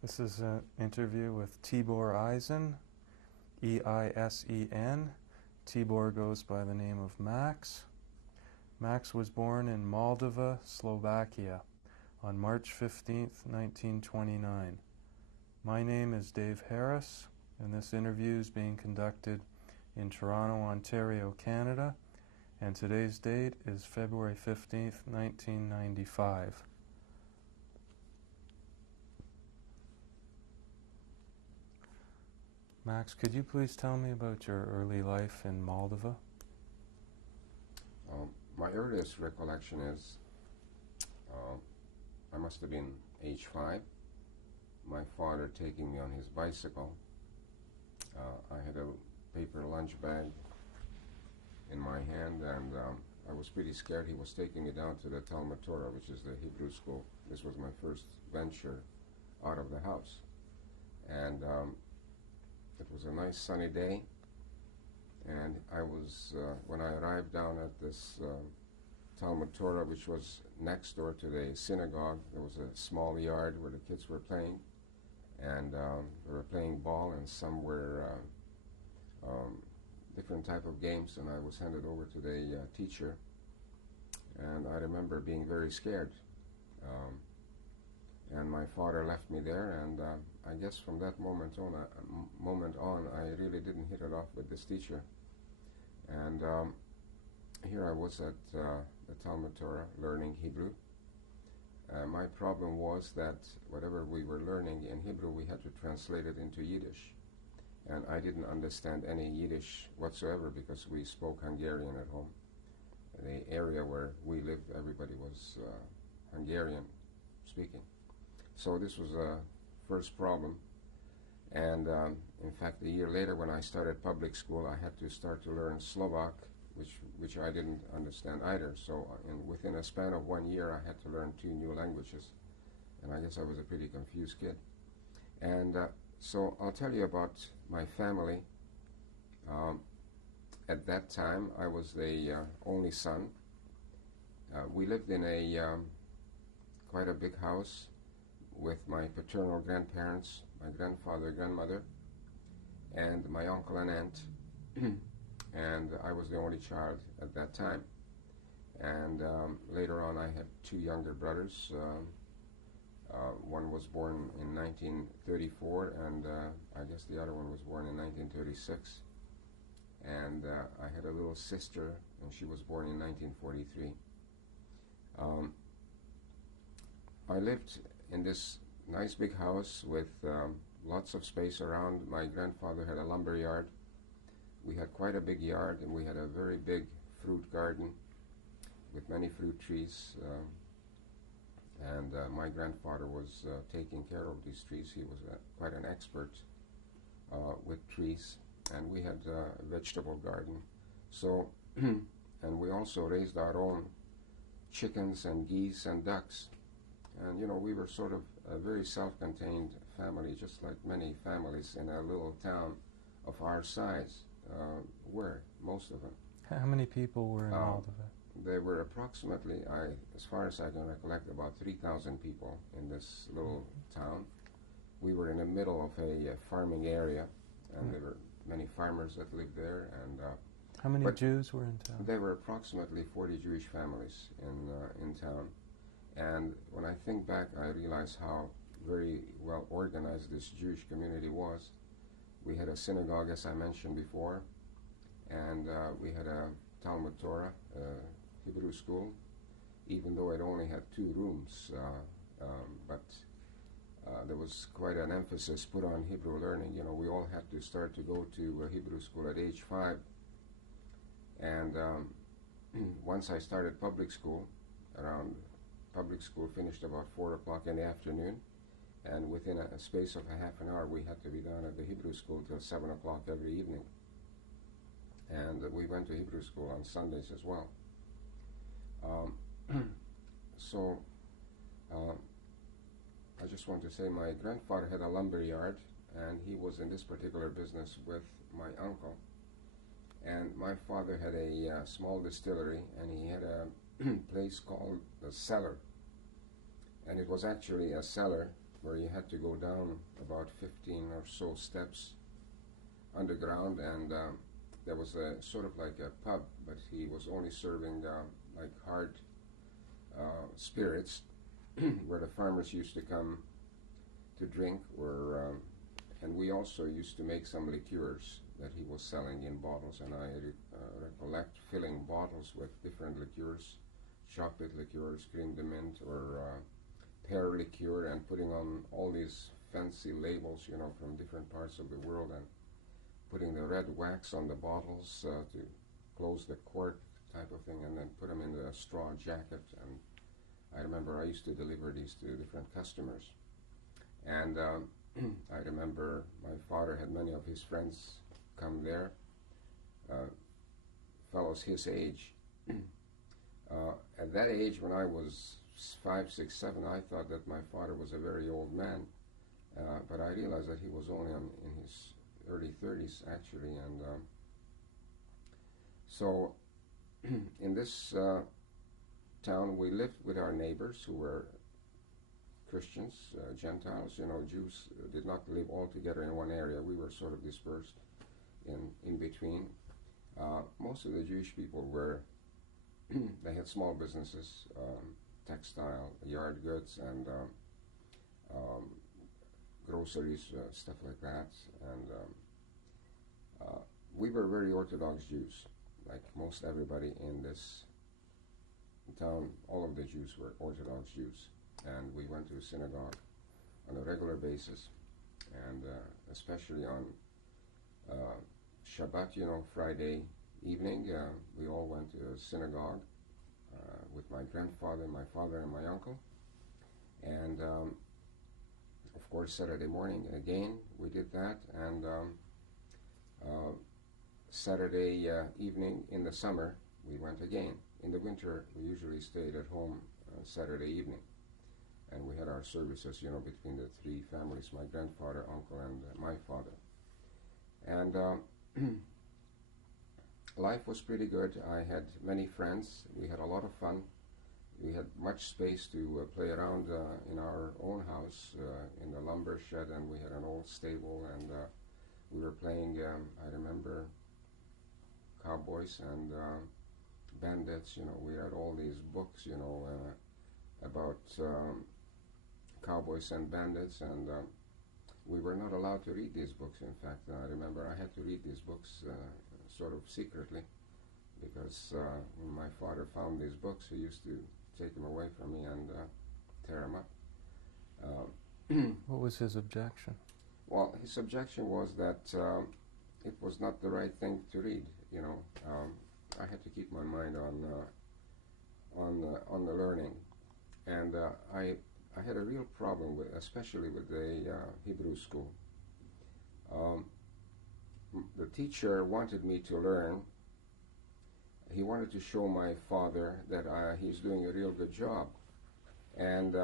This is an interview with Tibor Eisen, E-I-S-E-N. Tibor goes by the name of Max. Max was born in Moldova, Slovakia, on March 15th, 1929. My name is Dave Harris, and this interview is being conducted in Toronto, Ontario, Canada, and today's date is February 15th, 1995. Max, could you please tell me about your early life in Moldova? My earliest recollection is I must have been age 5. My father taking me on his bicycle. I had a paper lunch bag in my hand, and I was pretty scared. He was taking me down to the Talmud Torah, which is the Hebrew school. This was my first venture out of the house. And it was a nice sunny day, and I was, when I arrived down at this Talmud Torah, which was next door to the synagogue, there was a small yard where the kids were playing, and they were playing ball, and some were different type of games, and I was handed over to the teacher, and I remember being very scared. And my father left me there, and I guess from that moment on, I really didn't hit it off with this teacher. And here I was at the Talmud Torah learning Hebrew. My problem was that whatever we were learning in Hebrew, we had to translate it into Yiddish. And I didn't understand any Yiddish whatsoever because we spoke Hungarian at home. The area where we lived, everybody was Hungarian speaking. So this was a first problem, and in fact a year later when I started public school I had to start to learn Slovak, which I didn't understand either. So within a span of 1 year I had to learn 2 new languages, and I guess I was a pretty confused kid. And so I'll tell you about my family. At that time I was the only son. We lived in a quite a big house with my paternal grandparents, my grandfather, grandmother, and my uncle and aunt, and I was the only child at that time. And later on I had 2 younger brothers. One was born in 1934, and I guess the other one was born in 1936. And I had a little sister, and she was born in 1943. I lived in this nice big house with lots of space around. My grandfather had a lumber yard. We had quite a big yard, and we had a very big fruit garden with many fruit trees. And my grandfather was taking care of these trees. He was quite an expert with trees. And we had a vegetable garden. So, and we also raised our own chickens and geese and ducks. And, you know, we were sort of a very self-contained family, just like many families in a little town of our size were, most of them. How many people were in Moldova? There were approximately, as far as I can recollect, about 3,000 people in this little town. We were in the middle of a farming area, and there were many farmers that lived there. And how many Jews were in town? There were approximately 40 Jewish families in town. And when I think back, I realize how very well organized this Jewish community was. We had a synagogue, as I mentioned before, and we had a Talmud Torah, Hebrew school, even though it only had 2 rooms. But there was quite an emphasis put on Hebrew learning. You know, we all had to start to go to Hebrew school at age 5. And once I started public school, public school finished about 4 o'clock in the afternoon, and within a space of a half an hour we had to be down at the Hebrew school till 7 o'clock every evening. And we went to Hebrew school on Sundays as well. So I just want to say my grandfather had a lumber yard, and he was in this particular business with my uncle. And my father had a small distillery, and he had a place called the Cellar. And it was actually a cellar where you had to go down about 15 or so steps underground, and there was a sort of like a pub, but he was only serving like hard spirits, where the farmers used to come to drink, and we also used to make some liqueurs that he was selling in bottles, and I recollect filling bottles with different liqueurs, chocolate liqueurs, creme de menthe, or pear liqueur, and putting on all these fancy labels, from different parts of the world, and putting the red wax on the bottles to close the cork type of thing, and then put them in the straw jacket. And I remember I used to deliver these to different customers. And I remember my father had many of his friends come there, fellows his age. At that age, when I was 5, 6, 7, I thought that my father was a very old man, but I realized that he was only in his early 30s, actually. And so in this town, we lived with our neighbors who were Christians, Gentiles. Jews did not live all together in one area. We were sort of dispersed in between. Most of the Jewish people were, they had small businesses, textile, yard goods, and groceries, stuff like that. And we were very Orthodox Jews, like most everybody in this town. All of the Jews were Orthodox Jews. And we went to synagogue on a regular basis, and especially on Shabbat, Friday evening, we all went to synagogue with my grandfather, my father, and my uncle. And of course, Saturday morning again we did that, and Saturday evening in the summer we went again. In the winter we usually stayed at home Saturday evening. And we had our services, between the three families, my grandfather, uncle, and my father. And life was pretty good. I had many friends. We had a lot of fun. We had much space to play around in our own house, in the lumber shed, and we had an old stable, and we were playing, I remember, cowboys and bandits. We had all these books, about cowboys and bandits, and we were not allowed to read these books. In fact, I remember I had to read these books sort of secretly, because when my father found these books, he used to take them away from me and tear them up. What was his objection? Well, his objection was that it was not the right thing to read. I had to keep my mind on the learning, and I had a real problem with, especially with the Hebrew school. The teacher wanted me to learn. He wanted to show my father that he's doing a real good job, and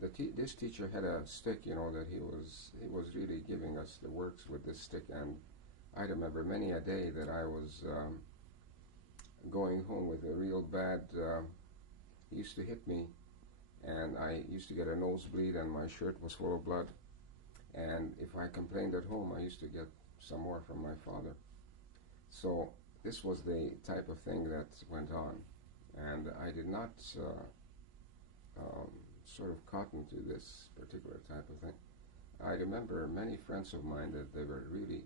this teacher had a stick, that he was really giving us the works with this stick. And I remember many a day that I was going home with a real bad. He used to hit me, and I used to get a nosebleed, and my shirt was full of blood. And if I complained at home, I used to get some more from my father. So this was the type of thing that went on, and I did not sort of cotton to this particular type of thing. I remember many friends of mine that they were really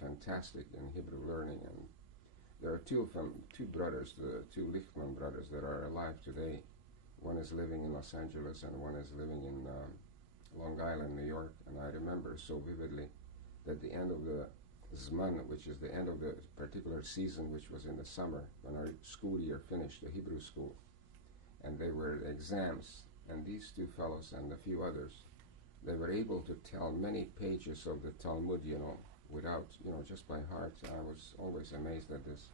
fantastic in Hebrew learning, and there are two of them, two brothers, the two Lichtman brothers, that are alive today. One is living in Los Angeles, and one is living in Long Island, New York. And I remember so vividly that the end of the Zman, which is the end of the particular season, which was in the summer, when our school year finished, the Hebrew school, and they were exams, and these two fellows and a few others, they were able to tell many pages of the Talmud, without, just by heart. I was always amazed at this.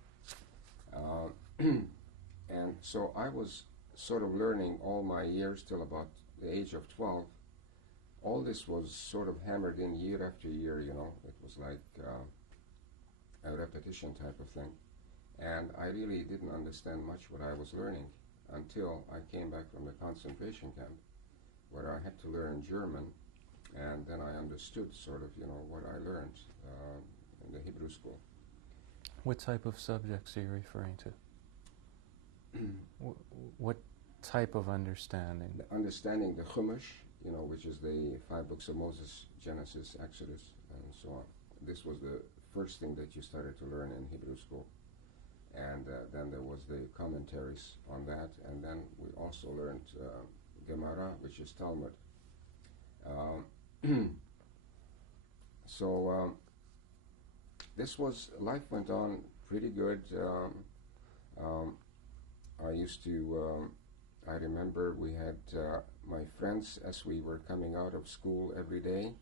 And so I was sort of learning all my years till about the age of 12. All this was sort of hammered in year after year, It was like a repetition type of thing. And I really didn't understand much what I was learning until I came back from the concentration camp. where I had to learn German, and then I understood sort of, what I learned in the Hebrew school. What type of subjects are you referring to? What type of understanding? Understanding the Chumash, which is the 5 books of Moses, Genesis, Exodus, and so on. This was the first thing that you started to learn in Hebrew school. And then there was the commentaries on that, and then we also learned Gemara, which is Talmud. So life went on pretty good. I used to, I remember we had my friends as we were coming out of school every day.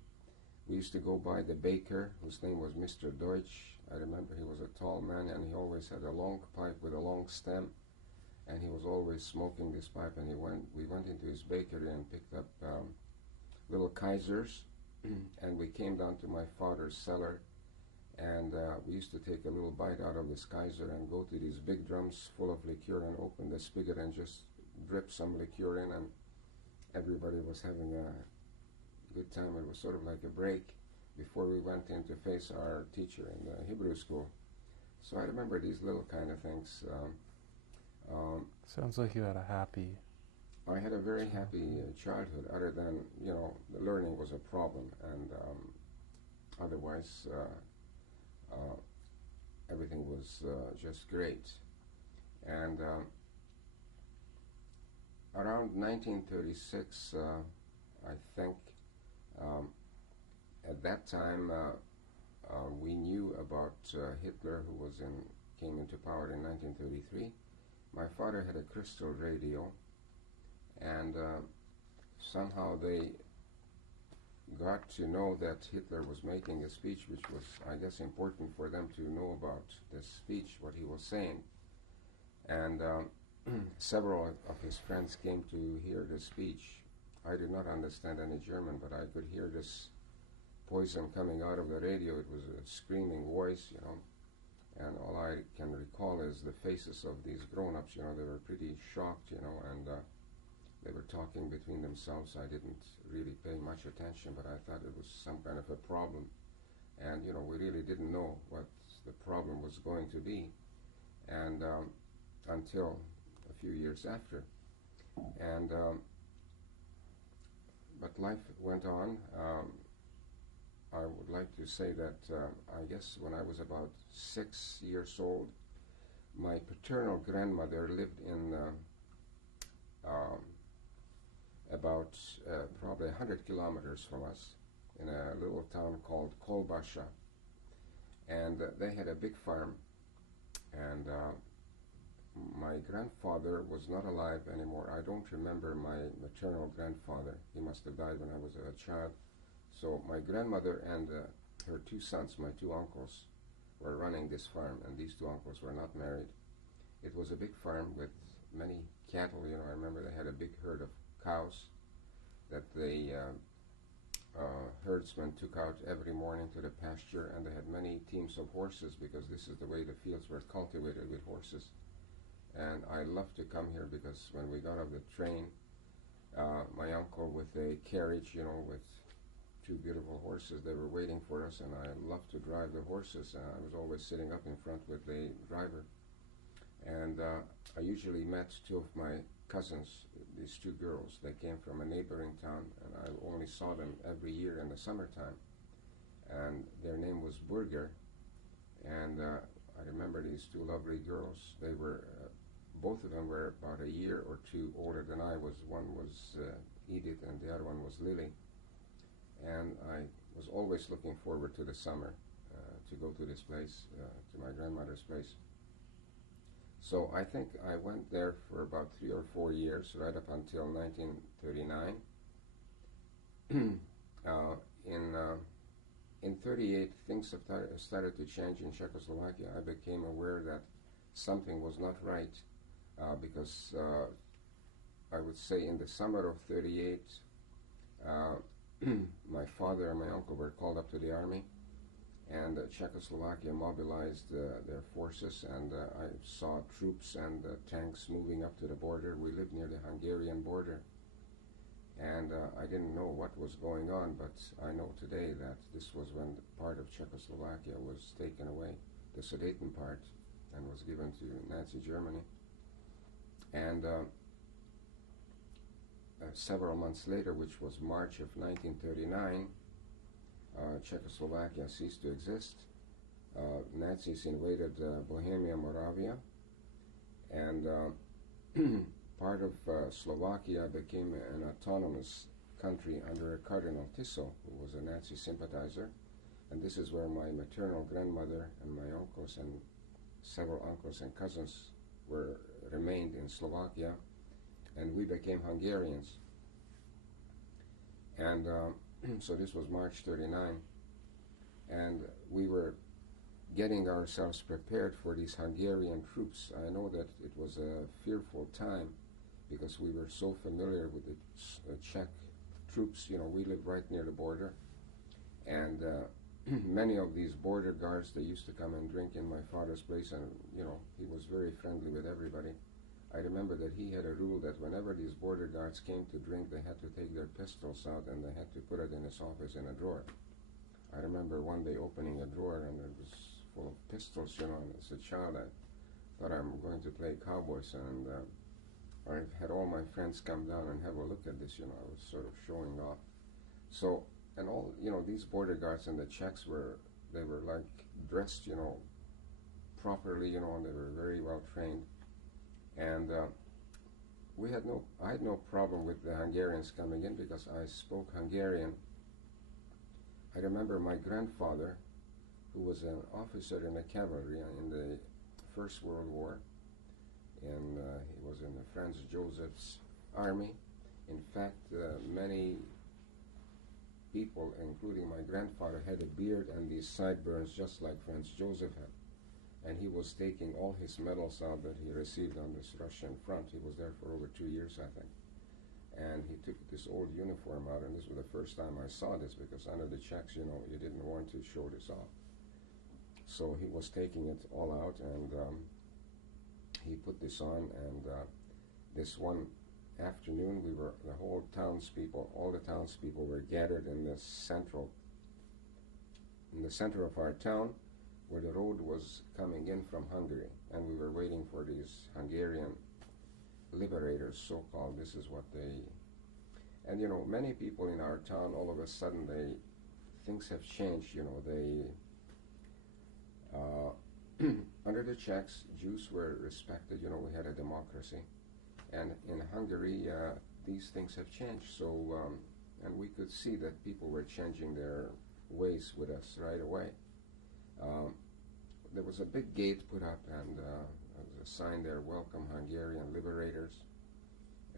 We used to go by the baker, whose name was Mr. Deutsch. I remember he was a tall man, and he always had a long pipe with a long stem, and he was always smoking this pipe. And we went into his bakery and picked up little Kaisers, and we came down to my father's cellar, and we used to take a little bite out of this Kaiser and go to these big drums full of liqueur and open the spigot and just drip some liqueur in, and everybody was having a good time. It was sort of like a break before we went in to face our teacher in the Hebrew school. So I remember these little kind of things. Sounds like you had a happy... I had a very happy childhood, other than, the learning was a problem, and otherwise everything was just great. And around 1936, I think, at that time we knew about Hitler, who came into power in 1933. My father had a crystal radio, and somehow they got to know that Hitler was making a speech, which was, I guess, important for them to know about this speech, what he was saying. And several of his friends came to hear the speech. I did not understand any German, but I could hear this poison coming out of the radio. It was a screaming voice, and all I can recall is the faces of these grown-ups. They were pretty shocked, and they were talking between themselves. I didn't really pay much attention, but I thought it was some kind of a problem. And, we really didn't know what the problem was going to be, and until a few years after. And but life went on. I would like to say that I guess when I was about 6 years old, my paternal grandmother lived in about probably 100 kilometers from us, in a little town called Kolbasha. And they had a big farm, and my grandfather was not alive anymore. I don't remember my maternal grandfather. He must have died when I was a child. So my grandmother and her 2 sons, my 2 uncles, were running this farm, and these 2 uncles were not married. It was a big farm with many cattle. I remember they had a big herd of cows that the herdsmen took out every morning to the pasture, and they had many teams of horses, because this is the way the fields were cultivated, with horses. And I loved to come here, because when we got off the train, my uncle with a carriage, with 2 beautiful horses, they were waiting for us, and I loved to drive the horses. I was always sitting up in front with the driver. And I usually met 2 of my cousins, these 2 girls. They came from a neighboring town, and I only saw them every year in the summertime. And their name was Burger. And I remember these 2 lovely girls. They were, both of them were about a year or 2 older than I was. One was Edith, and the other one was Lily. And I was always looking forward to the summer to go to this place, to my grandmother's place. So I think I went there for about 3 or 4 years, right up until 1939. In 38, things have started to change in Czechoslovakia. I became aware that something was not right, because I would say in the summer of 38, my father and my uncle were called up to the army, and Czechoslovakia mobilized their forces, and I saw troops and tanks moving up to the border. We lived near the Hungarian border, And I didn't know what was going on, but I know today that this was when part of Czechoslovakia was taken away, the Sudeten part, and was given to Nazi Germany. And several months later, which was March of 1939, Czechoslovakia ceased to exist. Nazis invaded Bohemia, Moravia, and part of Slovakia became an autonomous country under Cardinal Tiso, who was a Nazi sympathizer. And this is where my maternal grandmother and my uncles and several uncles and cousins remained in Slovakia, and we became Hungarians. And so this was March 39, and we were getting ourselves prepared for these Hungarian troops. I know that it was a fearful time because we were so familiar with the Czech troops. You know, we lived right near the border, and many of these border guards, they used to come and drink in my father's place, and you know, he was very friendly with everybody. I remember that he had a rule that whenever these border guards came to drink, they had to take their pistols out and they had to put it in his office in a drawer. I remember one day opening a drawer and it was full of pistols, you know, and as a child I thought I'm going to play cowboys, and I had all my friends come down and have a look at this, you know, I was sort of showing off. So, and all, you know, these border guards and the Czechs they were like dressed, you know, properly, you know, and they were very well trained. And I had no problem with the Hungarians coming in because I spoke Hungarian. I remember my grandfather, who was an officer in the cavalry in the First World War, and he was in the Franz Joseph's army. In fact, many people, including my grandfather, had a beard and these sideburns just like Franz Joseph had. And he was taking all his medals out that he received on this Russian front. He was there for over 2 years, I think. And he took this old uniform out, and this was the first time I saw this, because under the Czechs, you know, you didn't want to show this off. So he was taking it all out, and he put this on, and this one afternoon, all the townspeople were gathered in the center of our town, where the road was coming in from Hungary, and we were waiting for these Hungarian liberators, so-called. This is what and you know, many people in our town, all of a sudden, things have changed, you know, under the Czechs, Jews were respected, you know, we had a democracy, and in Hungary, these things have changed, so, and we could see that people were changing their ways with us right away. There was a big gate put up, and there was a sign there, "Welcome Hungarian Liberators."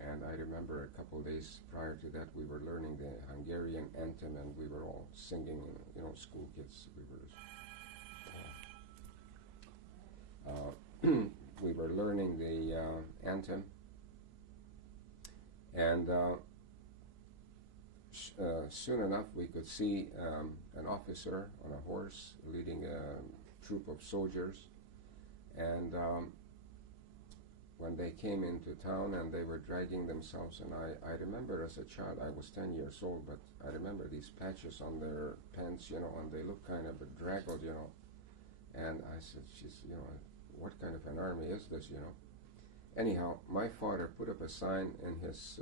And I remember a couple of days prior to that, we were learning the Hungarian anthem, and we were all singing, you know, school kids. We were learning the anthem, and soon enough we could see an officer on a horse leading a troop of soldiers, and when they came into town and they were dragging themselves, and I remember as a child, I was 10 years old, but I remember these patches on their pants, you know, and they look kind of bedraggled, you know, and I said, you know, what kind of an army is this, you know? Anyhow, my father put up a sign in his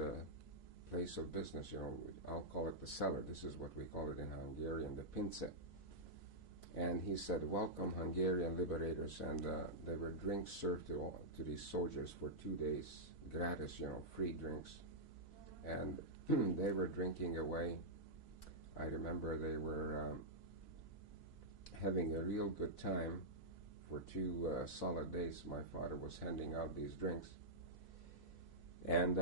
place of business, you know, I'll call it the cellar, this is what we call it in Hungarian, the pince. And he said, "Welcome Hungarian Liberators," and there were drinks served to these soldiers for 2 days, gratis, you know, free drinks. And they were drinking away. I remember they were having a real good time for 2 solid days. My father was handing out these drinks. And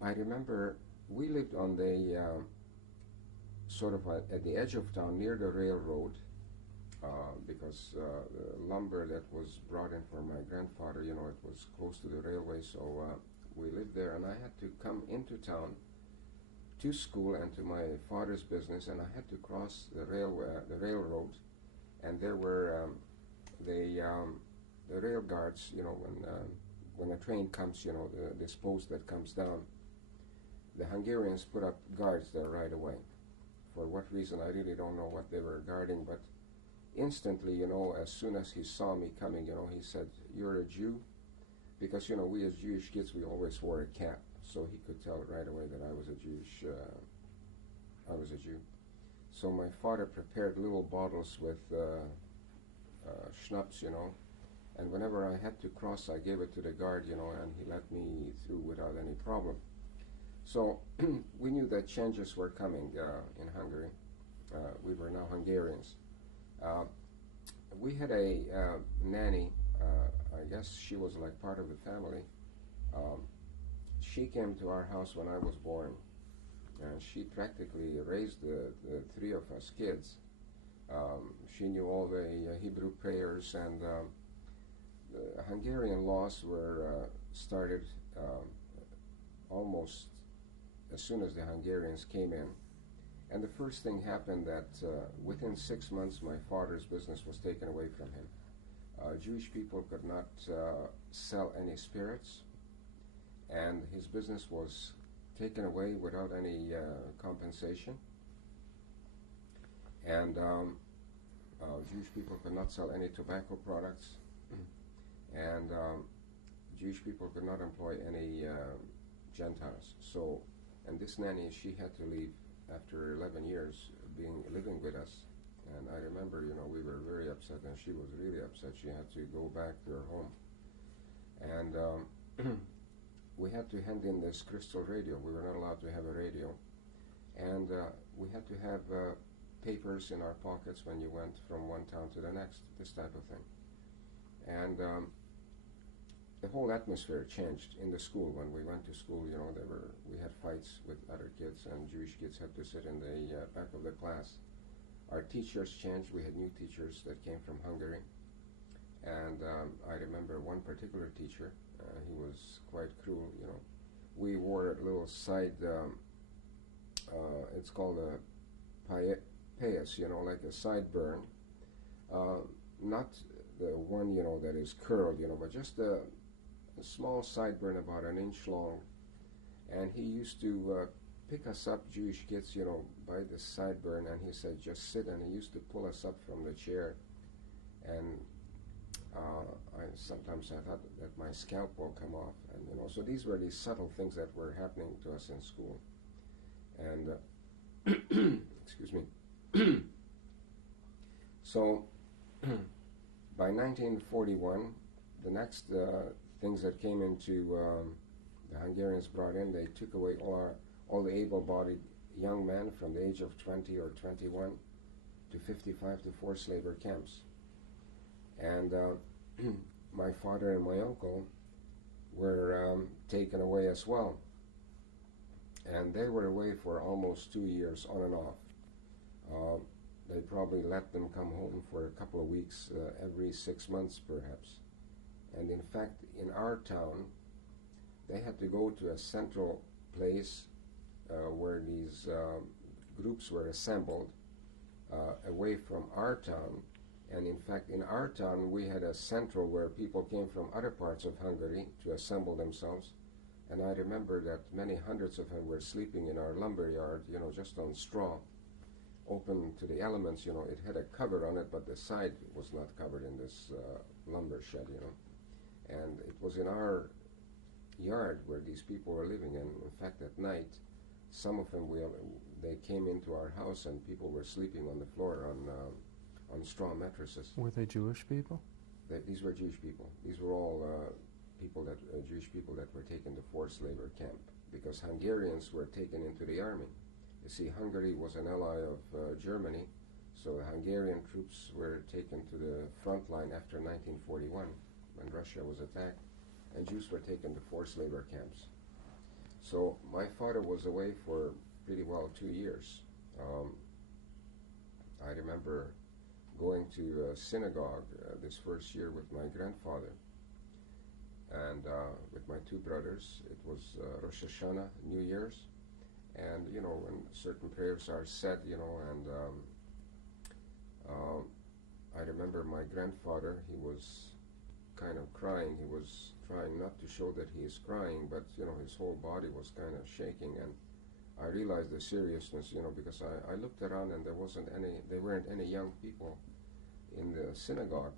I remember we lived on the sort of at the edge of town near the railroad, because the lumber that was brought in for my grandfather, you know, it was close to the railway, so we lived there, and I had to come into town to school and to my father's business, and I had to cross the railroad, and there were the rail guards, you know, when a train comes, you know, this post that comes down, the Hungarians put up guards there right away. For what reason, I really don't know what they were guarding, but instantly, as soon as he saw me coming, he said, "You're a Jew?" Because, we as Jewish kids, we always wore a cap, so he could tell right away that I was a Jew. So my father prepared little bottles with schnapps, and whenever I had to cross, I gave it to the guard, and he let me through without any problem. So we knew that changes were coming in Hungary. We were now Hungarians. We had a nanny. I guess she was like part of the family. She came to our house when I was born, and she practically raised the three of us kids. She knew all the Hebrew prayers, and the Hungarian laws were started almost as soon as the Hungarians came in. And the first thing happened that within 6 months my father's business was taken away from him. Jewish people could not sell any spirits, and his business was taken away without any compensation. And Jewish people could not sell any tobacco products, and Jewish people could not employ any Gentiles. So, and this nanny, she had to leave after 11 years living with us. And I remember, we were very upset, and she was really upset. She had to go back to her home. And we had to hand in this crystal radio. We were not allowed to have a radio. And we had to have papers in our pockets when you went from one town to the next, this type of thing. And the whole atmosphere changed in the school. When we went to school, we had fights with other kids, and Jewish kids had to sit in the back of the class. Our teachers changed. We had new teachers that came from Hungary. And I remember one particular teacher, he was quite cruel, We wore a little side, it's called a payas, like a sideburn. Not the one, that is curled, but just a small sideburn about an inch long. And he used to pick us up, Jewish kids, by the sideburn, and he said, "Just sit," and he used to pull us up from the chair. And sometimes I thought that my scalp will come off, and so these were these subtle things that were happening to us in school. And excuse me. So by 1941, the next things that came into the Hungarians brought in, they took away all the able-bodied young men from the age of 20 or 21 to 55 to forced labor camps. And my father and my uncle were taken away as well. And they were away for almost 2 years, on and off. They probably let them come home for a couple of weeks every 6 months, perhaps. And in fact, in our town, they had to go to a central place where these groups were assembled away from our town. And in fact, in our town, we had a central where people came from other parts of Hungary to assemble themselves. And I remember that many hundreds of them were sleeping in our lumber yard, just on straw, open to the elements. It had a cover on it, but the side was not covered in this lumber shed, And it was in our yard where these people were living. And in fact, at night, some of them, they came into our house, and people were sleeping on the floor on straw mattresses. Were they Jewish people? These were Jewish people. These were all Jewish people that were taken to forced labor camp, because Hungarians were taken into the army. You see, Hungary was an ally of Germany, so the Hungarian troops were taken to the front line after 1941, when Russia was attacked, and Jews were taken to forced labor camps. So my father was away for pretty well 2 years. I remember going to synagogue this first year with my grandfather and with my two brothers. It was Rosh Hashanah, New Year's, and when certain prayers are said, and I remember my grandfather, he was kind of crying. He was trying not to show that he is crying, but his whole body was kind of shaking, and I realized the seriousness, because I looked around and there weren't any young people in the synagogue.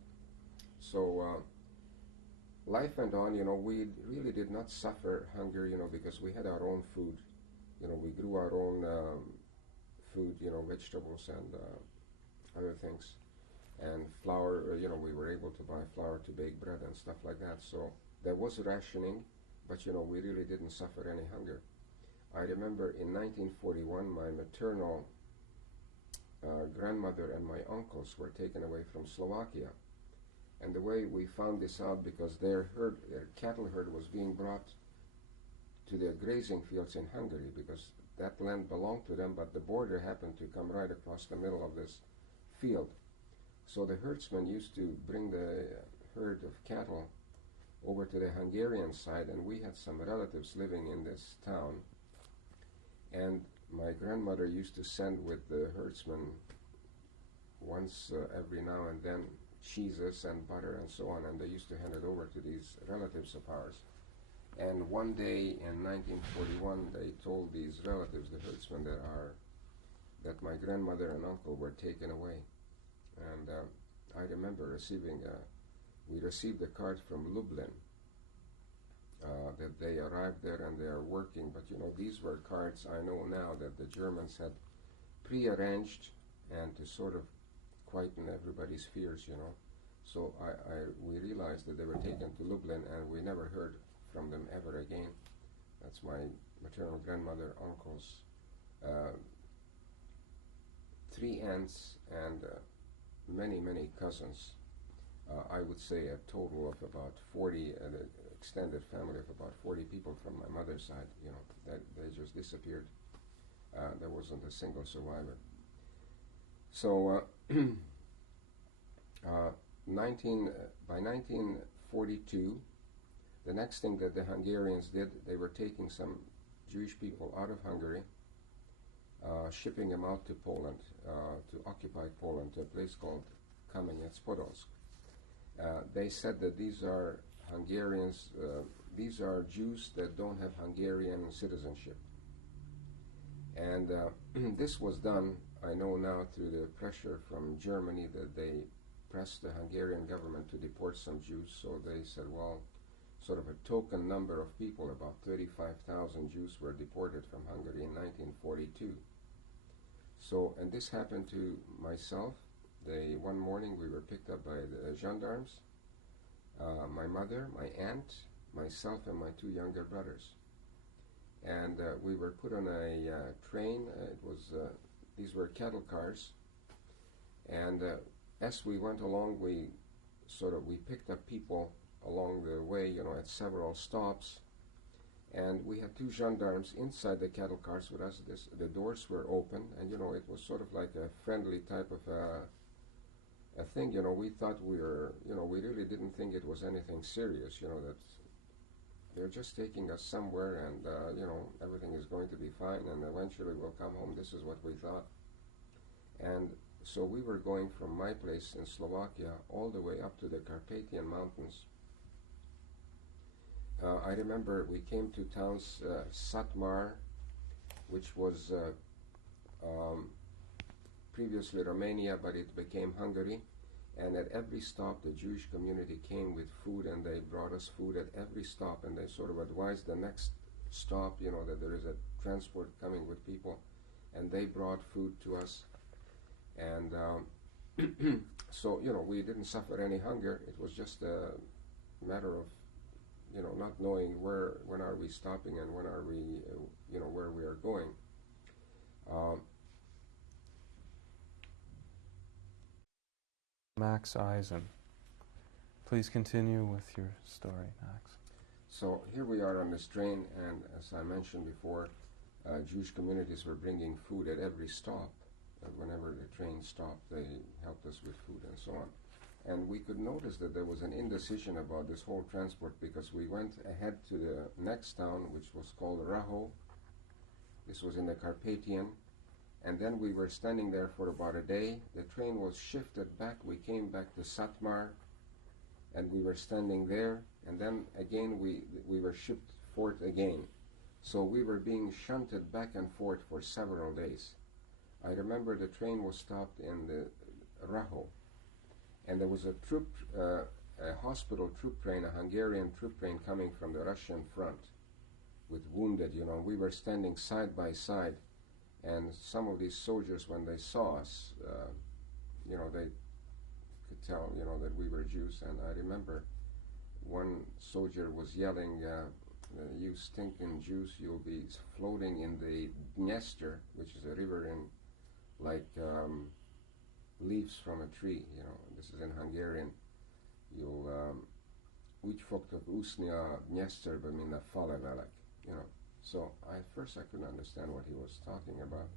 So life went on. We really did not suffer hunger, because we had our own food. We grew our own food, vegetables and other things. And flour, we were able to buy flour to bake bread and stuff like that. So there was rationing, but, we really didn't suffer any hunger. I remember in 1941, my maternal grandmother and my uncles were taken away from Slovakia. And the way we found this out, because their cattle herd was being brought to their grazing fields in Hungary, because that land belonged to them, but the border happened to come right across the middle of this field. So the herdsmen used to bring the herd of cattle over to the Hungarian side, and we had some relatives living in this town. And my grandmother used to send with the herdsmen once every now and then cheeses and butter and so on, and they used to hand it over to these relatives of ours. And one day in 1941, they told these relatives, the herdsmen, that my grandmother and uncle were taken away. And I remember we received a card from Lublin that they arrived there and they are working. But these were cards I know now that the Germans had prearranged and to sort of quieten everybody's fears, So we realized that they were taken to Lublin, and we never heard from them ever again. That's my maternal grandmother, uncles, 3 aunts, and many, many cousins. I would say a total of about 40, an extended family of about 40 people from my mother's side, that they just disappeared. There wasn't a single survivor. So by 1942, the next thing that the Hungarians did, they were taking some Jewish people out of Hungary, shipping them out to Poland, to occupied Poland, to a place called Kamenets-Podolsk. They said that these are Hungarians, these are Jews that don't have Hungarian citizenship. And this was done, I know now, through the pressure from Germany, that they pressed the Hungarian government to deport some Jews. So they said, well, sort of a token number of people, about 35,000 Jews were deported from Hungary in 1942. So, and this happened to myself. One morning we were picked up by the gendarmes, my mother, my aunt, myself, and my 2 younger brothers. And we were put on a train. These were cattle cars. And as we went along, we picked up people along the way, at several stops. And we had 2 gendarmes inside the cattle cars with us. The doors were open, and it was sort of like a friendly type of a thing. We thought we really didn't think it was anything serious. That they're just taking us somewhere, and everything is going to be fine, and eventually we'll come home. This is what we thought. And so we were going from my place in Slovakia all the way up to the Carpathian Mountains. I remember we came to towns, Satmar, which was previously Romania, but it became Hungary. And at every stop, the Jewish community came with food, and they brought us food at every stop, and they sort of advised the next stop, that there is a transport coming with people, and they brought food to us. And so, we didn't suffer any hunger. It was just a matter of, not knowing when are we stopping and when are we, where we are going. Max Eisen. Please continue with your story, Max. So here we are on this train, and as I mentioned before, Jewish communities were bringing food at every stop. Whenever the train stopped, they helped us with food and so on. And we could notice that there was an indecision about this whole transport, because we went ahead to the next town, which was called Raho. This was in the Carpathian. And then we were standing there for about a day. The train was shifted back. We came back to Satmar. and we were standing there, and then again we were shipped forth again. So we were being shunted back and forth for several days. I remember the train was stopped in the Rahov, and there was a hospital troop train, a Hungarian troop train coming from the Russian front with wounded, We were standing side by side, and some of these soldiers, when they saw us, they could tell, that we were Jews. And I remember one soldier was yelling, "You stinking Jews, you'll be floating in the Dniester," which is a river in like leaves from a tree. This is in Hungarian. You'll úgy fogtok úszni a Dniesterbe, mint a falevelek. So at first I couldn't understand what he was talking about.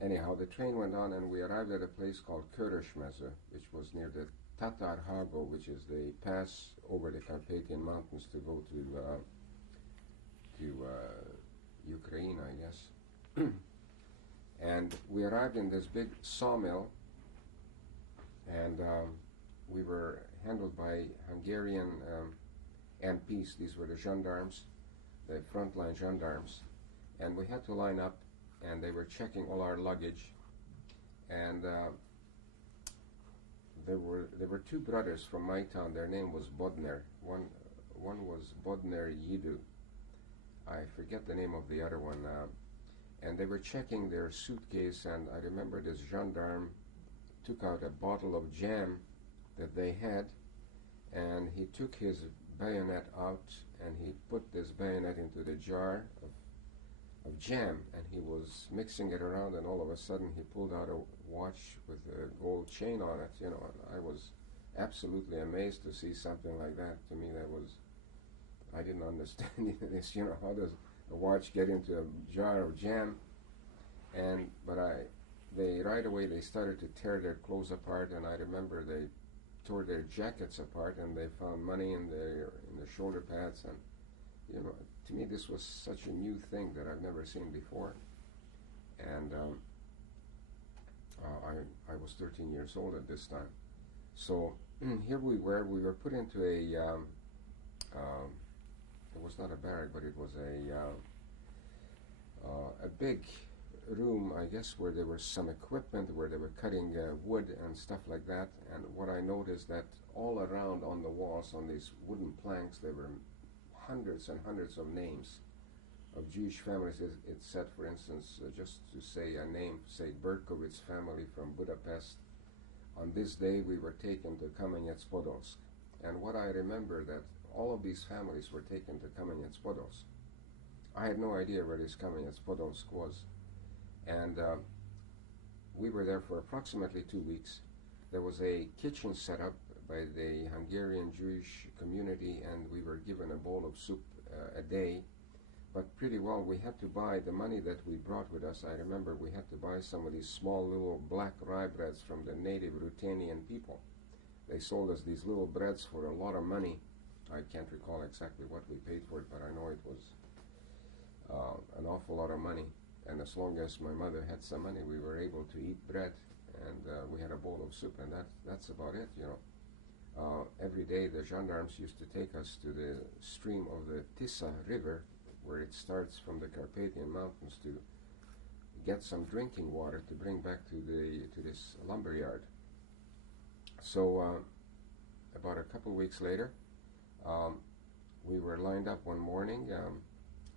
Anyhow, the train went on, and we arrived at a place called Körösmező, which was near the Tatar Harbor, which is the pass over the Carpathian Mountains to go to Ukraine, I guess. And we arrived in this big sawmill, and we were handled by Hungarian MPs. These were the gendarmes, the frontline gendarmes, and we had to line up, and they were checking all our luggage. And there were two brothers from my town. Their name was Bodner. One was Bodner Yidu. I forget the name of the other one. And they were checking their suitcase, and I remember this gendarme took out a bottle of jam that they had, and he took his bayonet out, and he put this bayonet into the jar of jam, and he was mixing it around, and all of a sudden he pulled out a watch with a gold chain on it, and I was absolutely amazed to see something like that. To me, I didn't understand this, how does a watch get into a jar of jam? But they right away they started to tear their clothes apart, and I remember they tore their jackets apart, and they found money in their shoulder pads, and to me this was such a new thing that I've never seen before. And I was 13 years old at this time. So here we were put into it was not a barrack, but it was a big room, I guess, where there was some equipment, where they were cutting wood and stuff like that. And what I noticed that all around on the walls, on these wooden planks, there were hundreds and hundreds of names of Jewish families. It said, for instance, just to say a name, say Berkowitz family from Budapest. On this day we were taken to Kamenets-Podolsk. And what I remember that all of these families were taken to Kamenets-Podolsk. I had no idea where this Kamenets-Podolsk was. And we were there for approximately 2 weeks. There was a kitchen set up by the Hungarian Jewish community, and we were given a bowl of soup a day. But pretty well, we had to buy the money that we brought with us. I remember we had to buy some of these small little black rye breads from the native Ruthenian people. They sold us these little breads for a lot of money. I can't recall exactly what we paid for it, but I know it was an awful lot of money. And as long as my mother had some money, we were able to eat bread, and we had a bowl of soup, and that's about it, Every day the gendarmes used to take us to the stream of the Tisa River, where it starts from the Carpathian Mountains, to get some drinking water to bring back to this lumberyard. So about a couple weeks later, we were lined up one morning,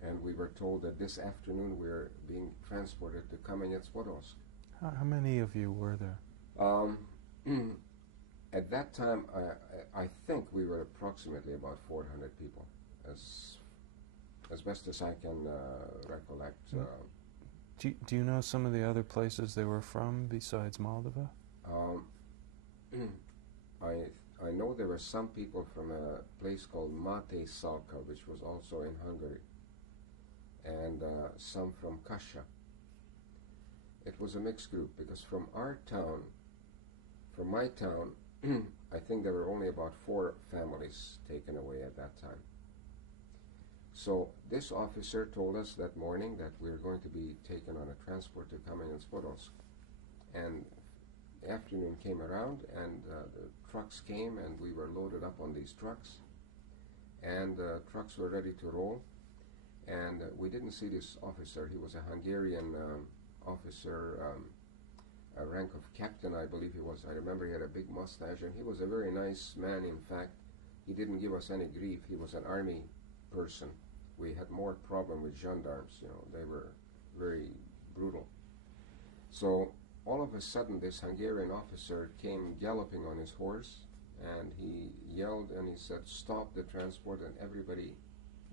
and we were told that this afternoon we were being transported to Kamenets-Podolsk. How many of you were there? At that time, I think we were approximately about 400 people, as best as I can recollect. Do you know some of the other places they were from besides Moldova? I know there were some people from a place called Máté Szalka, which was also in Hungary, and some from Kassa. It was a mixed group, because from my town, I think there were only about 4 families taken away at that time. So this officer told us that morning that we were going to be taken on a transport to Kamenets-Podolsk. And afternoon came around, and the trucks came, and we were loaded up on these trucks, and trucks were ready to roll, and we didn't see this officer. He was a Hungarian officer, a rank of captain, I believe he was. I remember he had a big mustache, and he was a very nice man. In fact, he didn't give us any grief. He was an army person. We had more problem with gendarmes. They were very brutal. So all of a sudden, this Hungarian officer came galloping on his horse, and he yelled and he said, "Stop the transport and everybody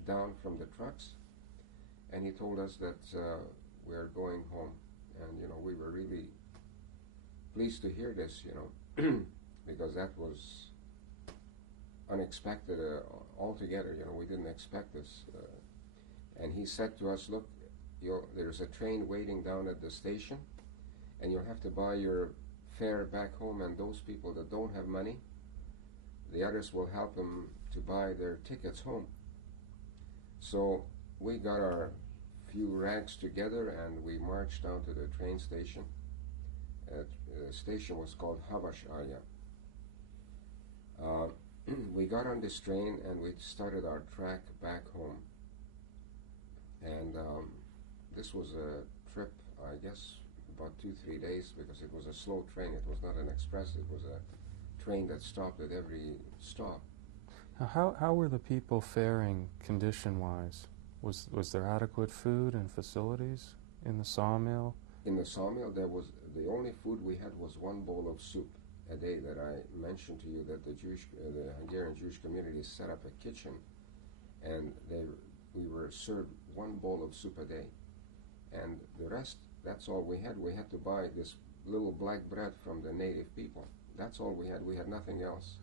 down from the trucks." And he told us that we're going home. And, we were really pleased to hear this, because that was unexpected altogether. We didn't expect this. And he said to us, "Look, there's a train waiting down at the station, and you'll have to buy your fare back home, and those people that don't have money, the others will help them to buy their tickets home." So we got our few rags together, and we marched down to the train station. The station was called Havasarja. We got on this train, and we started our track back home. And this was a trip, I guess, about 2-3 days, because it was a slow train. It was not an express. It was a train that stopped at every stop. Now, how were the people faring condition-wise? Was there adequate food and facilities in the sawmill? In the sawmill, there was the only food we had was one bowl of soup a day. That I mentioned to you that the Hungarian Jewish community set up a kitchen, and we were served one bowl of soup a day, and the rest, that's all we had. We had to buy this little black bread from the native people. That's all we had. We had nothing else.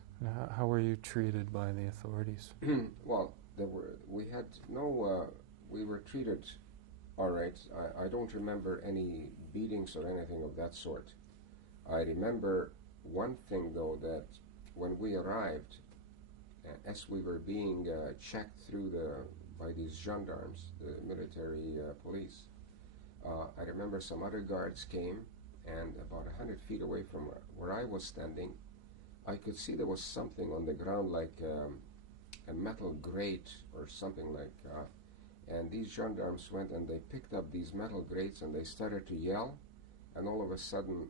How were you treated by the authorities? Well, we were treated all right. I don't remember any beatings or anything of that sort. I remember one thing, though, that when we arrived, as we were being checked through by these gendarmes, the military police, I remember some other guards came, and about 100 feet away from where I was standing, I could see there was something on the ground like a metal grate or something like that. And these gendarmes went and they picked up these metal grates and they started to yell, and all of a sudden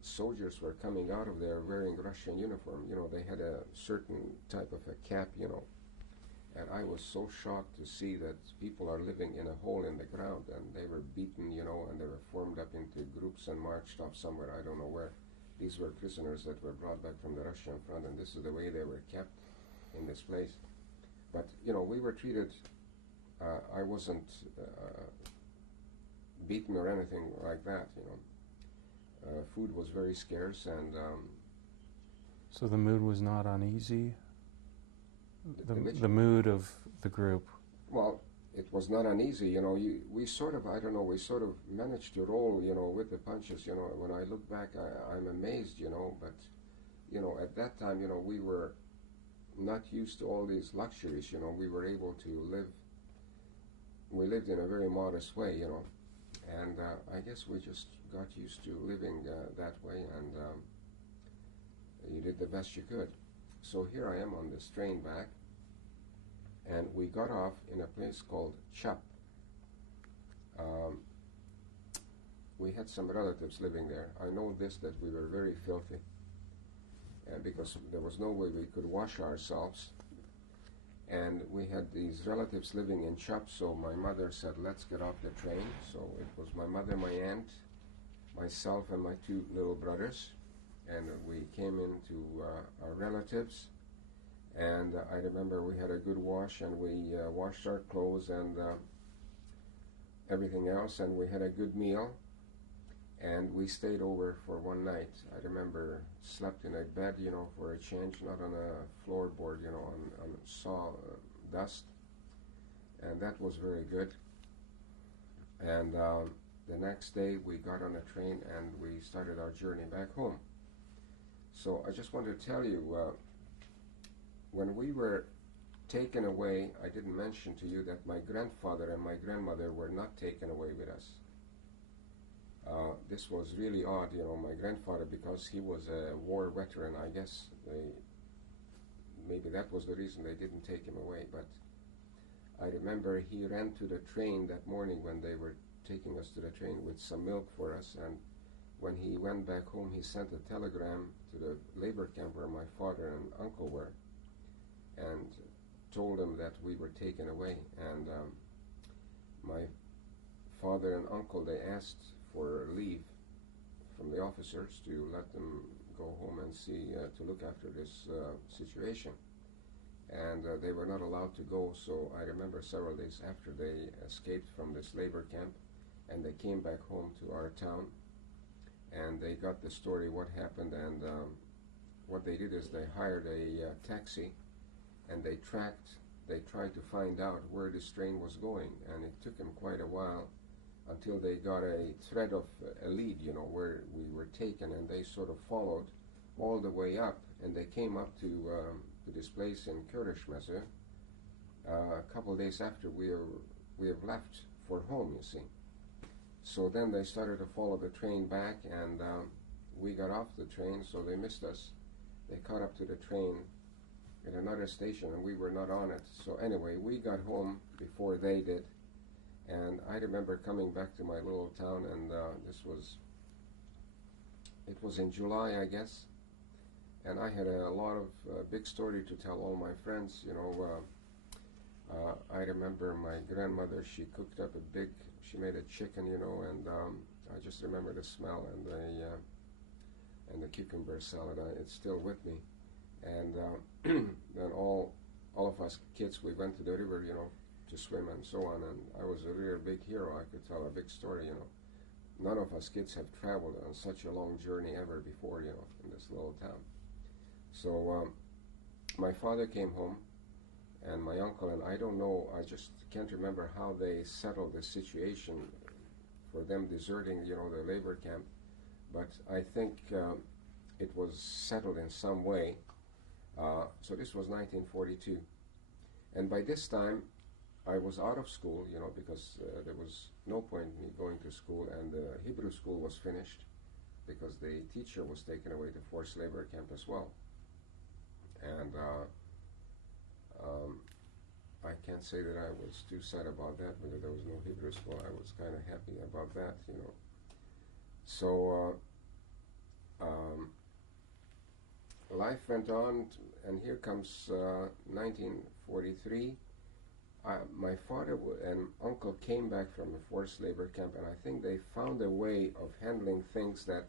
soldiers were coming out of there wearing Russian uniform. They had a certain type of a cap, and I was so shocked to see that people are living in a hole in the ground, and they were beaten, and they were formed up into groups and marched off somewhere, I don't know where. These were prisoners that were brought back from the Russian front, and this is the way they were kept in this place. But, we were treated, I wasn't beaten or anything like that, food was very scarce, and... So the mood was not uneasy? The mood of the group? Well, it was not uneasy, we sort of managed to roll, with the punches, When I look back, I'm amazed, but, at that time, we were not used to all these luxuries, we were able to we lived in a very modest way, and I guess we just got used to living that way, and you did the best you could. So here I am on this train back, and we got off in a place called Chap. We had some relatives living there. I know that we were very filthy, because there was no way we could wash ourselves. And we had these relatives living in Chap, so my mother said, "Let's get off the train." So it was my mother, my aunt, myself, and my 2 little brothers. And we came into our relatives. And I remember we had a good wash, and we washed our clothes and everything else, and we had a good meal. And we stayed over for one night. I remember slept in a bed, for a change, not on a floorboard, on sawdust. And that was very good. And the next day we got on a train and we started our journey back home. So I just wanted to tell you, when we were taken away, I didn't mention to you that my grandfather and my grandmother were not taken away with us. This was really odd, my grandfather, because he was a war veteran. I guess maybe that was the reason they didn't take him away. But I remember he ran to the train that morning when they were taking us to the train with some milk for us, and when he went back home, he sent a telegram to the labor camp where my father and uncle were, and told them that we were taken away. And my father and uncle, they asked for leave from the officers to let them go home and see, to look after this situation. And they were not allowed to go, so I remember several days after they escaped from this labor camp, and they came back home to our town, and they got the story what happened, and what they did is they hired a taxi, and they tried to find out where this train was going, and it took them quite a while until they got a thread of a lead, where we were taken, and they sort of followed all the way up, and they came up to this place in Körösmező a couple of days after we have left for home, you see. So then they started to follow the train back, and we got off the train, so they missed us. They caught up to the train at another station, and we were not on it. So anyway, we got home before they did, and I remember coming back to my little town, and it was in July, I guess, and I had a lot of big story to tell all my friends. I remember my grandmother, she cooked up she made a chicken, and I just remember the smell and the cucumber salad. It's still with me. And then all of us kids, we went to the river, to swim and so on, and I was a real big hero. I could tell a big story, None of us kids have traveled on such a long journey ever before, in this little town. So my father came home, and my uncle, and I don't know, I just can't remember how they settled the situation for them deserting, the labor camp, but I think it was settled in some way. So this was 1942, and by this time I was out of school, because there was no point in me going to school, and the Hebrew school was finished because the teacher was taken away to forced labor camp as well. And I can't say that I was too sad about that, because there was no Hebrew school. I was kind of happy about that, So life went on, and here comes 1943. My father and uncle came back from a forced labor camp, and I think they found a way of handling things, that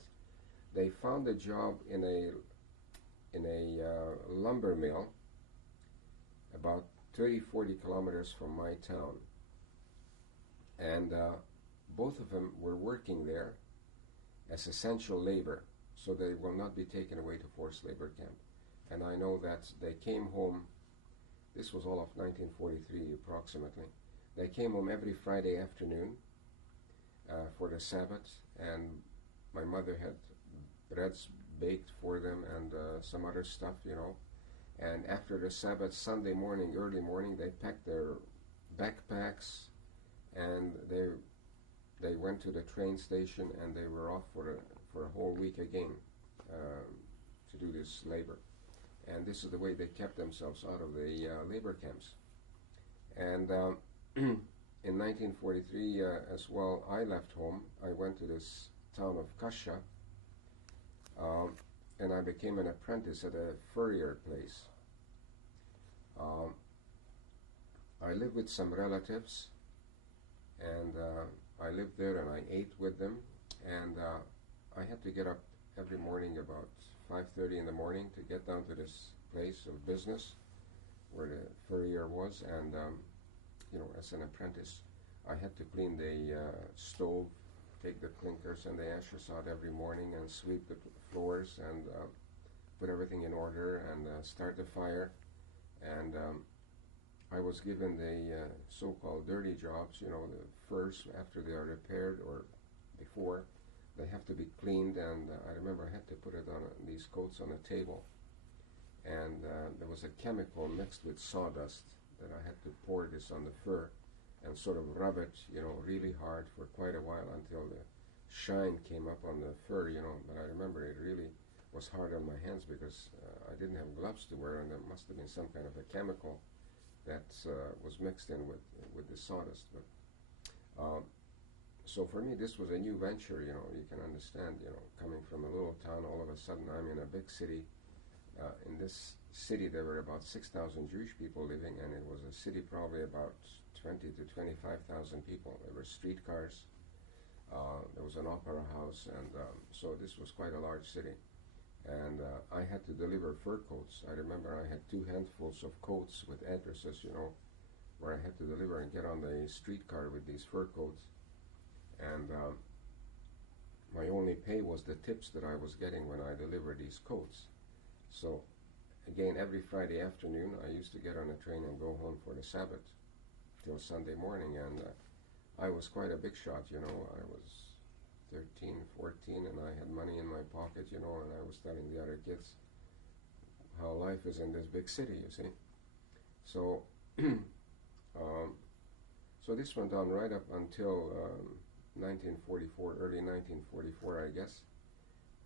they found a job in a lumber mill about 30-40 kilometers from my town, and both of them were working there as essential labor, so they will not be taken away to forced labor camp. And I know that they came home, this was all of 1943 approximately, they came home every Friday afternoon for the Sabbath, and my mother had breads baked for them and some other stuff, and after the Sabbath, Sunday morning, early morning, they packed their backpacks, and they went to the train station, and they were off for a whole week again to do this labor. And this is the way they kept themselves out of the labor camps. And in 1943 as well, I left home. I went to this town of Kasha, and I became an apprentice at a furrier place. I lived with some relatives, and I lived there, and I ate with them, and I had to get up every morning about 5:30 in the morning to get down to this place of business where the furrier was, and as an apprentice, I had to clean the stove, take the clinkers and the ashes out every morning, and sweep the floors, and put everything in order, and start the fire. And I was given the so-called dirty jobs, the furs, after they are repaired or before, they have to be cleaned, and I remember I had to put it on these coats on a table, and there was a chemical mixed with sawdust that I had to pour this on the fur and sort of rub it, really hard for quite a while until shine came up on the fur, but I remember it really was hard on my hands because I didn't have gloves to wear, and there must have been some kind of a chemical that was mixed in with the sawdust. But so for me, this was a new venture. You can understand. Coming from a little town, all of a sudden I'm in a big city. In this city, there were about 6,000 Jewish people living, and it was a city probably about 20 to 25,000 people. There were streetcars. There was an opera house, and so this was quite a large city. And I had to deliver fur coats. I remember I had 2 handfuls of coats with addresses, where I had to deliver and get on the streetcar with these fur coats. And my only pay was the tips that I was getting when I delivered these coats. So again, every Friday afternoon, I used to get on a train and go home for the Sabbath till Sunday morning. And I was quite a big shot, I was 13, 14, and I had money in my pocket, and I was telling the other kids how life is in this big city, you see. So, so this went on right up until 1944, early 1944, I guess.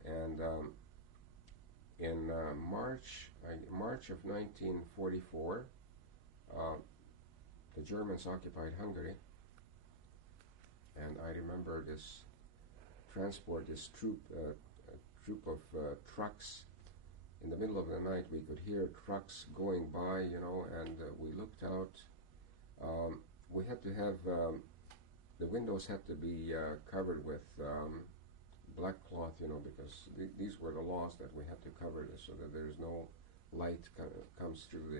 And in March of 1944, the Germans occupied Hungary, and I remember this troop of trucks. In the middle of the night, we could hear trucks going by, and we looked out. We had to have, the windows had to be covered with black cloth, because these were the laws that we had to cover this so that there's no light comes through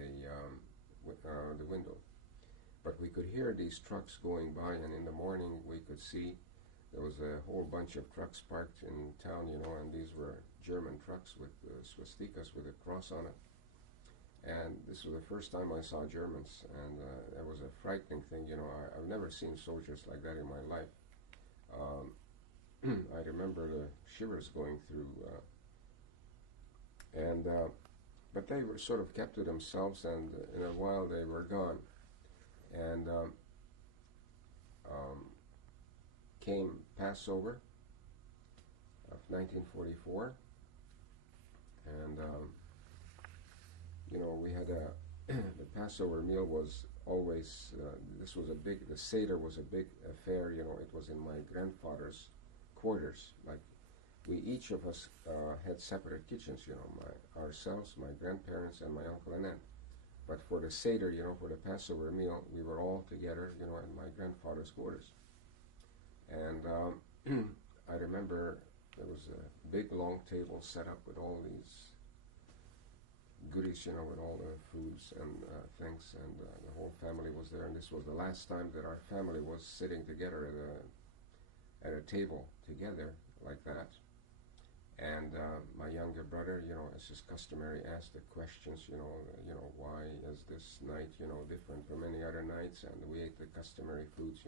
the window. But we could hear these trucks going by, and in the morning we could see there was a whole bunch of trucks parked in town, and these were German trucks with swastikas with a cross on it. And this was the first time I saw Germans, and it was a frightening thing, I've never seen soldiers like that in my life. I remember the shivers going through, but they were sort of kept to themselves, and in a while they were gone. And came Passover of 1944, and we had the Passover meal was always, the Seder was a big affair, it was in my grandfather's quarters. Like, each of us had separate kitchens, ourselves, my grandparents, and my uncle and aunt. But for the Seder, for the Passover meal, we were all together, in my grandfather's quarters. And I remember there was a big long table set up with all these goodies, with all the foods and things, and the whole family was there. And this was the last time that our family was sitting together at a table together like that. And my younger brother, as is customary, asked the questions, why is this night, different from any other nights? And we ate the customary foods,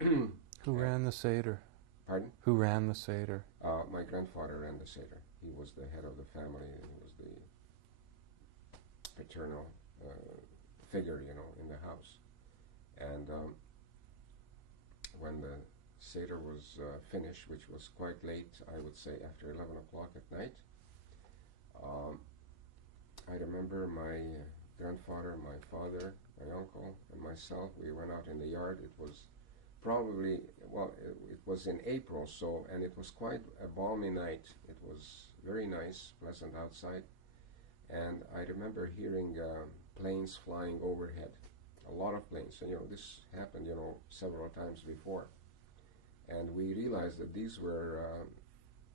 Who ran the Seder? Pardon? Who ran the Seder? My grandfather ran the Seder. He was the head of the family. He was the paternal figure, in the house. And when the Seder was finished, which was quite late, I would say after 11 o'clock at night, I remember my grandfather, my father, my uncle, and myself, we went out in the yard. It was probably, it was in April, and it was quite a balmy night. It was very nice, pleasant outside, and I remember hearing planes flying overhead, a lot of planes, and this happened, several times before. And we realized that these were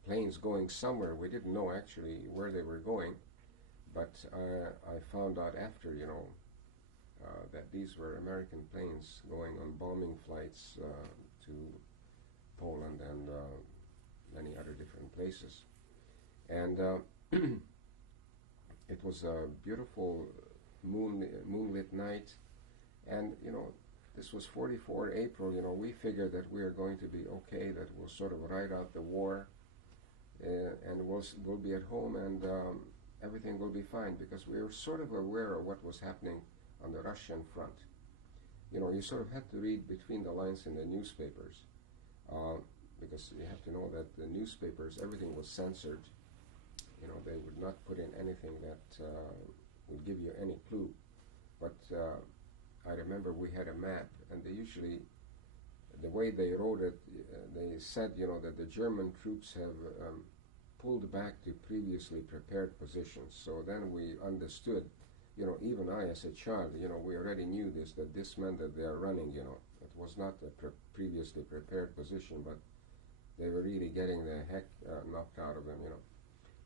planes going somewhere. We didn't know actually where they were going, but I found out after, that these were American planes going on bombing flights to Poland and many other different places. And it was a beautiful moonlit night, and this was 44 April, we figured that we are going to be okay, that we'll sort of ride out the war, and we'll be at home, and everything will be fine, because we were sort of aware of what was happening on the Russian front. You sort of had to read between the lines in the newspapers. because you have to know that the newspapers, everything was censored. You know, they would not put in anything that would give you any clue. But I remember we had a map, and they usually, the way they wrote it, they said, you know, that the German troops have pulled back to previously prepared positions. So then we understood, you know, even I as a child, you know, we already knew this, that this meant that they are running, you know. It was not a previously prepared position, but they were really getting the heck knocked out of them, you know.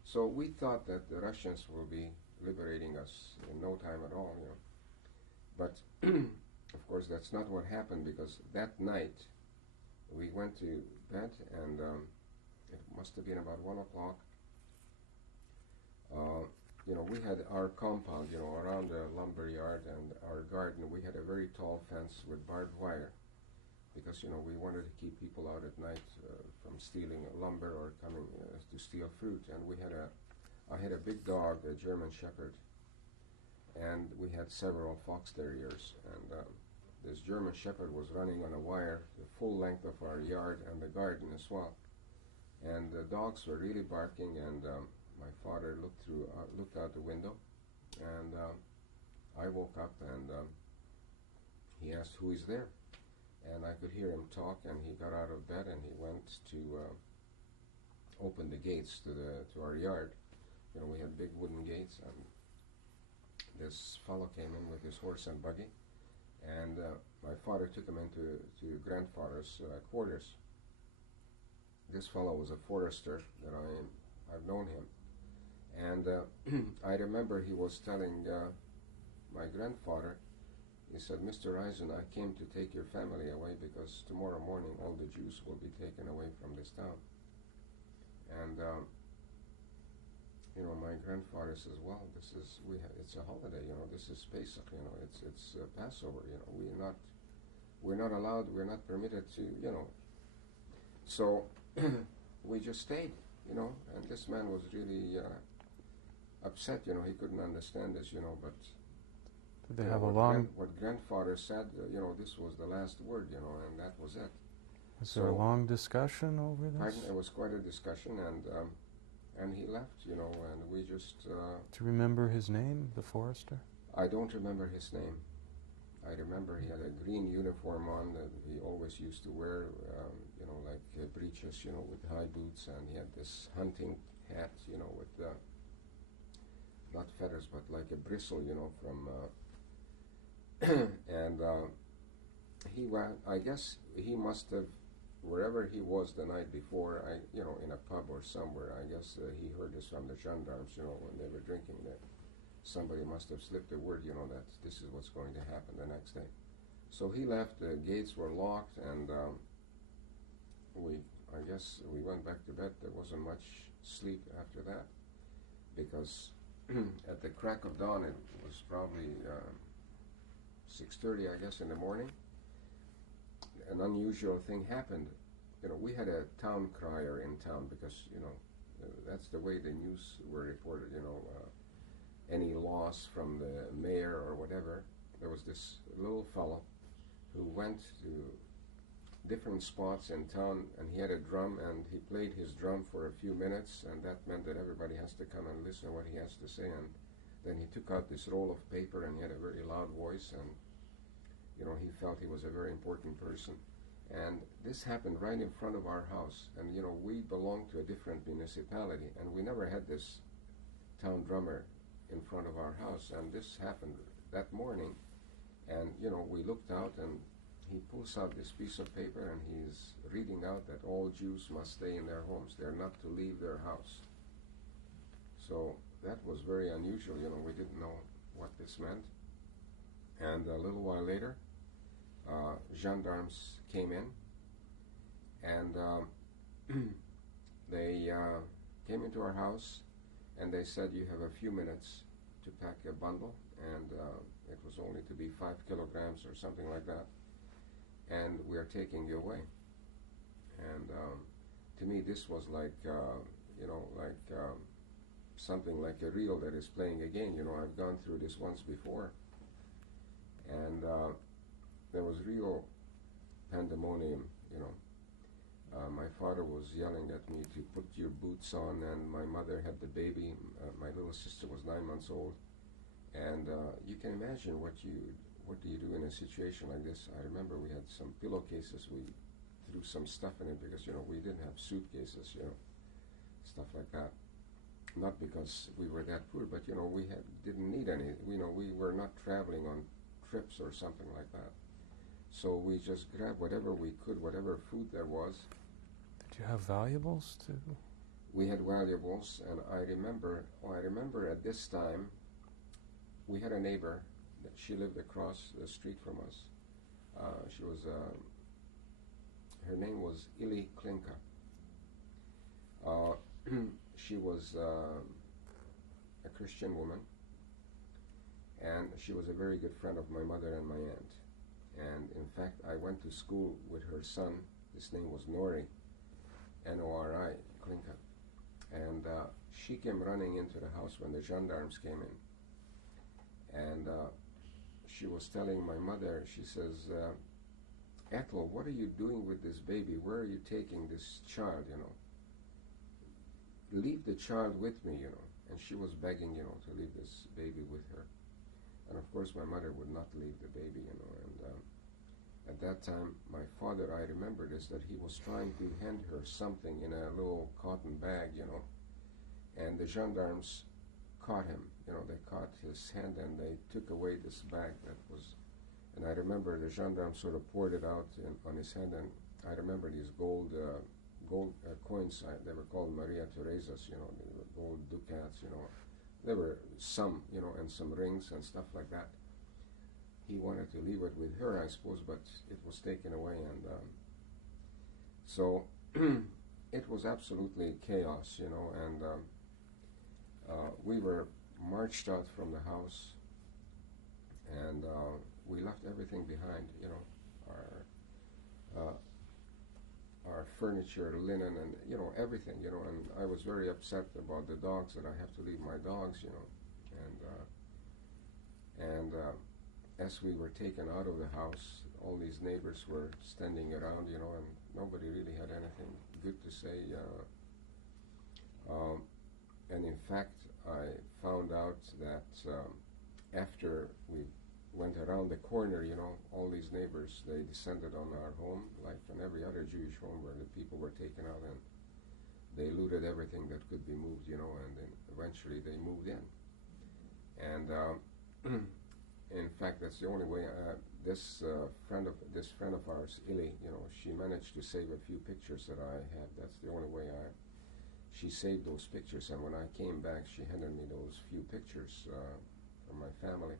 So we thought that the Russians will be liberating us in no time at all, you know. But of course, that's not what happened, because that night we went to bed, and it must have been about 1 o'clock. You know, we had our compound, you know, around the lumber yard and our garden. We had a very tall fence with barbed wire, because, you know, we wanted to keep people out at night from stealing lumber or coming to steal fruit. And I had a big dog, a German Shepherd, and we had several fox terriers. And this German Shepherd was running on a wire the full length of our yard and the garden as well. And the dogs were really barking, and my father looked out the window, and I woke up, and he asked who is there. And I could hear him talk, and he got out of bed and he went to open the gates to our yard. You know, we had big wooden gates, and this fellow came in with his horse and buggy, and my father took him into grandfather's quarters. This fellow was a forester that I've known him, and I remember he was telling my grandfather, he said, "Mr. Eisen, I came to take your family away because tomorrow morning all the Jews will be taken away from this town." And you know, my grandfather says, "Well, it's a holiday, you know. This is Pesach, you know. It's Passover, you know. We're not allowed. We're not permitted to, you know." So we just stayed, you know. And this man was really upset, you know. He couldn't understand this, you know. But did they have a long? What grandfather said, you know, this was the last word, you know, and that was it. Was there a long discussion over this? Pardon? It was quite a discussion, and he left, you know, and we just... Do you remember his name, the forester? I don't remember his name. I remember he had a green uniform on that he always used to wear, you know, like breeches, you know, with high boots, and he had this hunting hat, you know, with not feathers, but like a bristle, you know, from... and he went, I guess he must have, wherever he was the night before, you know, in a pub or somewhere, I guess he heard this from the gendarmes, you know, when they were drinking, that somebody must have slipped a word, you know, that this is what's going to happen the next day. So he left, the gates were locked, and I guess we went back to bed. There wasn't much sleep after that, because at the crack of dawn, it was probably 6:30, I guess, in the morning, an unusual thing happened. You know, we had a town crier in town, because, you know, that's the way the news were reported, you know, any loss from the mayor or whatever. There was this little fellow who went to different spots in town, and he had a drum, and he played his drum for a few minutes, and that meant that everybody has to come and listen to what he has to say. And then he took out this roll of paper, and he had a very loud voice, and, you know, he felt he was a very important person. And this happened right in front of our house. And, you know, we belonged to a different municipality, and we never had this town drummer in front of our house. And this happened that morning. And, you know, we looked out, and he pulls out this piece of paper, and he's reading out that all Jews must stay in their homes. They're not to leave their house. So that was very unusual. You know, we didn't know what this meant. And a little while later, gendarmes came in, and they came into our house, and they said, "You have a few minutes to pack a bundle," and it was only to be 5 kilograms or something like that, and we are taking you away. And to me, this was like, you know, like something like a reel that is playing again. You know, I've gone through this once before, and there was real pandemonium, you know. My father was yelling at me to put your boots on, and my mother had the baby. My little sister was 9 months old, and you can imagine what do you do in a situation like this. I remember we had some pillowcases. We threw some stuff in it because we didn't have suitcases, stuff like that. Not because we were that poor, but we didn't need any. We were not traveling on trips or something like that. So we just grabbed whatever we could, whatever food there was. Did you have valuables too? We had valuables, and I remember at this time, we had a neighbor. She lived across the street from us. Her name was Ili Klinka. She was a Christian woman, and she was a very good friend of my mother and my aunt. And in fact, I went to school with her son. His name was Nori, N-O-R-I, Klinka. And she came running into the house when the gendarmes came in. And she was telling my mother, she says, Ethel, what are you doing with this baby? Where are you taking this child, Leave the child with me, And she was begging, to leave this baby with her. And of course, my mother would not leave the baby, And at that time, my father, I remember this, that he was trying to hand her something in a little cotton bag, And the gendarmes caught him. They caught his hand and they took away this bag that was. And I remember the gendarmes sort of poured it out on his hand, and I remember these gold coins. They were called Maria Teresa's, they were gold ducats, There were some, and some rings and stuff like that. He wanted to leave it with her, I suppose, but it was taken away, and so it was absolutely chaos, and we were marched out from the house, and we left everything behind, our furniture, linen, and everything, and I was very upset about the dogs, that I have to leave my dogs, and as we were taken out of the house, all these neighbors were standing around, and nobody really had anything good to say. And in fact, I found out that after we went around the corner, all these neighbors, they descended on our home, like on every other Jewish home where the people were taken out, and they looted everything that could be moved, and then eventually they moved in. And in fact, that's the only way. This friend of ours, Ili, she managed to save a few pictures that I have. That's the only way she saved those pictures. And when I came back, she handed me those few pictures from my family.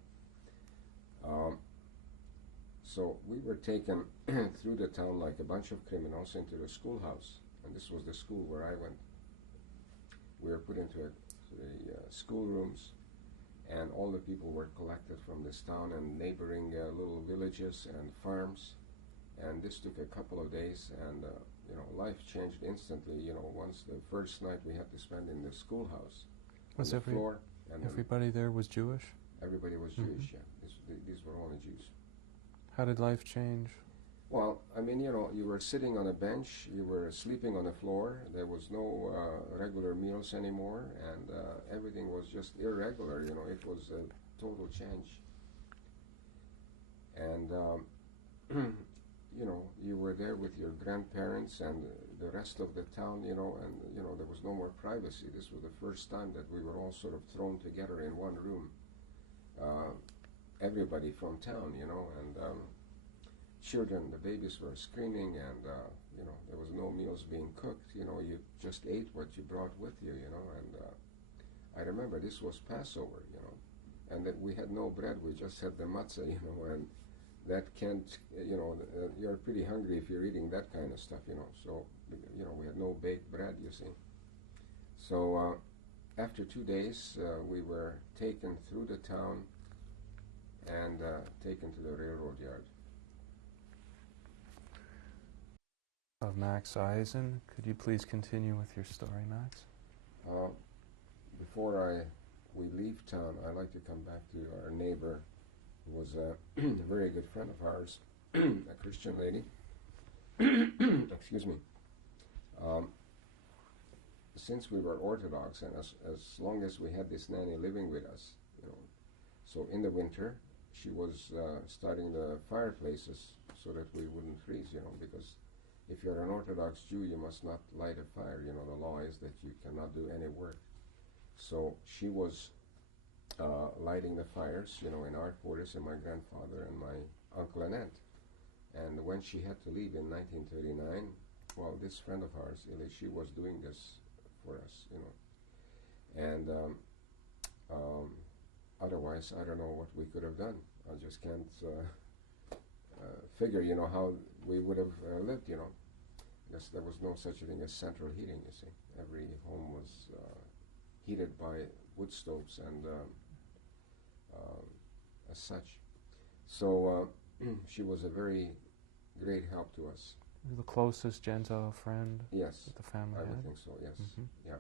So we were taken through the town like a bunch of criminals into the schoolhouse, and this was the school where I went. We were put into the schoolrooms, and all the people were collected from this town and neighboring little villages and farms, and this took a couple of days, and life changed instantly. Once the first night we had to spend in the schoolhouse, was on the floor, and everybody there was Jewish? Everybody was Jewish. Yeah, these were only Jews. How did life change? Well, I mean, you were sitting on a bench, you were sleeping on the floor, there was no regular meals anymore, and everything was just irregular, it was a total change. And, you were there with your grandparents and the rest of the town, and, there was no more privacy. This was the first time that we were all sort of thrown together in one room. Everybody from town, and children, the babies were screaming, and there was no meals being cooked. You just ate what you brought with you, and I remember this was Passover, and that we had no bread. We just had the matzah, and that can't, you're pretty hungry if you're eating that kind of stuff, So, we had no baked bread, you see. So after 2 days, we were taken through the town and taken to the railroad yard. Of Max Eisen. Could you please continue with your story, Max? Before we leave town, I'd like to come back to our neighbor, who was a very good friend of ours, a Christian lady. Excuse me. Um, since we were Orthodox, and as long as we had this nanny living with us, you know, so in the winter she was starting the fireplaces so that we wouldn't freeze, you know, because if you're an Orthodox Jew, you must not light a fire. You know, the law is that you cannot do any work. So she was lighting the fires, you know, in our quarters, and my grandfather and my uncle and aunt. And when she had to leave in 1939, well, this friend of ours, Ili, she was doing this for us, you know. And otherwise, I don't know what we could have done. I just can't figure, you know, how we would have lived, you know. Because there was no such a thing as central heating, you see. Every home was heated by wood stoves and as such. So she was a very great help to us. The closest Gentile friend Yes, that the family I had? would think so, yes. Yeah.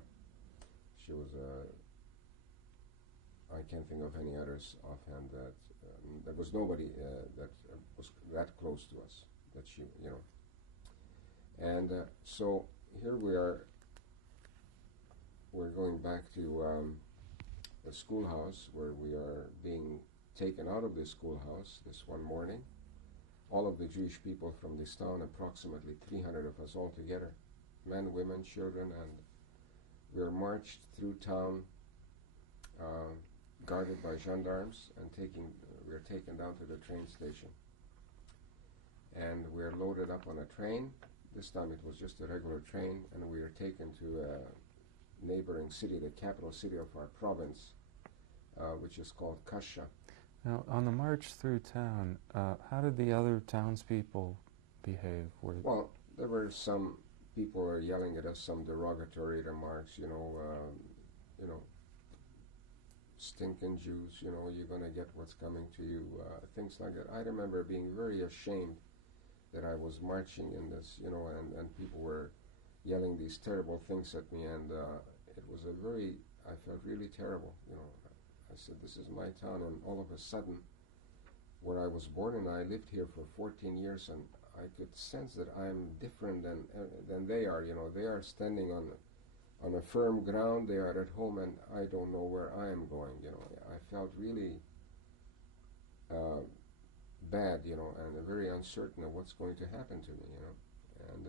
She was I can't think of any others offhand that there was nobody that was that close to us that she, you know. And so here we are. We're going back to the schoolhouse where we are being taken out of the schoolhouse this one morning. All of the Jewish people from this town, approximately 300 of us all together, men, women, children, and we are marched through town, guarded by gendarmes, and we are taken down to the train station. And we are loaded up on a train. This time it was just a regular train, and we are taken to a neighboring city, the capital city of our province, which is called Kasha. Now, on the march through town, how did the other townspeople behave? Well, there were some people who were yelling at us some derogatory remarks, you know, stinking Jews, you know, you're going to get what's coming to you, things like that. I remember being very ashamed that I was marching in this, you know, and people were yelling these terrible things at me, and it was I felt really terrible, you know. I said, this is my town, and all of a sudden, where I was born, and I lived here for 14 years, and I could sense that I'm different than they are, you know. They are standing on a firm ground, they are at home, and I don't know where I am going, you know. I felt really bad, you know, and very uncertain of what's going to happen to me, you know. And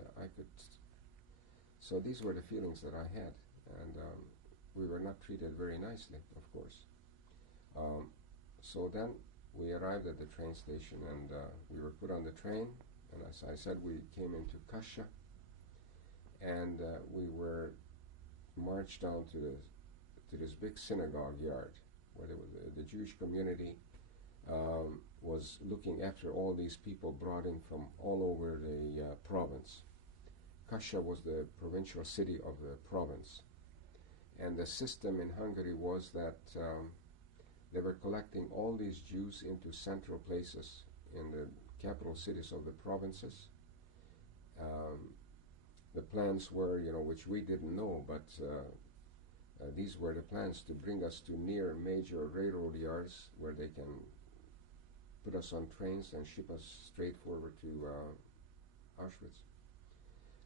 so these were the feelings that I had, and we were not treated very nicely, of course. So then we arrived at the train station, and we were put on the train, and as I said, we came into Kasha, and we were marched down to this big synagogue yard where the Jewish community was looking after all these people brought in from all over the province. Kasha was the provincial city of the province, and the system in Hungary was that they were collecting all these Jews into central places in the capital cities of the provinces. The plans were, you know, which we didn't know, but these were the plans to bring us to near major railroad yards where they can put us on trains and ship us straight forward to Auschwitz.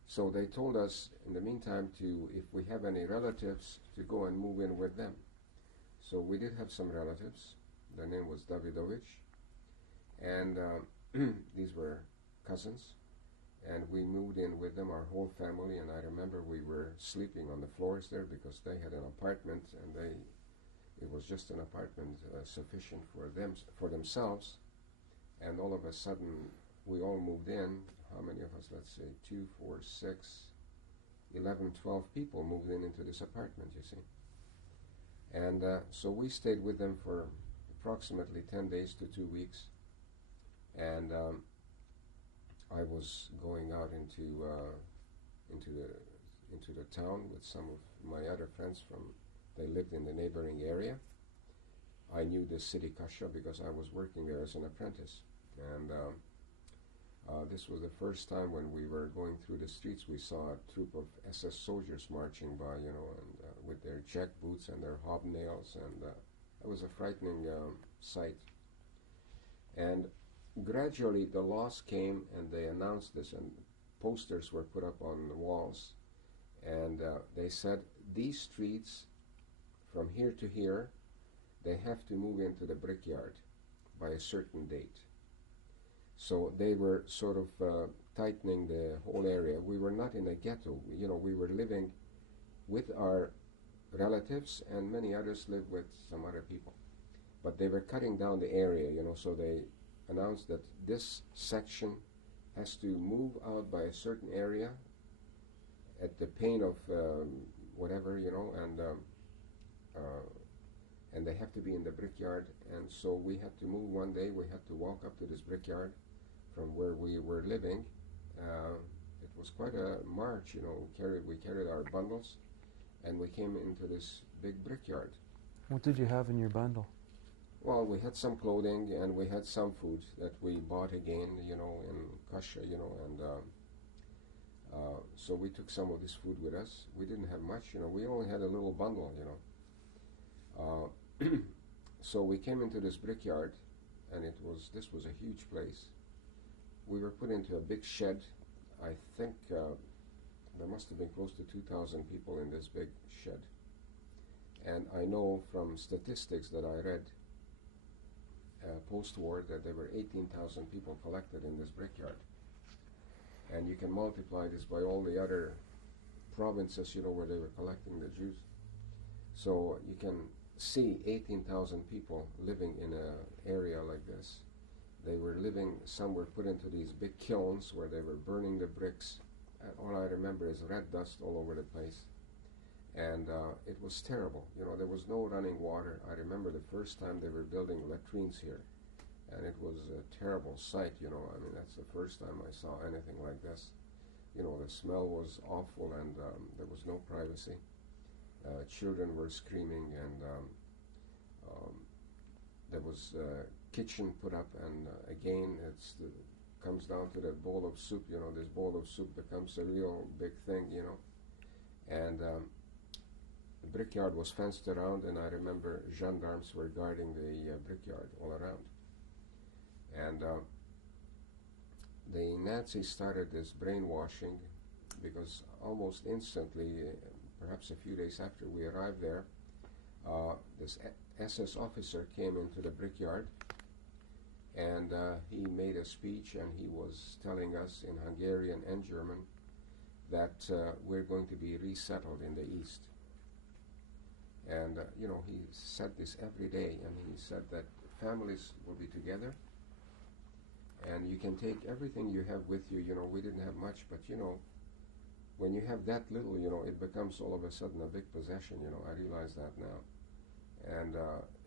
So they told us, in the meantime, if we have any relatives, to go and move in with them. So we did have some relatives. Their name was Davidovich, and these were cousins, and we moved in with them, our whole family. And I remember we were sleeping on the floors there because they had an apartment, and it was just an apartment sufficient for themselves. And all of a sudden, we all moved in. How many of us? Let's say 2, 4, 6, 11, 12 people moved into this apartment, you see. And so we stayed with them for approximately 10 days to 2 weeks. And I was going out into the town with some of my other friends they lived in the neighboring area. I knew the city Kasha because I was working there as an apprentice. And this was the first time when we were going through the streets, we saw a troop of SS soldiers marching by, you know, and with their jack boots and their hobnails, and it was a frightening sight. And gradually the laws came, and they announced this, and posters were put up on the walls And they said these streets from here to here, they have to move into the brickyard by a certain date. So they were sort of tightening the whole area. We were not in a ghetto. We were living with our relatives, and many others lived with some other people. But they were cutting down the area, so they announced that this section has to move out by a certain area at the pain of whatever, and they have to be in the brickyard. And so we had to move one day. We had to walk up to this brickyard from where we were living. It was quite a march, we carried our bundles, and we came into this big brickyard. What did you have in your bundle? Well, we had some clothing, and we had some food that we bought again, in Kasha, and so we took some of this food with us. We didn't have much, we only had a little bundle, So we came into this brickyard, and this was a huge place. We were put into a big shed. I think there must have been close to 2,000 people in this big shed. And I know from statistics that I read post-war that there were 18,000 people collected in this brickyard. And you can multiply this by all the other provinces, where they were collecting the Jews. So you can see 18,000 people living in an area like this. They were living, some were put into these big kilns where they were burning the bricks. All I remember is red dust all over the place. And it was terrible. There was no running water. I remember the first time they were building latrines here. And it was a terrible sight, that's the first time I saw anything like this. The smell was awful, and there was no privacy. Children were screaming, and there was a kitchen put up, and again, comes down to that bowl of soup. This bowl of soup becomes a real big thing, and the brickyard was fenced around, and I remember gendarmes were guarding the brickyard all around. And the Nazis started this brainwashing, because almost instantly, perhaps a few days after we arrived there, this SS officer came into the brickyard, and he made a speech, and he was telling us in Hungarian and German that we're going to be resettled in the East. And, he said this every day, and he said that families will be together, and you can take everything you have with you. We didn't have much, but, when you have that little, it becomes all of a sudden a big possession, I realize that now. And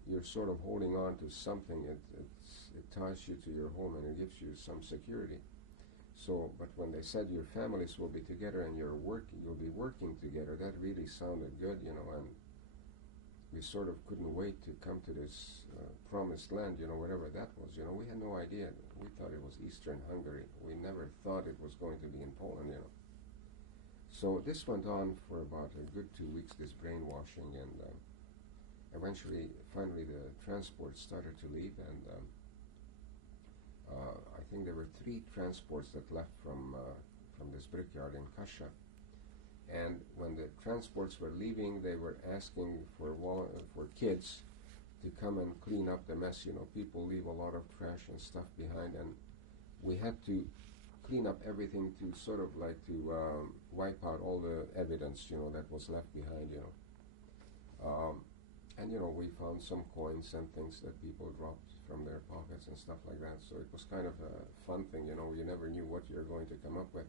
you're sort of holding on to something. It ties you to your home, and it gives you some security. So, but when they said your families will be together and you'll be working together, that really sounded good, and we sort of couldn't wait to come to this promised land, whatever that was. We had no idea. We thought it was Eastern Hungary. We never thought it was going to be in Poland, So this went on for about a good 2 weeks, this brainwashing, and finally the transports started to leave, and I think there were 3 transports that left from this brickyard in Kasha. And when the transports were leaving, they were asking for kids to come and clean up the mess. People leave a lot of trash and stuff behind, and we had to clean up everything to sort of like to wipe out all the evidence, that was left behind, and we found some coins and things that people dropped from their pockets and stuff like that. So it was kind of a fun thing, you never knew what you're going to come up with.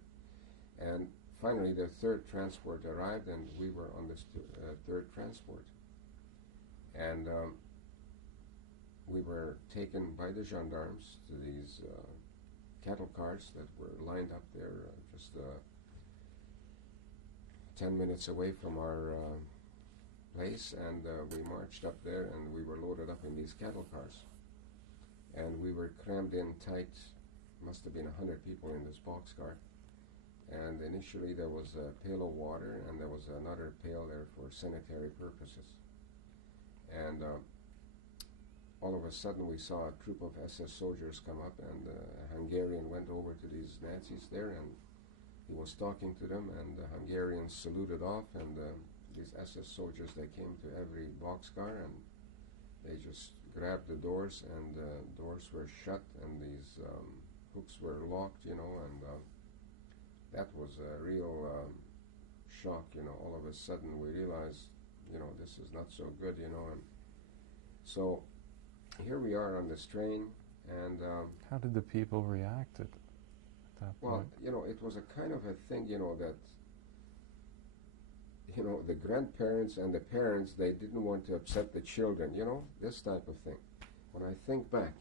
And finally, the 3rd transport arrived, and we were on this 3rd transport. And we were taken by the gendarmes to these cattle cars that were lined up there just 10 minutes away from our place, and we marched up there, and we were loaded up in these cattle cars. And we were crammed in tight. Must have been 100 people in this boxcar. And initially there was a pail of water, and there was another pail there for sanitary purposes. And all of a sudden we saw a troop of SS soldiers come up, and a Hungarian went over to these Nazis there and he was talking to them, and the Hungarians saluted off, and these SS soldiers, they came to every boxcar, and they just grabbed the doors, and the doors were shut, and these hooks were locked, and that was a real shock, all of a sudden we realized, this is not so good, and so here we are on this train, and how did the people react at that point? Well, it was a kind of a thing, that the grandparents and the parents, they didn't want to upset the children, this type of thing. When I think back,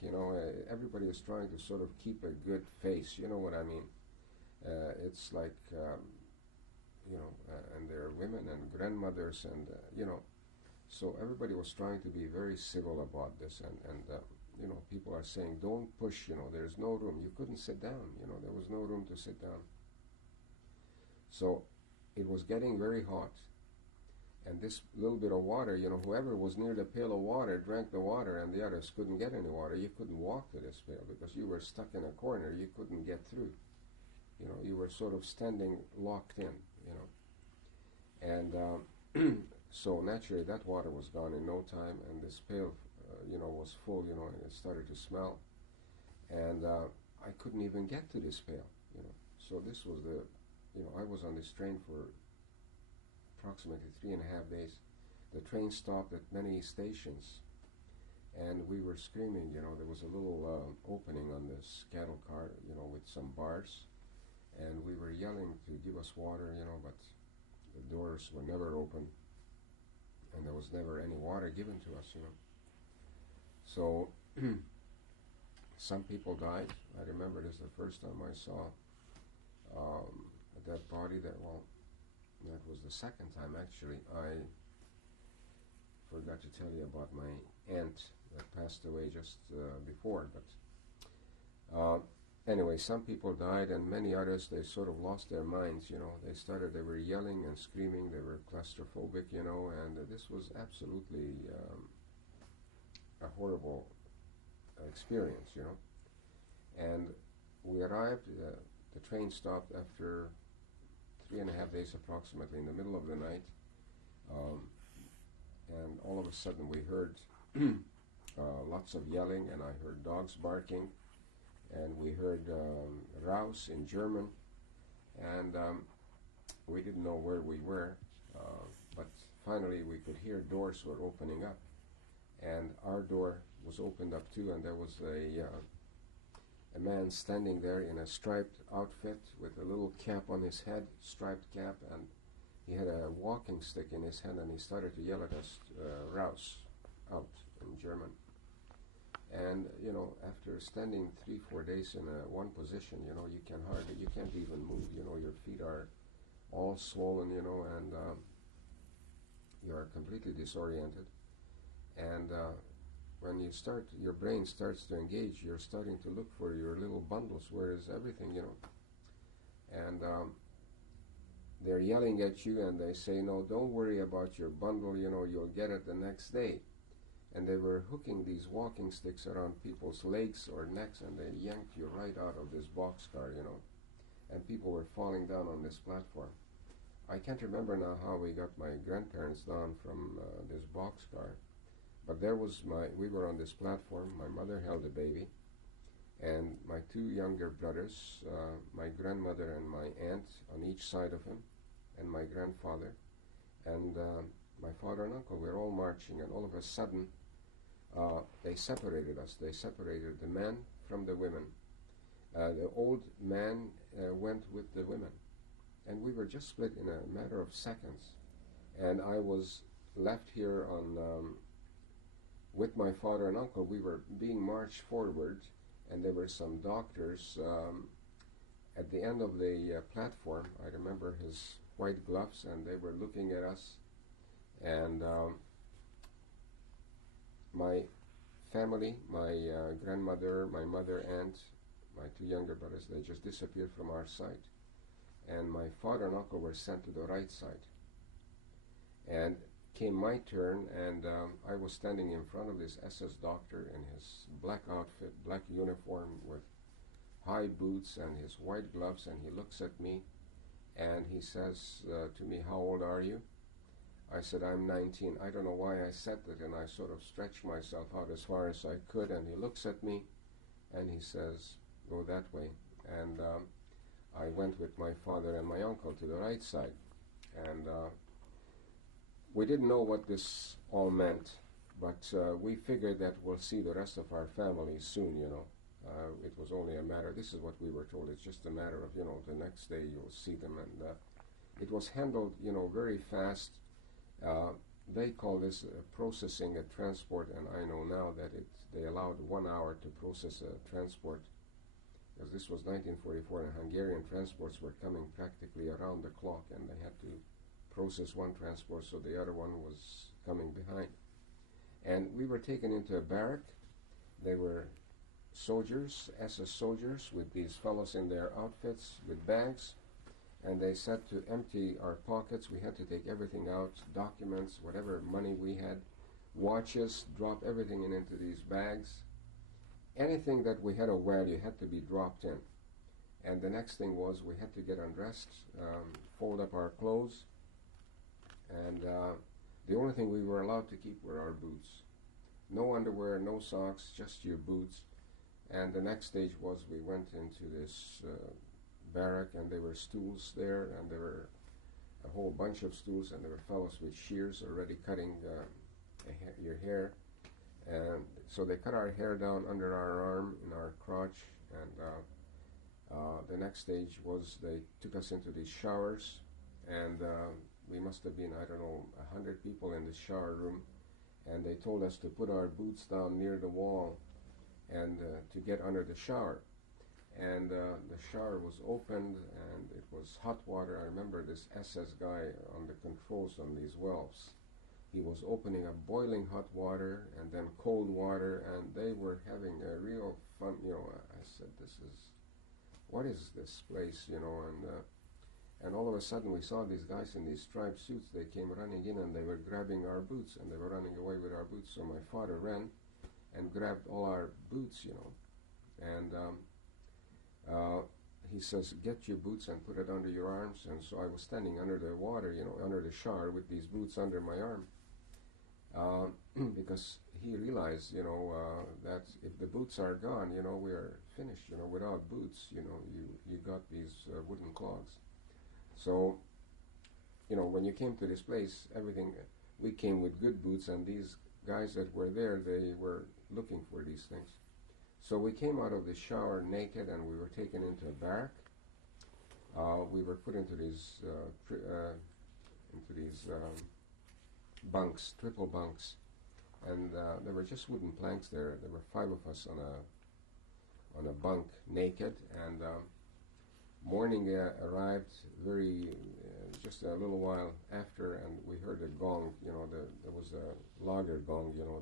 everybody is trying to sort of keep a good face, you know what I mean? It's like, and there are women and grandmothers, and, so everybody was trying to be very civil about this, and people are saying, don't push, there's no room. You couldn't sit down, there was no room to sit down. So it was getting very hot, and this little bit of water, whoever was near the pail of water drank the water, and the others couldn't get any water. You couldn't walk to this pail because you were stuck in a corner. You couldn't get through. You were sort of standing locked in, and so naturally that water was gone in no time, and this pail, was full, and it started to smell, and I couldn't even get to this pail, So this was I was on this train for approximately 3.5 days. The train stopped at many stations, and we were screaming, there was a little opening on this cattle car, with some bars, and we were yelling to give us water, but the doors were never open, and there was never any water given to us, So some people died. I remember this the first time I saw a dead body. That was the second time actually. I forgot to tell you about my aunt that passed away just before, but anyway, some people died, and many others, they sort of lost their minds, they were yelling and screaming, they were claustrophobic, and this was absolutely a horrible experience, and we arrived, the train stopped after 3.5 days approximately, in the middle of the night, and all of a sudden we heard lots of yelling, and I heard dogs barking, and we heard Raus in German, and we didn't know where we were, but finally we could hear doors were opening up, and our door was opened up too, and there was a man standing there in a striped outfit with a little cap on his head, striped cap, and he had a walking stick in his hand, and he started to yell at us, Raus, out, in German. And, after standing 3-4 days in one position, you can't even move, your feet are all swollen, and you are completely disoriented. And when your brain starts to engage, you're starting to look for your little bundles, where is everything, And they're yelling at you, and they say, no, don't worry about your bundle, you'll get it the next day. And they were hooking these walking sticks around people's legs or necks, and they yanked you right out of this boxcar, and people were falling down on this platform. I can't remember now how we got my grandparents down from this boxcar, but we were on this platform. My mother held a baby, and my 2 younger brothers, my grandmother and my aunt on each side of him, and my grandfather, and my father and uncle were all marching, and all of a sudden they separated us. They separated the men from the women. The old man went with the women, and we were just split in a matter of seconds. And I was left here with my father and uncle. We were being marched forward, and there were some doctors at the end of the platform. I remember his white gloves, and they were looking at us. And my family, my grandmother, my mother, aunt, my 2 younger brothers, they just disappeared from our sight. And my father and uncle were sent to the right side. And came my turn, and I was standing in front of this SS doctor in his black outfit, black uniform with high boots and his white gloves, and he looks at me, And he says to me, "How old are you?" I said, "I'm 19. I don't know why I said that, and I sort of stretched myself out as far as I could, and he looks at me, and he says, "Go that way." And I went with my father and my uncle to the right side. And we didn't know what this all meant, but we figured that we'll see the rest of our family soon, you know. It was only a matter, this is what we were told, it's just a matter of, you know, the next day you'll see them. And it was handled, you know, very fast. They call this processing a transport, and I know now that they allowed 1 hour to process a transport, because this was 1944 and Hungarian transports were coming practically around the clock, and they had to process one transport so the other one was coming behind. And we were taken into a barrack. They were soldiers, SS soldiers, with these fellows in their outfits with bags, and they said to empty our pockets. We had to take everything out, documents, whatever money we had, watches, drop everything into these bags. Anything that we had of value had to be dropped in. And the next thing was we had to get undressed, fold up our clothes, and the only thing we were allowed to keep were our boots. No underwear, no socks, just your boots. And the next stage was we went into this barrack, and there were stools there, and there were a whole bunch of stools, and there were fellows with shears already cutting your hair. And so they cut our hair down under our arm, in our crotch, and the next stage was they took us into these showers, and we must have been, I don't know, 100 people in the shower room, and they told us to put our boots down near the wall and to get under the shower. And the shower was opened, and it was hot water. I remember this SS guy on the controls on these wells. He was opening up boiling hot water and then cold water, and they were having a real fun, you know. I said, what is this place, you know? And all of a sudden we saw these guys in these striped suits. They came running in, and they were grabbing our boots, and they were running away with our boots. So my father ran and grabbed all our boots, you know. And he says, "Get your boots and put it under your arms." And so I was standing under the water, you know, under the shower with these boots under my arm, because he realized, you know, that if the boots are gone, you know, we are finished, you know, without boots, you know, you got these wooden clogs. So, you know, when you came to this place, we came with good boots, and these guys that were there, they were looking for these things. So we came out of the shower naked, and we were taken into a barrack. We were put into these bunks, triple bunks, and there were just wooden planks there. There were 5 of us on a bunk, naked, and morning arrived just a little while after, and we heard a gong. You know, there was a lager gong. You know,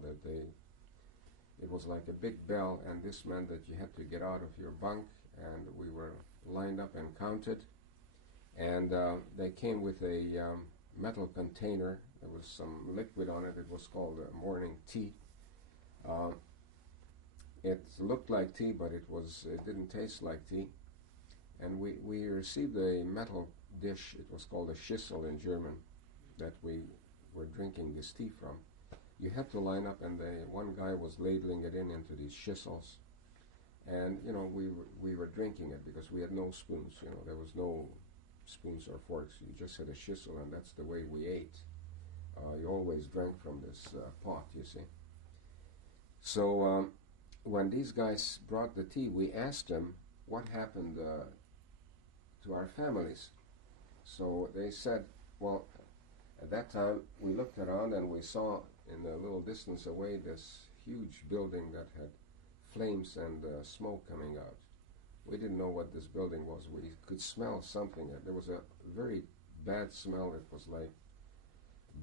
it was like a big bell, and this meant that you had to get out of your bunk, and we were lined up and counted. And they came with a metal container. There was some liquid on it. It was called morning tea. It looked like tea, but it didn't taste like tea. And we received a metal dish. It was called a Schüssel in German, that we were drinking this tea from. You had to line up, and one guy was ladling it into these Schüssels. And, you know, we were drinking it because we had no spoons. You know, there was no spoons or forks. You just had a Schüssel, and that's the way we ate. You always drank from this pot, you see. So when these guys brought the tea, we asked them what happened to our families. So they said, well, at that time we looked around, and we saw in a little distance away this huge building that had flames and smoke coming out. We didn't know what this building was. We could smell something. There was a very bad smell. It was like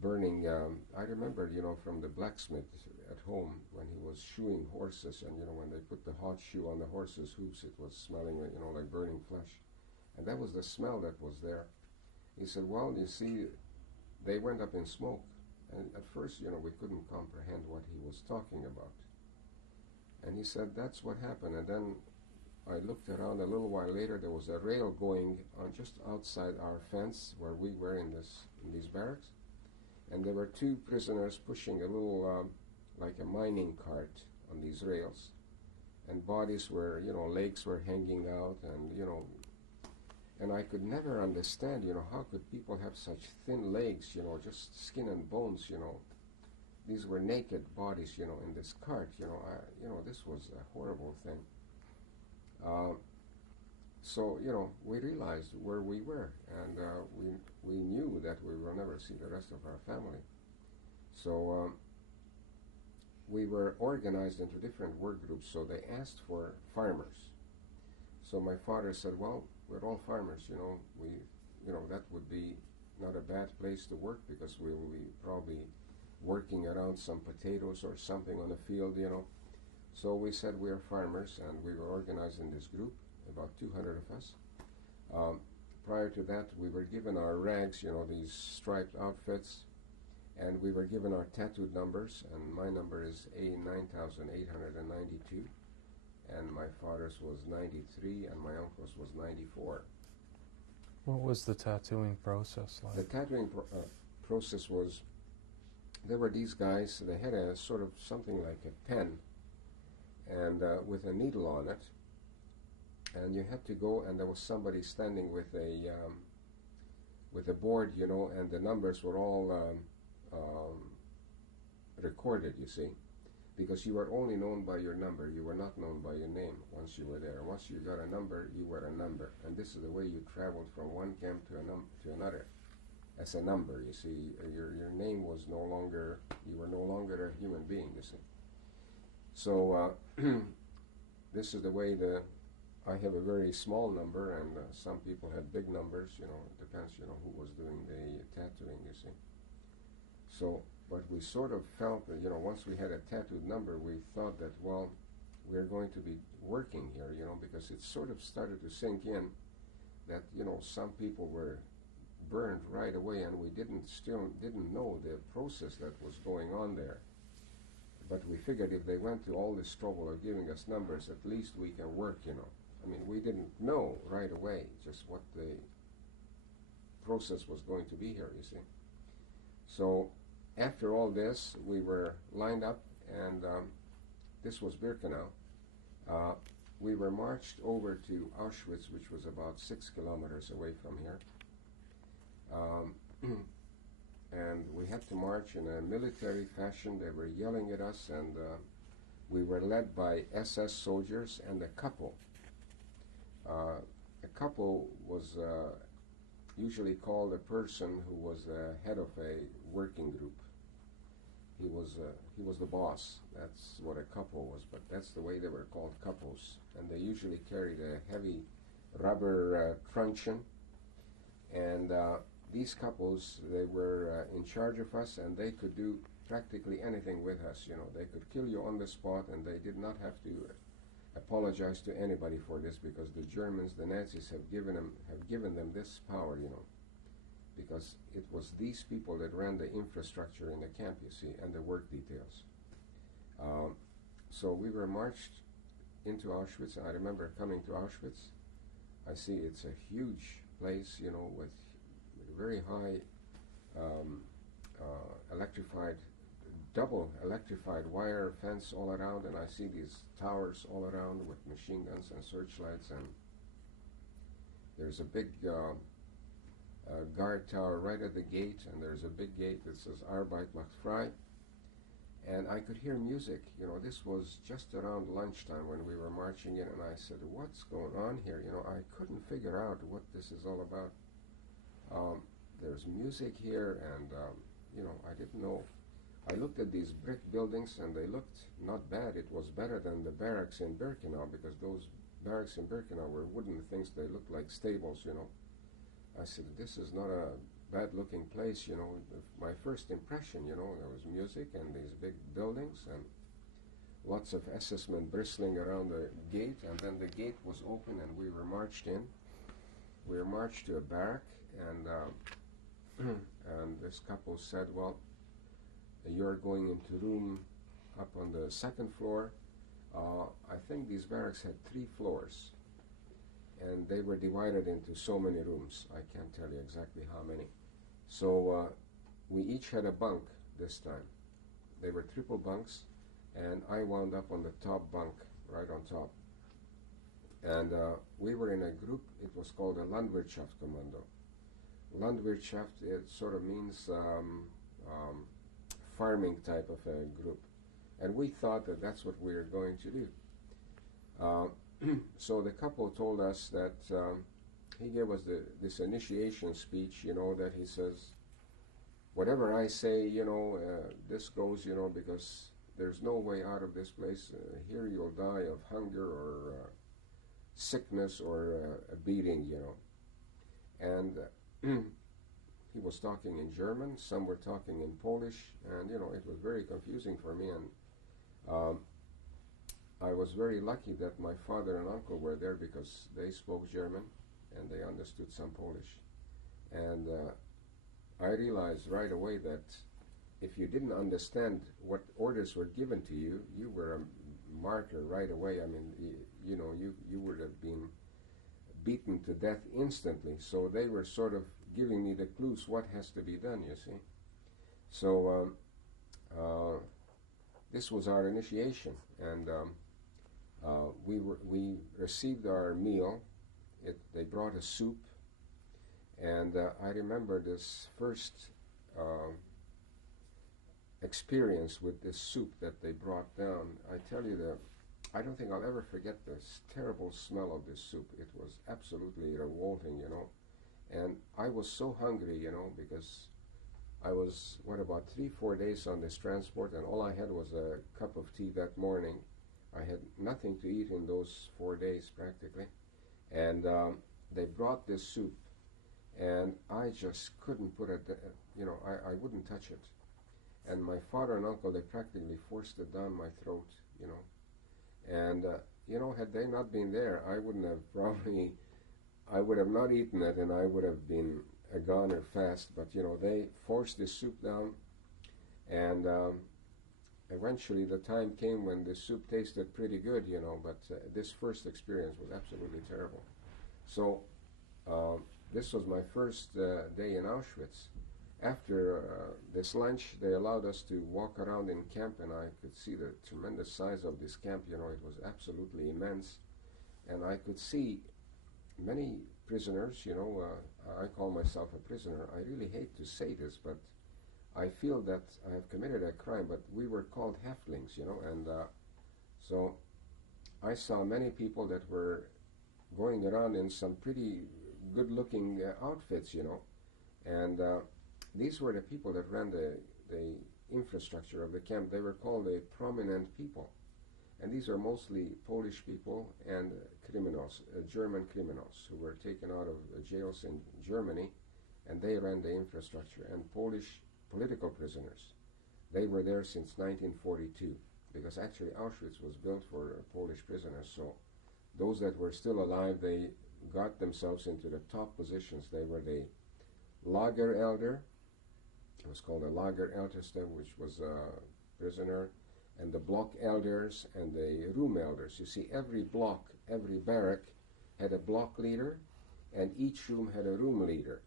burning. I remember, you know, from the blacksmith at home when he was shoeing horses, and, you know, when they put the hot shoe on the horse's hooves, it was smelling, you know, like burning flesh. And that was the smell that was there. He said, well, you see, they went up in smoke. And at first, you know, we couldn't comprehend what he was talking about. And he said, that's what happened. And then I looked around a little while later. There was a rail going on just outside our fence where we were in these barracks, and there were two prisoners pushing a little like a mining cart on these rails, and bodies were, legs were hanging out, and I could never understand, how could people have such thin legs, just skin and bones, These were naked bodies, in this cart, this was a horrible thing. So, we realized where we were, and we knew that we will never see the rest of our family. So we were organized into different work groups, so they asked for farmers. So my father said, well, we're all farmers, that would be not a bad place to work because we will be probably working around some potatoes or something on the field, So we said we are farmers, and we were organized in this group, about 200 of us. Prior to that, we were given our rags, these striped outfits, and we were given our tattooed numbers, and my number is A9892, and my father's was 93, and my uncle's was 94. What was the tattooing process like? The tattooing process was, there were these guys, they had a sort of something like a pen, and with a needle on it, and you had to go, and there was somebody standing with a board, and the numbers were all recorded, you see, because you were only known by your number. You were not known by your name once you were there. Once you got a number, you were a number, and this is the way you traveled from one camp to another, as a number. You see, your name was no longer, you were no longer a human being, you see. So this is the way I have a very small number, and some people had big numbers, it depends, who was doing the tattooing, you see. So, but we sort of felt that, once we had a tattooed number, we thought that, well, we're going to be working here, because it sort of started to sink in that, some people were burned right away, and we didn't know the process that was going on there. But we figured if they went to all this trouble of giving us numbers, at least we can work, I mean, we didn't know right away just what the process was going to be here, you see. So after all this, we were lined up, and this was Birkenau. We were marched over to Auschwitz, which was about 6 kilometers away from here. And we had to march in a military fashion. They were yelling at us, and we were led by SS soldiers and a couple. A couple was usually called a person who was the head of a working group. He was the boss. That's what a couple was, but that's the way they were called, couples. And they usually carried a heavy rubber truncheon. And these couples, they were in charge of us, and they could do practically anything with us. They could kill you on the spot, and they did not have to apologize to anybody for this, because the Germans, the Nazis, have given them this power, because it was these people that ran the infrastructure in the camp, you see, and the work details. So we were marched into Auschwitz. I remember coming to Auschwitz. I see it's a huge place, with very high double electrified wire fence all around, and I see these towers all around with machine guns and searchlights, and there's a big guard tower right at the gate, and there's a big gate that says Arbeit macht frei, and I could hear music. This was just around lunchtime when we were marching in, and I said, what's going on here? I couldn't figure out what this is all about. There's music here, and I didn't know. I looked at these brick buildings, and they looked not bad. It was better than the barracks in Birkenau, because those barracks in Birkenau were wooden things. They looked like stables, I said, this is not a bad-looking place, My first impression, there was music and these big buildings and lots of SS men bristling around the gate, and then the gate was open, and we were marched in. We were marched to a barrack, and and this couple said, well, you're going into room up on the second floor. I think these barracks had 3 floors, and they were divided into so many rooms. I can't tell you exactly how many. So we each had a bunk this time. They were triple bunks, and I wound up on the top bunk, right on top. And we were in a group. It was called a Landwirtschaftskommando. Landwirtschaft, it sort of means farming type of a group. And we thought that that's what we were going to do. So the couple told us that he gave us this initiation speech, that he says, whatever I say, this goes, because there's no way out of this place. Here you'll die of hunger or sickness or a beating, And he was talking in German, some were talking in Polish, and, it was very confusing for me. And I was very lucky that my father and uncle were there because they spoke German and they understood some Polish. And I realized right away that if you didn't understand what orders were given to you, you were a martyr right away. I mean, you would have been beaten to death instantly. So they were sort of giving me the clues what has to be done, you see. So this was our initiation, and we received our meal. They brought a soup, and I remember this first experience with this soup that they brought down. I tell you, I don't think I'll ever forget this terrible smell of this soup. It was absolutely revolting, and I was so hungry, because I was, about 3-4 days on this transport, and all I had was a cup of tea that morning. I had nothing to eat in those 4 days practically, and they brought this soup, and I just couldn't put it, I wouldn't touch it. And my father and uncle, they practically forced it down my throat, and had they not been there, I wouldn't have I would have not eaten it, and I would have been a goner fast. But they forced this soup down, and eventually the time came when the soup tasted pretty good, but this first experience was absolutely terrible. So this was my first day in Auschwitz. After this lunch, they allowed us to walk around in camp, and I could see the tremendous size of this camp. It was absolutely immense, and I could see many prisoners. I call myself a prisoner. I really hate to say this, but I feel that I have committed a crime, but we were called Häftlings, and so I saw many people that were going around in some pretty good-looking outfits, and these were the people that ran the infrastructure of the camp. They were called the prominent people, and these are mostly Polish people and criminals, German criminals who were taken out of jails in Germany, and they ran the infrastructure. And Polish political prisoners, they were there since 1942, because actually Auschwitz was built for Polish prisoners. So those that were still alive, they got themselves into the top positions. They were the Lagerelder. It was called a Lagerälteste, which was a prisoner, and the block elders and the room elders. You see, every block, every barrack had a block leader, and each room had a room leader.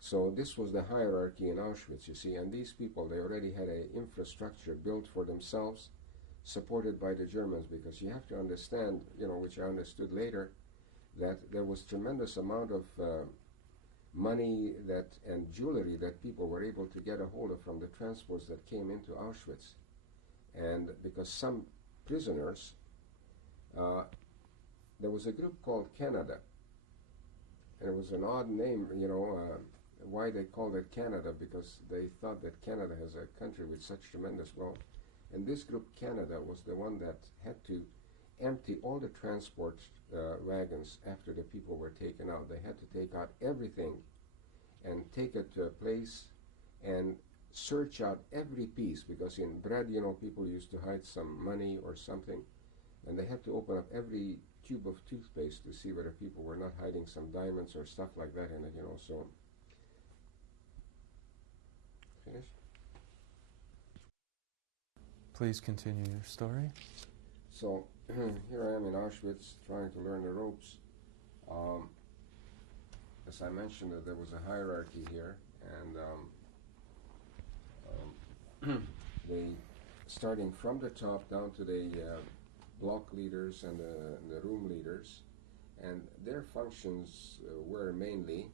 So this was the hierarchy in Auschwitz, you see, and these people, they already had an infrastructure built for themselves, supported by the Germans, because you have to understand, which I understood later, that there was tremendous amount of money and jewelry that people were able to get a hold of from the transports that came into Auschwitz. And because some prisoners, there was a group called Canada, and it was an odd name, why they called it Canada, because they thought that Canada has a country with such tremendous wealth. And this group, Canada, was the one that had to empty all the transport wagons after the people were taken out. They had to take out everything and take it to a place and search out every piece, because in bread, people used to hide some money or something, and they had to open up every tube of toothpaste to see whether people were not hiding some diamonds or stuff like that in it, so. Finish? Please continue your story. So here I am in Auschwitz trying to learn the ropes, as I mentioned, that there was a hierarchy here, and they, starting from the top down to the block leaders and the room leaders, and their functions were mainly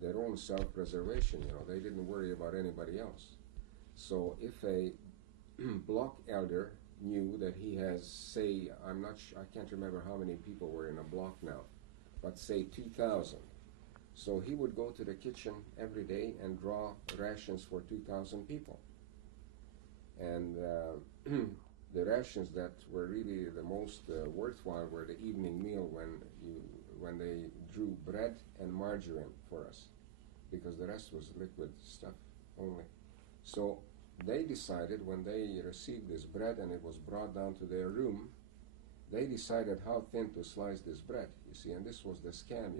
their own self-preservation. They didn't worry about anybody else. So if a block elder knew that he has, say, I can't remember how many people were in a block now, but say 2,000. So he would go to the kitchen every day and draw rations for 2,000 people. And the rations that were really the most worthwhile were the evening meal when they drew bread and margarine for us, because the rest was liquid stuff only. So they decided, when they received this bread and it was brought down to their room, they decided how thin to slice this bread, you see, and this was the scam,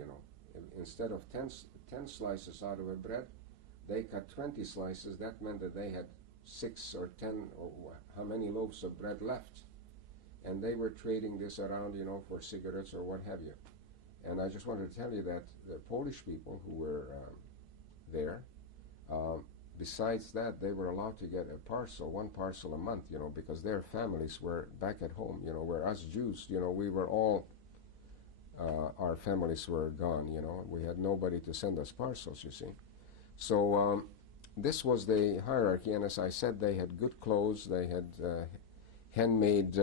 Instead of 10 slices out of a bread, they cut 20 slices. That meant that they had 6 or 10 or how many loaves of bread left. And they were trading this around, for cigarettes or what have you. And I just wanted to tell you that the Polish people who were there, besides that, they were allowed to get one parcel a month, because their families were back at home, where us Jews, we were all, our families were gone, We had nobody to send us parcels, you see. So this was the hierarchy, and as I said, they had good clothes, they had handmade,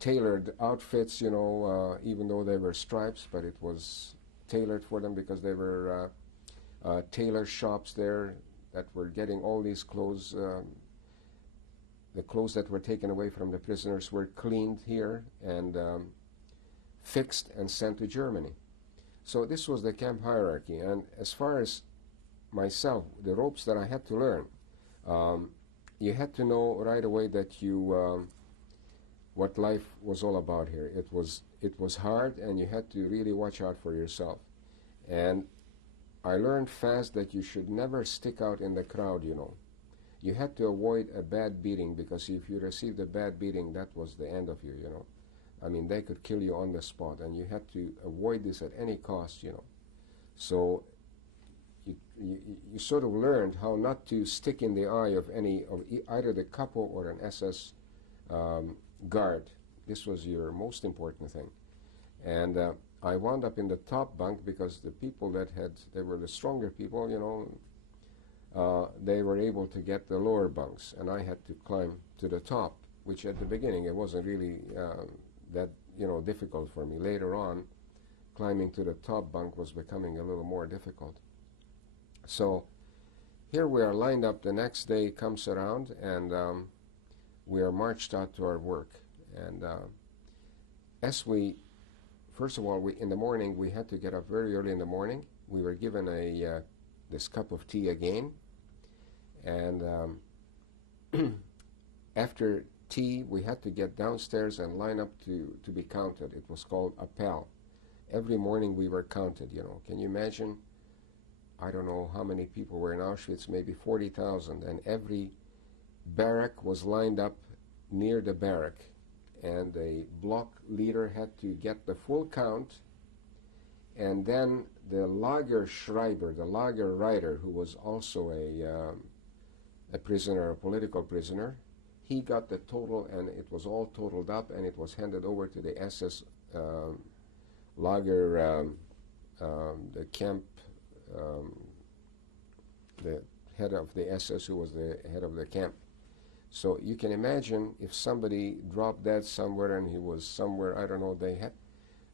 tailored outfits, even though they were stripes, but it was tailored for them because they were tailor shops there that were getting all these clothes. The clothes that were taken away from the prisoners were cleaned here and fixed and sent to Germany. So this was the camp hierarchy. And as far as myself, the ropes that I had to learn, you had to know right away that what life was all about here. It was hard, and you had to really watch out for yourself. And I learned fast that you should never stick out in the crowd, You had to avoid a bad beating, because if you received a bad beating, that was the end of you, I mean, they could kill you on the spot, and you had to avoid this at any cost, So you sort of learned how not to stick in the eye of either the Kapo or an SS guard. This was your most important thing. And I wound up in the top bunk because the people they were the stronger people, they were able to get the lower bunks, and I had to climb to the top, which at the beginning it wasn't really that difficult for me. Later on, climbing to the top bunk was becoming a little more difficult. So here we are lined up. The next day comes around, and we are marched out to our work. And first of all, in the morning, we had to get up very early in the morning. We were given this cup of tea again. And after tea, we had to get downstairs and line up to be counted. It was called appel. Every morning we were counted, Can you imagine? I don't know how many people were in Auschwitz, maybe 40,000. And every barrack was lined up near the barrack. And the block leader had to get the full count, and then the Lager Schreiber, the Lager writer, who was also a prisoner, a political prisoner, he got the total, and it was all totaled up, and it was handed over to the SS Lager, the camp, the head of the SS, who was the head of the camp. So you can imagine if somebody dropped dead somewhere and he was somewhere, I don't know,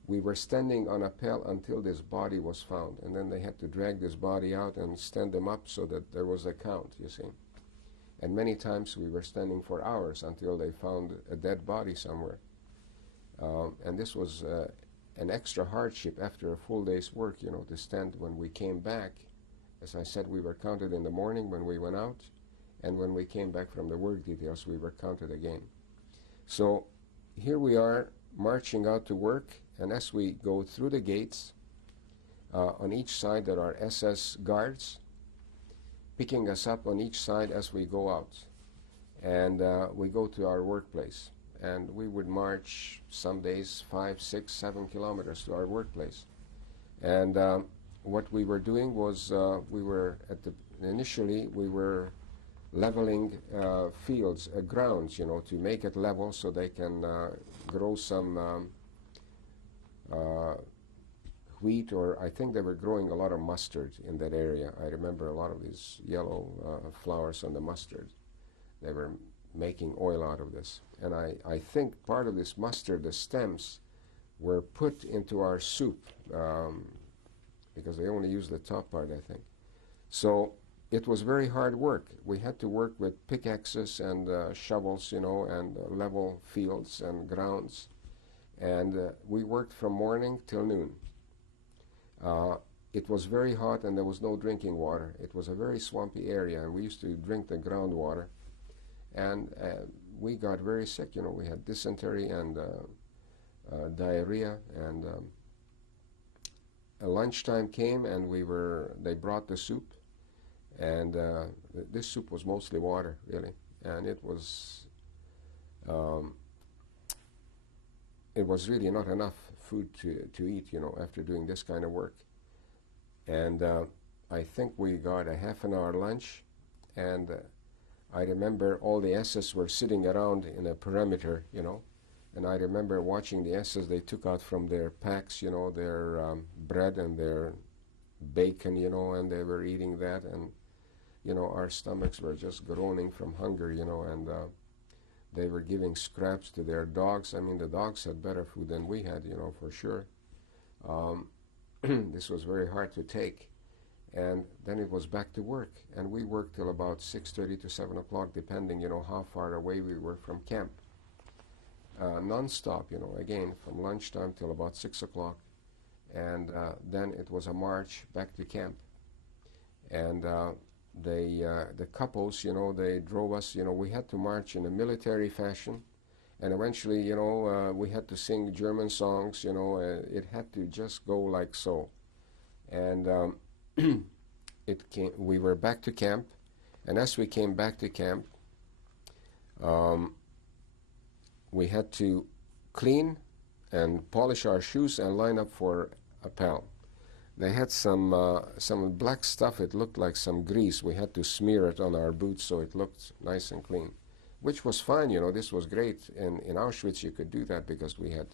we were standing on appel until this body was found, and then they had to drag this body out and stand them up so that there was a count, you see. And many times we were standing for hours until they found a dead body somewhere. And this was an extra hardship after a full day's work, to stand when we came back. As I said, we were counted in the morning when we went out, and when we came back from the work details, we were counted again. So here we are marching out to work, and as we go through the gates, on each side there are SS guards picking us up on each side as we go out. And we go to our workplace. And we would march some days 5, 6, 7 kilometers to our workplace. And what we were doing was initially we were leveling fields, grounds, to make it level so they can grow some wheat, or I think they were growing a lot of mustard in that area. I remember a lot of these yellow flowers on the mustard. They were making oil out of this. And I think part of this mustard, the stems, were put into our soup because they only used the top part, I think. So it was very hard work. We had to work with pickaxes and shovels, and level fields and grounds. And we worked from morning till noon. It was very hot and there was no drinking water. It was a very swampy area, and we used to drink the groundwater. And we got very sick. We had dysentery and diarrhea. And lunchtime came, and they brought the soup. And this soup was mostly water, really. And it was really not enough food to eat, after doing this kind of work. And I think we got a half an hour lunch, and I remember all the SS were sitting around in a perimeter, and I remember watching the SS. They took out from their packs, their bread and their bacon, and they were eating that, and our stomachs were just groaning from hunger, and they were giving scraps to their dogs. I mean, the dogs had better food than we had, for sure. This was very hard to take. And then it was back to work. And we worked till about 6:30 to 7 o'clock, depending, how far away we were from camp. Non-stop, again, from lunchtime till about 6 o'clock. And then it was a march back to camp. And the couples, they drove us, we had to march in a military fashion. And eventually, we had to sing German songs, it had to just go like so. And we were back to camp. And as we came back to camp, we had to clean and polish our shoes and line up for Appel. They had some black stuff. It looked like some grease. We had to smear it on our boots so it looked nice and clean, which was fine. This was great. In Auschwitz, you could do that because we had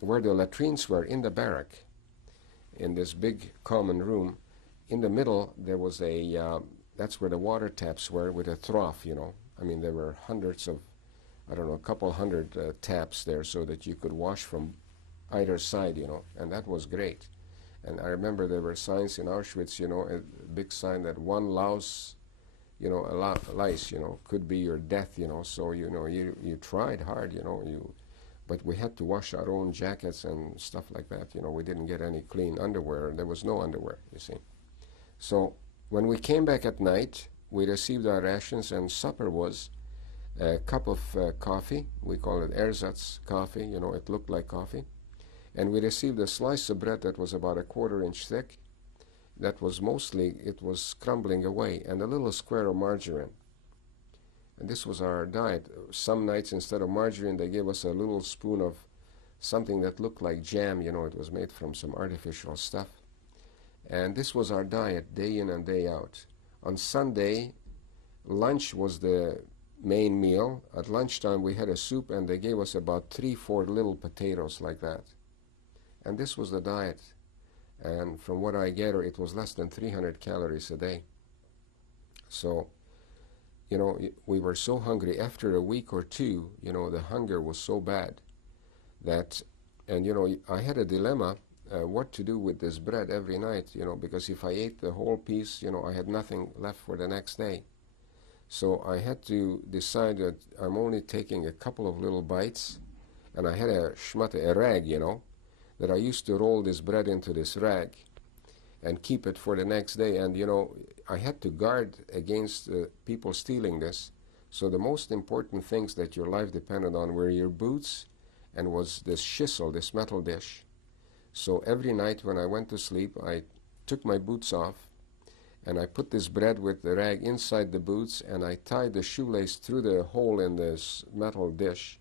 where the latrines were in the barrack, in this big common room. In the middle, there was that's where the water taps were with a trough. I mean, there were hundreds of, a couple hundred taps there so that you could wash from either side. And that was great. And I remember there were signs in Auschwitz, a big sign that one louse, lice, could be your death, So, you tried hard, but we had to wash our own jackets and stuff like that. We didn't get any clean underwear. There was no underwear, you see. So when we came back at night, we received our rations, and supper was a cup of coffee. We call it ersatz coffee, it looked like coffee. And we received a slice of bread that was about a 1/4 inch thick. That was it was crumbling away, and a little square of margarine. And this was our diet. Some nights, instead of margarine, they gave us a little spoon of something that looked like jam. It was made from some artificial stuff. And this was our diet, day in and day out. On Sunday, lunch was the main meal. At lunchtime, we had a soup, and they gave us about 3-4 little potatoes like that. And this was the diet. And from what I gather, it was less than 300 calories a day. So, we were so hungry. After a week or two, the hunger was so bad that, and I had a dilemma what to do with this bread every night, because if I ate the whole piece, I had nothing left for the next day. So I had to decide that I'm only taking a couple of little bites, and I had a rag, that I used to roll this bread into this rag and keep it for the next day. And, I had to guard against people stealing this. So the most important things that your life depended on were your boots and was this schisel, this metal dish. So every night when I went to sleep, I took my boots off, and I put this bread with the rag inside the boots, and I tied the shoelace through the hole in this metal dish,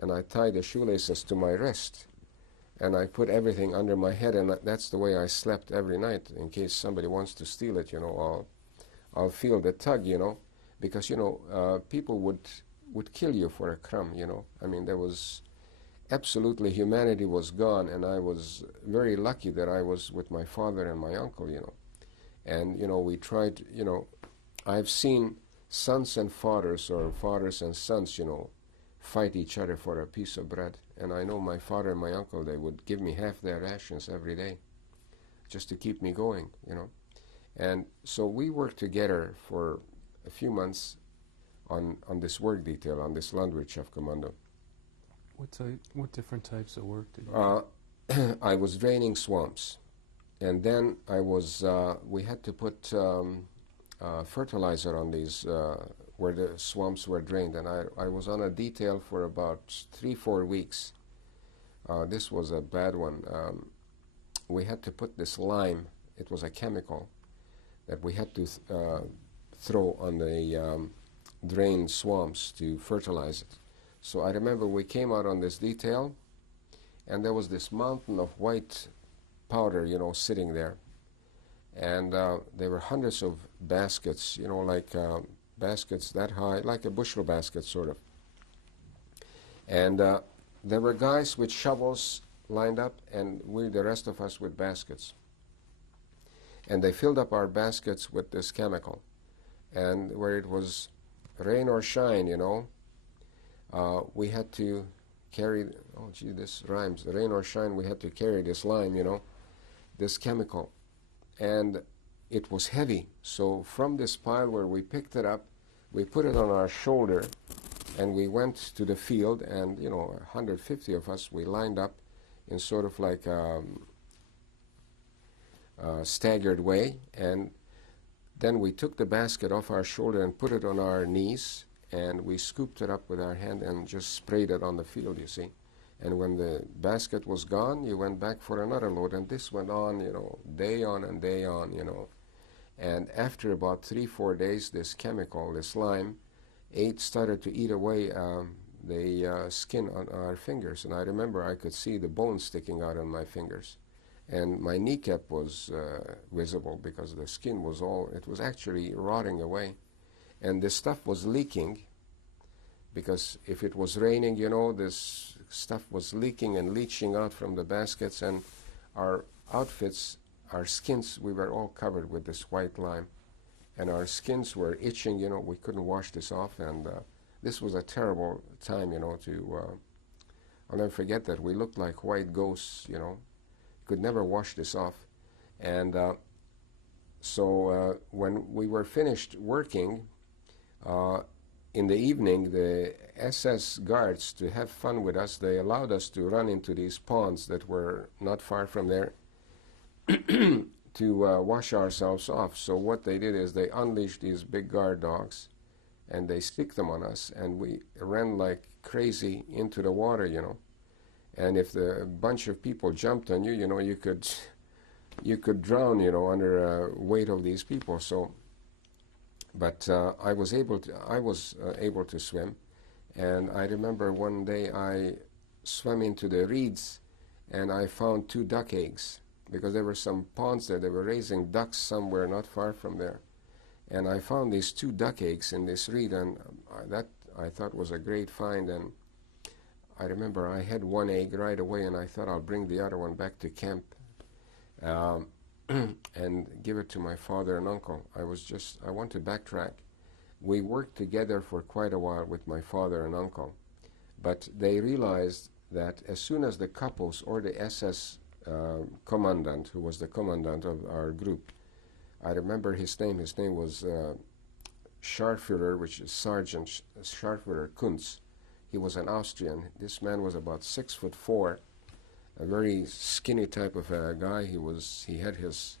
and I tied the shoelaces to my wrist. and I put everything under my head, and that's the way I slept every night. In case somebody wants to steal it, I'll feel the tug, because people would kill you for a crumb, I mean, there was absolutely, humanity was gone, and I was very lucky that I was with my father and my uncle, and we tried, I've seen sons and fathers, or fathers and sons, fight each other for a piece of bread. And I know my father and my uncle, they would give me half their rations every day just to keep me going, And so we worked together for a few months on this work detail, on this Landwirtschaftskommando. What different types of work did you do? I was draining swamps. And then we had to put fertilizer on these where the swamps were drained, and I was on a detail for about 3-4 weeks. This was a bad one. We had to put this lime, it was a chemical, that we had to throw on the drained swamps to fertilize it. So I remember we came out on this detail, and there was this mountain of white powder, sitting there. And there were hundreds of baskets, like baskets that high, like a bushel basket, sort of. And there were guys with shovels lined up, and the rest of us with baskets. And they filled up our baskets with this chemical. And where it was rain or shine, we had to carry, oh gee, this rhymes, rain or shine, we had to carry this lime, this chemical. And it was heavy, so from this pile where we picked it up, we put it on our shoulder, and we went to the field, and 150 of us, we lined up in sort of like a staggered way, and then we took the basket off our shoulder and put it on our knees, and we scooped it up with our hand and just sprayed it on the field, you see. And when the basket was gone, you went back for another load, and this went on, day on and day on, And after about 3-4 days, this chemical, this lime, started to eat away the skin on our fingers. And I remember I could see the bones sticking out on my fingers. And my kneecap was visible because the skin was it was actually rotting away. And this stuff was leaking, because if it was raining, this stuff was leaking and leaching out from the baskets, and our outfits, our skins, we were all covered with this white lime, and our skins were itching, we couldn't wash this off, and this was a terrible time, I'll never forget that. We looked like white ghosts, could never wash this off. And so when we were finished working, in the evening, the SS guards, to have fun with us, they allowed us to run into these ponds that were not far from there to wash ourselves off. So what they did is they unleashed these big guard dogs, and they stick them on us, and we ran like crazy into the water, And if the bunch of people jumped on you, you could drown, under weight of these people. So. But I was able to swim, and I remember one day I swam into the reeds, and I found 2 duck eggs, because there were some ponds there. They were raising ducks somewhere not far from there, and I found these 2 duck eggs in this reed, and that I thought was a great find. And I remember I had 1 egg right away, and I thought I'll bring the other one back to camp. And give it to my father and uncle. I want to backtrack. We worked together for quite a while with my father and uncle, but they realized that as soon as the couples or the SS commandant, who was the commandant of our group, I remember his name was Scharführer, which is Sergeant Scharführer Kunz. He was an Austrian. This man was about 6'4", a very skinny type of a guy. He had his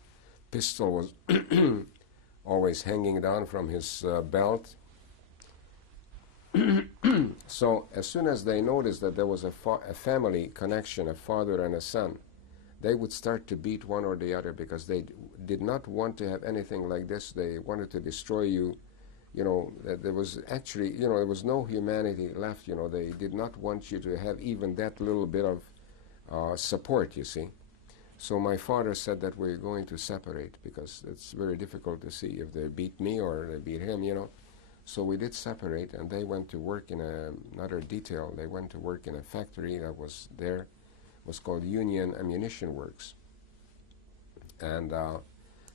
pistol was always hanging down from his belt. So as soon as they noticed that there was a family connection, a father and a son, they would start to beat one or the other, because they did not want to have anything like this. They wanted to destroy you. There was actually, there was no humanity left. They did not want you to have even that little bit of support, you see. So my father said that we're going to separate because it's very difficult to see if they beat me or they beat him, you know. So we did separate, and they went to work in another detail. They went to work in a factory that was there. It was called Union Ammunition Works. And,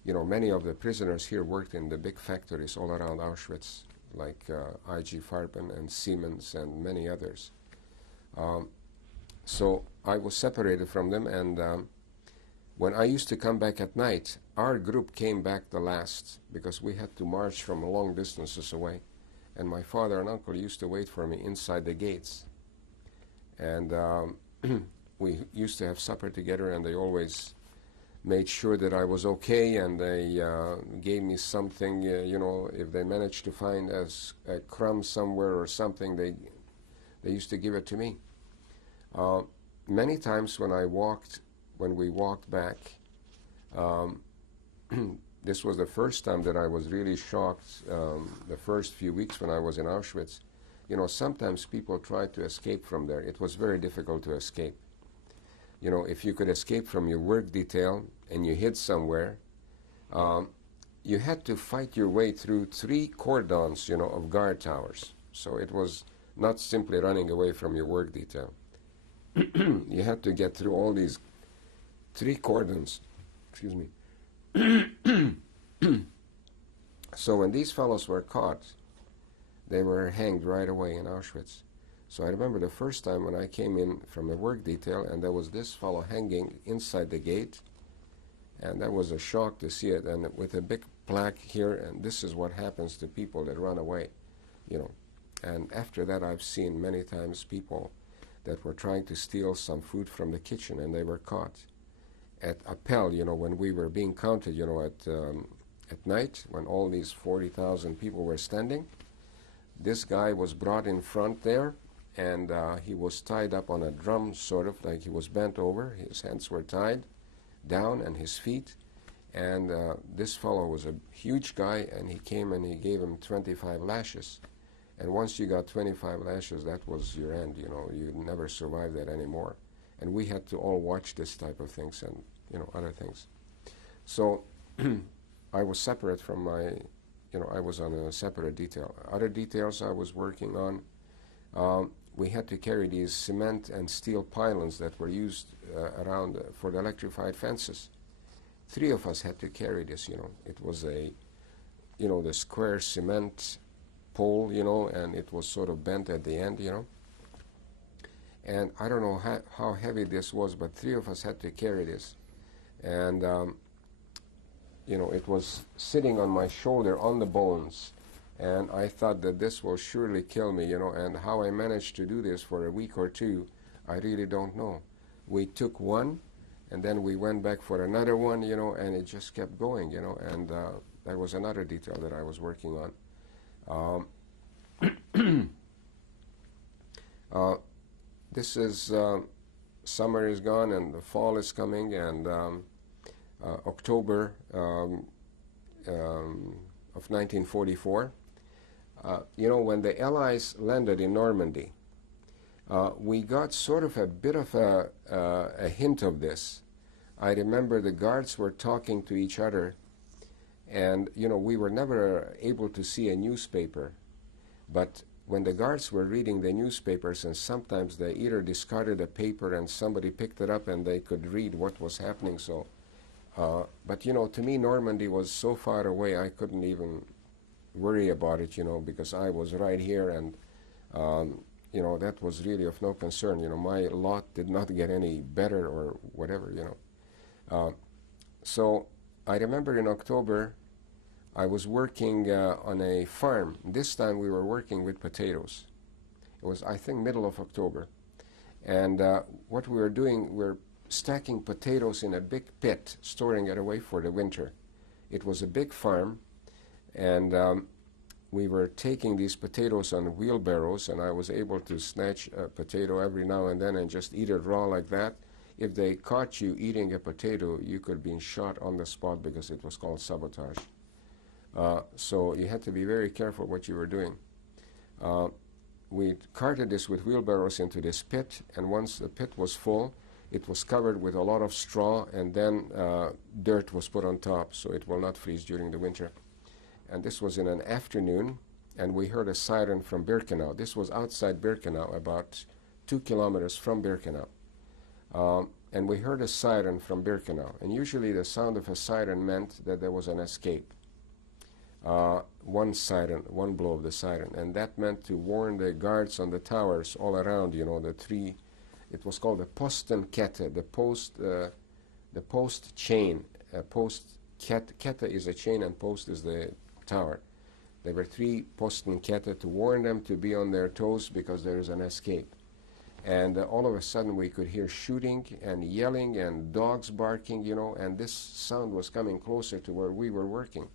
you know, many of the prisoners here worked in the big factories all around Auschwitz, like IG Farben and Siemens and many others. So I was separated from them, and when I used to come back at night, our group came back the last because we had to march from long distances away. And my father and uncle used to wait for me inside the gates. And we used to have supper together, and they always made sure that I was okay, and they gave me something, you know, if they managed to find a crumb somewhere or something, they used to give it to me. Many times when we walked back, this was the first time that I was really shocked, the first few weeks when I was in Auschwitz. You know, sometimes people tried to escape from there. It was very difficult to escape. You know, if you could escape from your work detail and you hid somewhere, you had to fight your way through 3 cordons, you know, of guard towers. So it was not simply running away from your work detail. You had to get through all these 3 cordons, excuse me. So when these fellows were caught, they were hanged right away in Auschwitz. So I remember the first time when I came in from the work detail, and there was this fellow hanging inside the gate, and that was a shock to see it, and with a big plaque here, and this is what happens to people that run away, you know. And after that, I've seen many times people that were trying to steal some food from the kitchen, and they were caught. At Appel, you know, when we were being counted, you know, at night, when all these 40,000 people were standing, this guy was brought in front there, and he was tied up on a drum, sort of, like he was bent over. His hands were tied down, and his feet. And this fellow was a huge guy, and he came and he gave him 25 lashes. And once you got 25 lashes, that was your end, you know. You'd never survive that anymore. And we had to all watch this type of things and, you know, other things. So I was separate from my, you know, I was on a separate detail. Other details I was working on, we had to carry these cement and steel pylons that were used around for the electrified fences. 3 of us had to carry this, you know. It was a, you know, the square cement pole, you know, and it was sort of bent at the end, you know. And I don't know how heavy this was, but 3 of us had to carry this. And, you know, it was sitting on my shoulder on the bones. And I thought that this will surely kill me, you know. And how I managed to do this for a week or 2, I really don't know. We took one, and then we went back for another one, you know, and it just kept going, you know. And that was another detail that I was working on. This is, summer is gone and the fall is coming, and October of 1944, you know, when the Allies landed in Normandy, we got sort of a bit of a hint of this. I remember the guards were talking to each other, and, you know, we were never able to see a newspaper, but when the guards were reading the newspapers, and sometimes they either discarded a paper and somebody picked it up and they could read what was happening. So, but, you know, to me, Normandy was so far away, I couldn't even worry about it, you know, because I was right here, and, you know, that was really of no concern. You know, my lot did not get any better or whatever, you know. So I remember in October, I was working on a farm. This time we were working with potatoes. It was, I think, middle of October. And what we were doing, we're stacking potatoes in a big pit, storing it away for the winter. It was a big farm, and we were taking these potatoes on wheelbarrows, and I was able to snatch a potato every now and then and just eat it raw like that. If they caught you eating a potato, you could have been shot on the spot because it was called sabotage. So you had to be very careful what you were doing. We carted this with wheelbarrows into this pit, and once the pit was full, It was covered with a lot of straw, and then dirt was put on top so it will not freeze during the winter. And this was in an afternoon, and we heard a siren from Birkenau. This was outside Birkenau, about 2 kilometers from Birkenau. And we heard a siren from Birkenau. And usually the sound of a siren meant that there was an escape. One siren, one blow of the siren. And that meant to warn the guards on the towers all around, you know, the three. It was called the Postenkette, the post chain. Kette is a chain and post is the tower. There were 3 Postenkette to warn them to be on their toes because there is an escape. And all of a sudden we could hear shooting and yelling and dogs barking, you know, and this sound was coming closer to where we were working.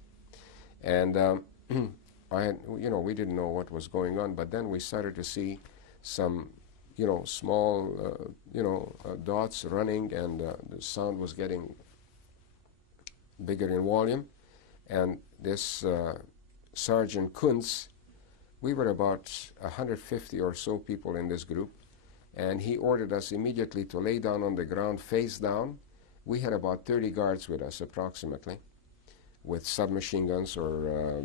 And we didn't know what was going on, but then we started to see some, small, dots running, and the sound was getting bigger in volume. And this Sergeant Kuntz, we were about 150 or so people in this group, and he ordered us immediately to lay down on the ground face down. We had about 30 guards with us approximately, with submachine guns or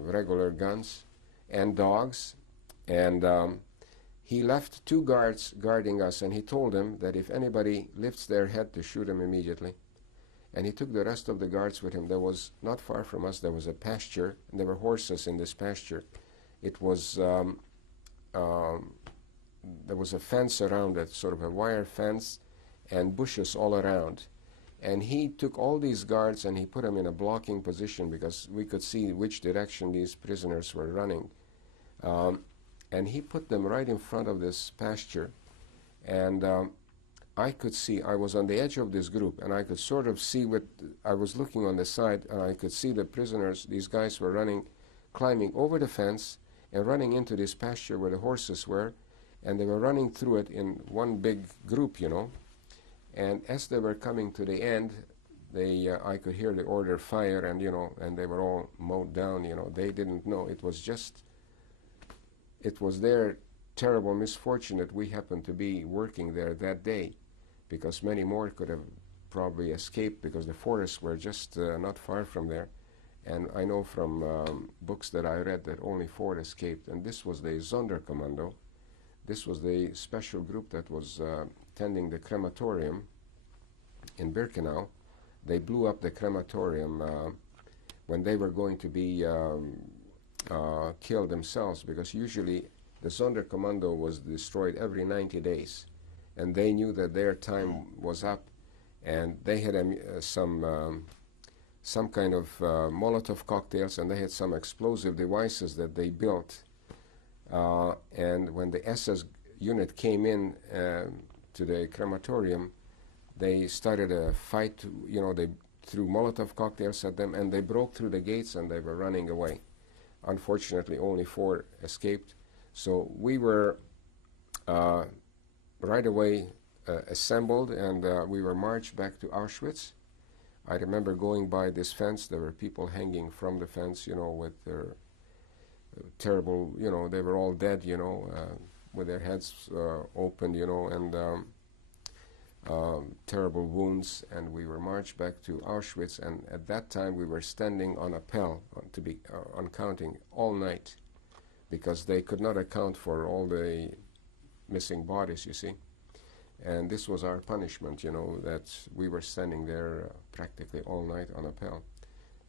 regular guns and dogs. And he left 2 guards guarding us, and he told them that if anybody lifts their head to shoot him immediately. And he took the rest of the guards with him. There was, not far from us, there was a pasture, and there were horses in this pasture. It was, there was a fence around it, sort of a wire fence, and bushes all around. And he took all these guards and he put them in a blocking position because we could see which direction these prisoners were running. And he put them right in front of this pasture. And I could see, I was on the edge of this group, and I could sort of see what, I was looking on the side, and I could see the prisoners, these guys were running, climbing over the fence and running into this pasture where the horses were, and they were running through it in one big group, And as they were coming to the end, I could hear the order fire, and and they were all mowed down. They didn't know. It was their terrible misfortune that we happened to be working there that day, because many more could have probably escaped because the forests were just not far from there. And I know from books that I read that only 4 escaped, and this was the Sonderkommando. This was the special group that was tending the crematorium in Birkenau. They blew up the crematorium when they were going to be killed themselves, because usually the Sonderkommando was destroyed every 90 days. And they knew that their time was up, and they had some kind of Molotov cocktails, and they had some explosive devices that they built. And when the SS unit came in to the crematorium, they started a fight. They threw Molotov cocktails at them, and they broke through the gates, and they were running away. Unfortunately, only 4 escaped. So we were right away assembled, and we were marched back to Auschwitz. I remember going by this fence. There were people hanging from the fence, with their terrible, they were all dead, with their heads open, and terrible wounds. And we were marched back to Auschwitz, and at that time we were standing on appel on counting all night, because they could not account for all the missing bodies, you see. And this was our punishment, that we were standing there practically all night on appel.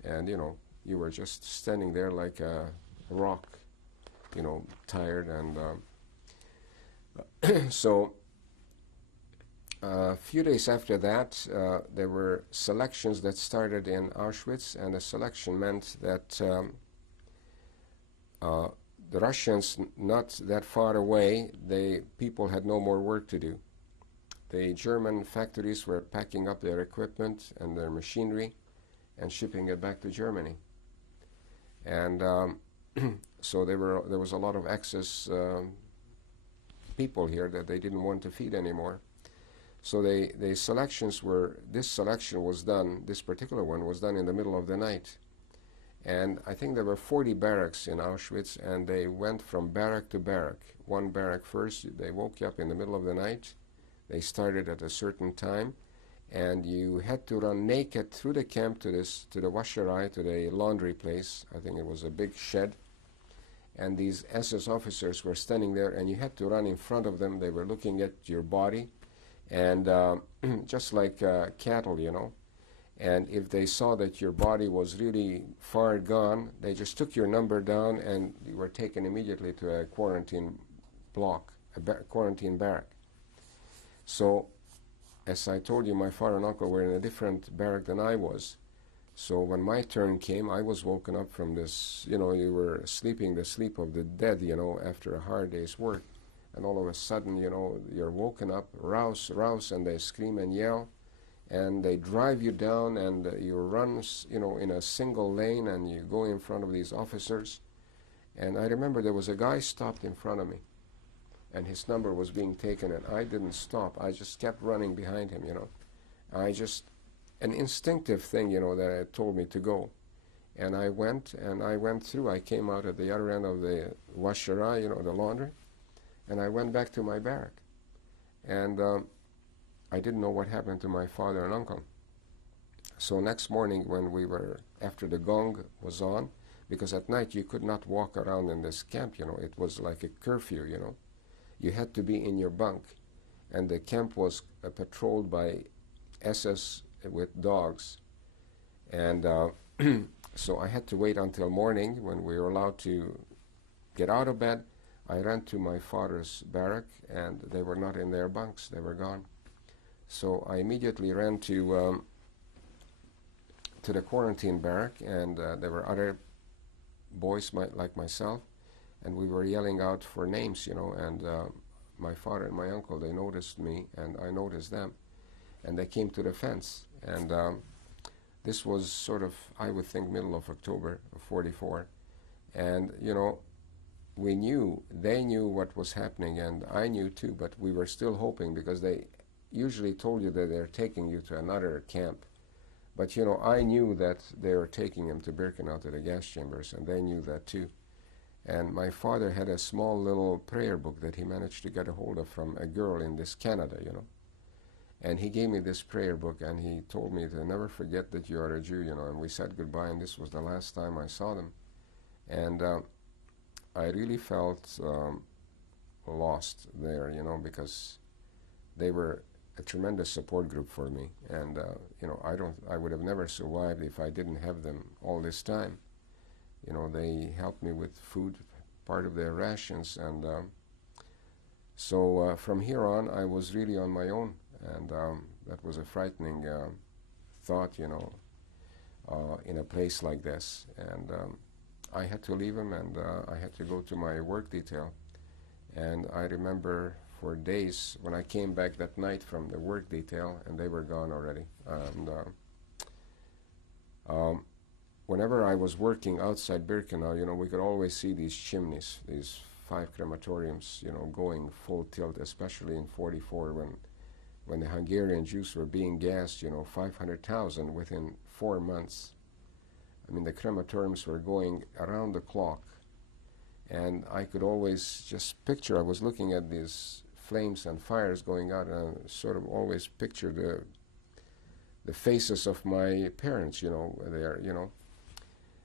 And, you were just standing there like a rock, tired. And so a few days after that, there were selections that started in Auschwitz, and the selection meant that the Russians, not that far away, people had no more work to do. The German factories were packing up their equipment and their machinery and shipping it back to Germany. And so there was a lot of excess people here that they didn't want to feed anymore. So this selection was done, this particular one was done in the middle of the night. And I think there were 40 barracks in Auschwitz, and they went from barrack to barrack. One barrack first, they woke you up in the middle of the night. They started at a certain time, and you had to run naked through the camp to the washerai, to the laundry place. I think it was a big shed. And these SS officers were standing there, and you had to run in front of them. They were looking at your body, and just like cattle, you know. And if they saw that your body was really far gone, they just took your number down, and you were taken immediately to a quarantine block, quarantine barrack. So, as I told you, my father and uncle were in a different barrack than I was. So when my turn came, I was woken up from this, you know, you were sleeping the sleep of the dead, you know, after a hard day's work. And all of a sudden, you know, you're woken up, rouse, rouse, and they scream and yell. And they drive you down, and you run, you know, in a single lane, and you go in front of these officers. And I remember there was a guy stopped in front of me, and his number was being taken, and I didn't stop. I just kept running behind him, you know. An instinctive thing, you know, that told me to go. And I went through. I came out at the other end of the washerai, you know, the laundry, and I went back to my barrack. And I didn't know what happened to my father and uncle. So next morning, when we were, after the gong was on, because at night you could not walk around in this camp, you know, it was like a curfew, you know. You had to be in your bunk, and the camp was patrolled by SS with dogs. And so I had to wait until morning when we were allowed to get out of bed. I ran to my father's barrack, and they were not in their bunks. They were gone. So I immediately ran to the quarantine barrack, and there were other boys like myself, and we were yelling out for names, you know, and my father and my uncle, they noticed me, and I noticed them, and they came to the fence. And this was sort of, I would think, middle of October of '44. And, you know, they knew what was happening, and I knew too, but we were still hoping, because they usually told you that they're taking you to another camp. But, you know, I knew that they were taking him to Birkenau, to the gas chambers, and they knew that too. And my father had a small little prayer book that he managed to get a hold of from a girl in this Canada, you know. And he gave me this prayer book, and he told me to never forget that you are a Jew, you know. And we said goodbye, and this was the last time I saw them. And I really felt lost there, you know, because they were a tremendous support group for me. And, you know, I would have never survived if I didn't have them all this time. You know, they helped me with food, part of their rations. And so from here on, I was really on my own. And that was a frightening thought, you know, in a place like this. And I had to leave him, and I had to go to my work detail. And I remember for days when I came back that night from the work detail, and they were gone already. And whenever I was working outside Birkenau, you know, we could always see these chimneys, these 5 crematoriums, you know, going full tilt, especially in '44 when the Hungarian Jews were being gassed, you know, 500,000 within 4 months. I mean, the crematoriums were going around the clock. And I could always just picture, I was looking at these flames and fires going out, and I sort of always pictured the faces of my parents, you know, there, you know.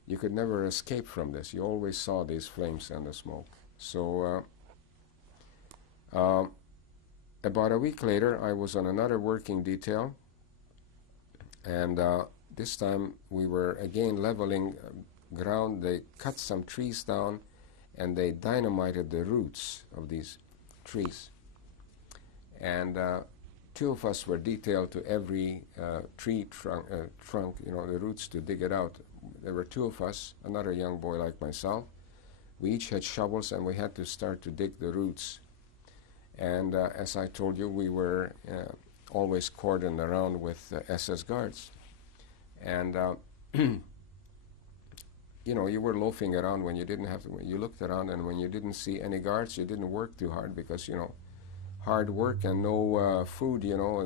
You could never escape from this. You always saw these flames and the smoke. So about a week later, I was on another working detail, and this time we were again leveling ground. They cut some trees down, and they dynamited the roots of these trees. And 2 of us were detailed to every tree trunk, you know, the roots, to dig it out. There were 2 of us, another young boy like myself. We each had shovels, and we had to start to dig the roots. And as I told you, we were always cordoned around with SS guards. And you know, you were loafing around when you didn't have to. You looked around, and when you didn't see any guards, you didn't work too hard, because, you know, hard work and no food, you know,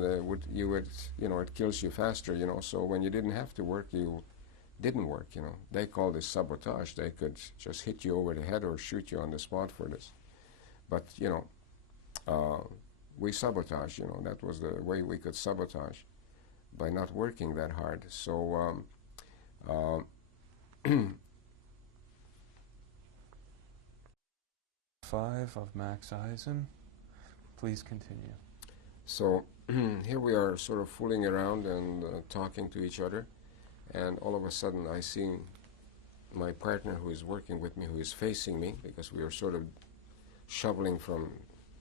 it kills you faster, you know. So when you didn't have to work, you didn't work, you know. They call this sabotage. They could just hit you over the head or shoot you on the spot for this. But, you know, we sabotage, that was the way we could sabotage, by not working that hard. So 5 of Max Eisen. Please continue. So here we are sort of fooling around and talking to each other, and all of a sudden I see my partner who is working with me, who is facing me, because we are sort of shoveling from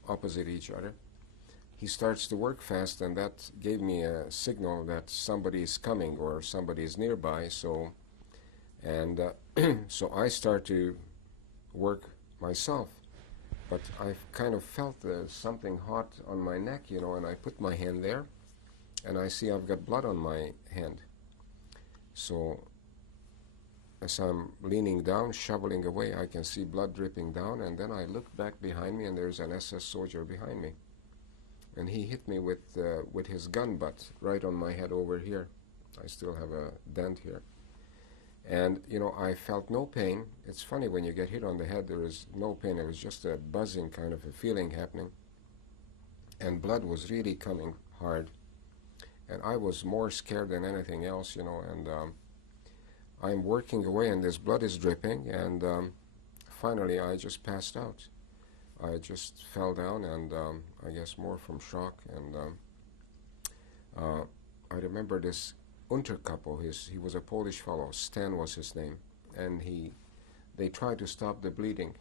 opposite each other. He starts to work fast, and that gave me a signal that somebody is coming or somebody is nearby. So I start to work myself, but I kind of felt something hot on my neck, and I put my hand there, and I see I've got blood on my hand. So as I'm leaning down, shoveling away, I can see blood dripping down, and then I look back behind me, and there's an SS soldier behind me. And he hit me with his gun butt right on my head over here. I still have a dent here. And, I felt no pain. It's funny, when you get hit on the head, there is no pain. It was just a buzzing kind of a feeling happening. And blood was really coming hard. And I was more scared than anything else, and I'm working away, and this blood is dripping, and finally I just passed out. I just fell down, and I guess more from shock. And I remember this Unterkapo. He was a Polish fellow. Stan was his name, and they tried to stop the bleeding,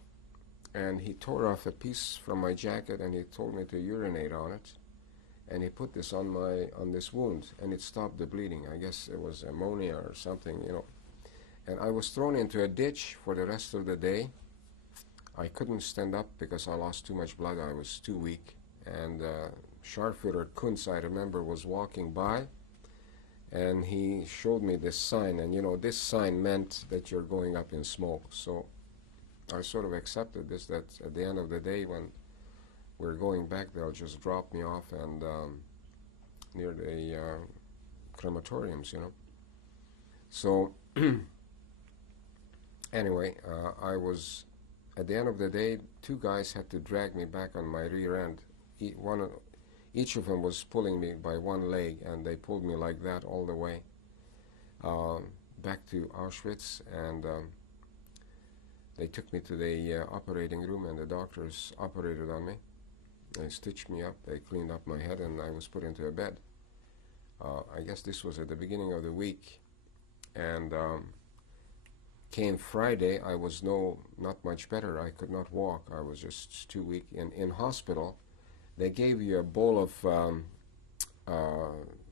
and he tore off a piece from my jacket, and he told me to urinate on it, and he put this on this wound, and it stopped the bleeding. I guess it was ammonia or something, And I was thrown into a ditch for the rest of the day. I couldn't stand up because I lost too much blood. I was too weak. And Scharführer Kunz, I remember, was walking by, and he showed me this sign. And, this sign meant that you're going up in smoke. So I sort of accepted this, that at the end of the day, when we're going back, they'll just drop me off and near the crematoriums, So anyway, at the end of the day, 2 guys had to drag me back on my rear end. Each of them was pulling me by one leg, and they pulled me like that all the way back to Auschwitz, and they took me to the operating room, and the doctors operated on me. They stitched me up, they cleaned up my head, and I was put into a bed. I guess this was at the beginning of the week, and came Friday, I was not much better. I could not walk. I was just too weak. In hospital, they gave you a bowl of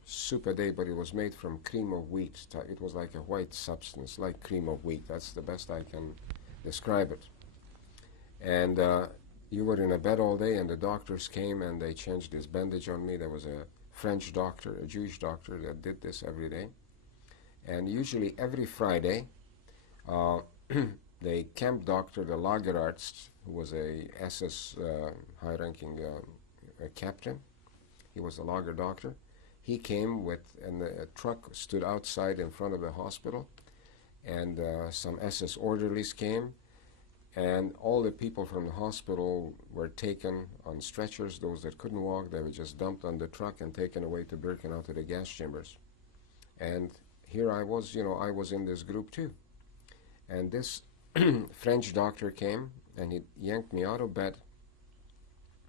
soup a day, but it was made from cream of wheat. It was like a white substance, like cream of wheat. That's the best I can describe it. And you were in a bed all day, and the doctors came, and they changed this bandage on me. There was a French doctor, a Jewish doctor, that did this every day. And usually every Friday, the camp doctor, the Lagerarzt, who was a SS high-ranking captain, he was the lager doctor, he came and the truck stood outside in front of the hospital, and some SS orderlies came, and all the people from the hospital were taken on stretchers. Those that couldn't walk, they were just dumped on the truck and taken away to Birkenau to the gas chambers. And here I was, I was in this group too. And this French doctor came, and he yanked me out of bed.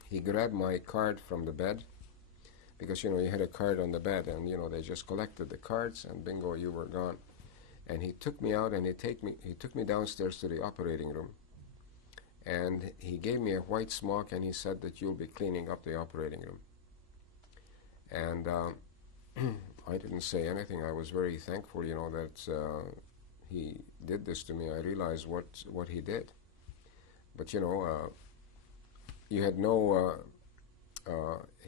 He grabbed my card from the bed, because, you had a card on the bed, and, they just collected the cards, and bingo, you were gone. And he took me out, and he took me downstairs to the operating room. And he gave me a white smock, and he said that you'll be cleaning up the operating room. And I didn't say anything. I was very thankful, that he did this to me. I realized what he did. But, you had no,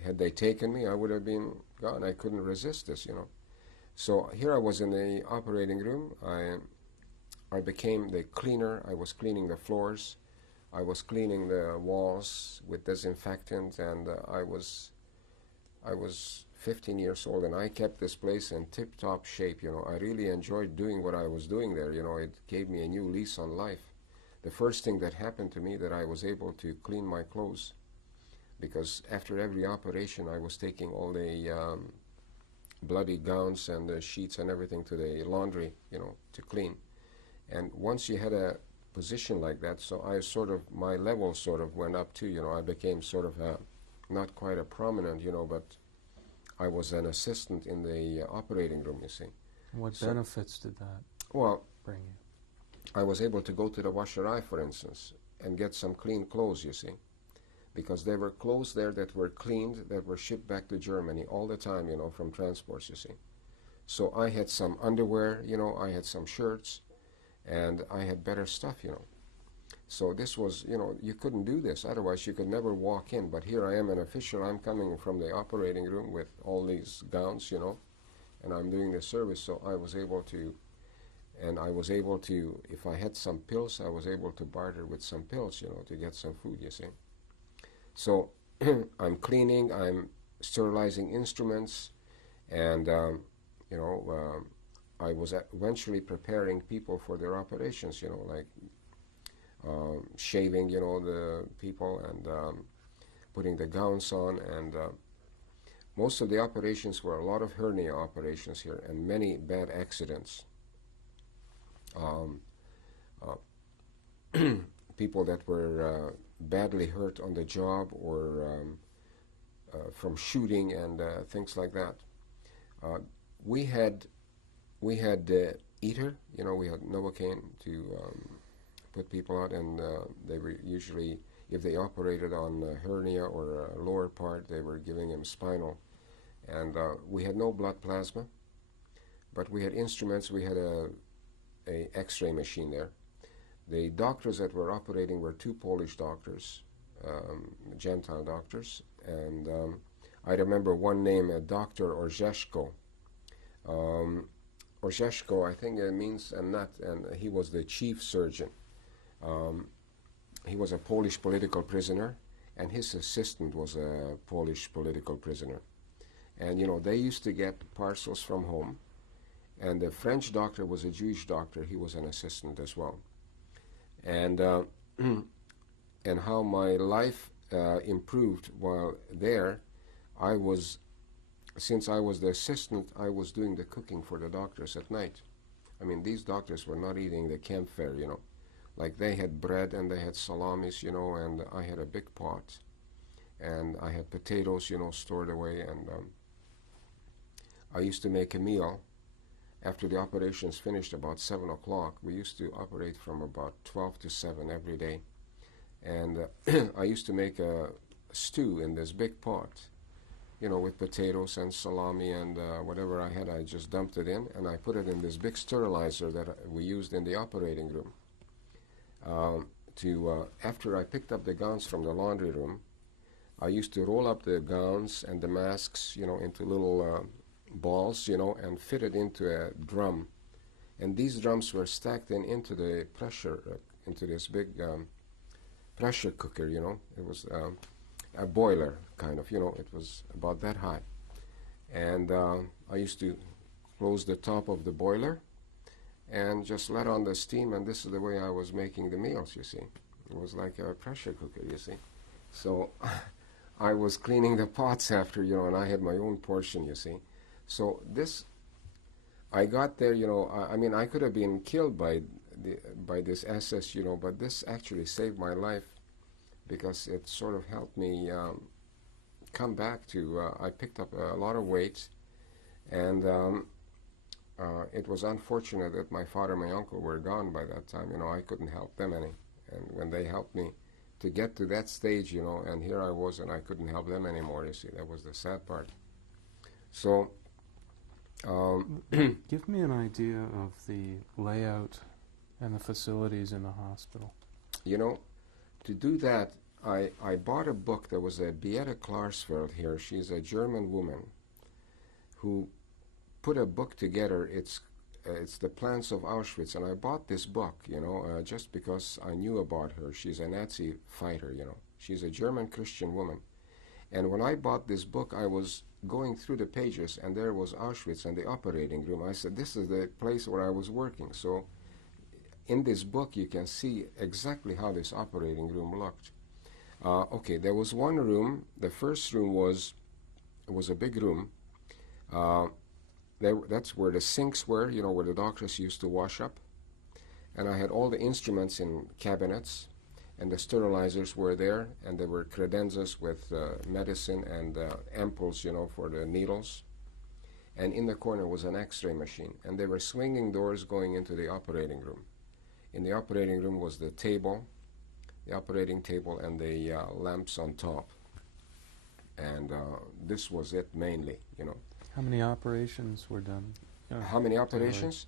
had they taken me, I would have been gone. I couldn't resist this, So here I was in the operating room. I became the cleaner. I was cleaning the floors. I was cleaning the walls with disinfectant, and I was 15 years old, and I kept this place in tip-top shape. I really enjoyed doing what I was doing there. It gave me a new lease on life. The first thing that happened to me, that I was able to clean my clothes. because after every operation I was taking all the bloody gowns and the sheets and everything to the laundry, to clean. And once you had a position like that, so my level sort of went up too, I became sort of not quite a prominent, but I was an assistant in the operating room, you see. What benefits did that bring you? I was able to go to the washerai, for instance, and get some clean clothes, you see, because there were clothes there that were cleaned, that were shipped back to Germany all the time, from transports, you see. So I had some underwear, I had some shirts, and I had better stuff, So this was, you couldn't do this, otherwise you could never walk in. But here I am, an official, I'm coming from the operating room with all these gowns, and I'm doing the service, so I was able to, if I had some pills, I was able to barter with some pills, to get some food, you see. So I'm cleaning, I'm sterilizing instruments, and, I was eventually preparing people for their operations, like shaving, the people, and putting the gowns on, and most of the operations were a lot of hernia operations here, and many bad accidents. People that were badly hurt on the job, or from shooting and things like that. We had ether, we had Novocaine to put people out, and they were usually, if they operated on a hernia or a lower part, they were giving him spinal. And we had no blood plasma, but we had instruments. We had a X-ray machine there. The doctors that were operating were two Polish doctors, Gentile doctors, and I remember one name, Dr. Orzeszko. Orzeszko, I think it means a nut, and he was the chief surgeon. He was a Polish political prisoner, and his assistant was a Polish political prisoner. And, they used to get parcels from home, and the French doctor was a Jewish doctor. He was an assistant as well. And and how my life improved while there, since I was the assistant, I was doing the cooking for the doctors at night. I mean, these doctors were not eating the camp fare, Like they had bread and they had salamis, and I had a big pot. And I had potatoes, stored away. And I used to make a meal. After the operations finished about 7 o'clock, we used to operate from about 12 to 7 every day. And I used to make a stew in this big pot, with potatoes and salami and whatever I had. I just dumped it in, and I put it in this big sterilizer that we used in the operating room. After I picked up the gowns from the laundry room, I used to roll up the gowns and the masks, into little balls, and fit it into a drum. And these drums were stacked into the pressure, into this big pressure cooker, It was a boiler, kind of, it was about that high. And I used to close the top of the boiler and just let on the steam, and this is the way I was making the meals, you see. It was like a pressure cooker, you see. So I was cleaning the pots after, and I had my own portion, you see. So I got there, I could have been killed by this SS, but this actually saved my life, because it sort of helped me come back to, I picked up a lot of weight, and it was unfortunate that my father and my uncle were gone by that time. I couldn't help them any. And when they helped me to get to that stage, and here I was, and I couldn't help them anymore, you see. That was the sad part. So give me an idea of the layout and the facilities in the hospital. To do that, I bought a book. There was a Beata Klarsfeld here. She's a German woman who put a book together. It's the plans of Auschwitz, and I bought this book, just because I knew about her. She's a Nazi fighter, She's a German Christian woman. And when I bought this book, I was going through the pages, and there was Auschwitz and the operating room. I said, this is the place where I was working. So in this book, you can see exactly how this operating room looked. Okay, there was one room. The first room was a big room. Uh, that's where the sinks were, you know, where the doctors used to wash up. And I had all the instruments in cabinets, and the sterilizers were there, and there were credenzas with medicine and ampoules, you know, for the needles. And in the corner was an x-ray machine, and there were swinging doors going into the operating room. In the operating room was the table, the operating table, and the lamps on top. And this was it mainly, you know. How many operations were done? How many operations?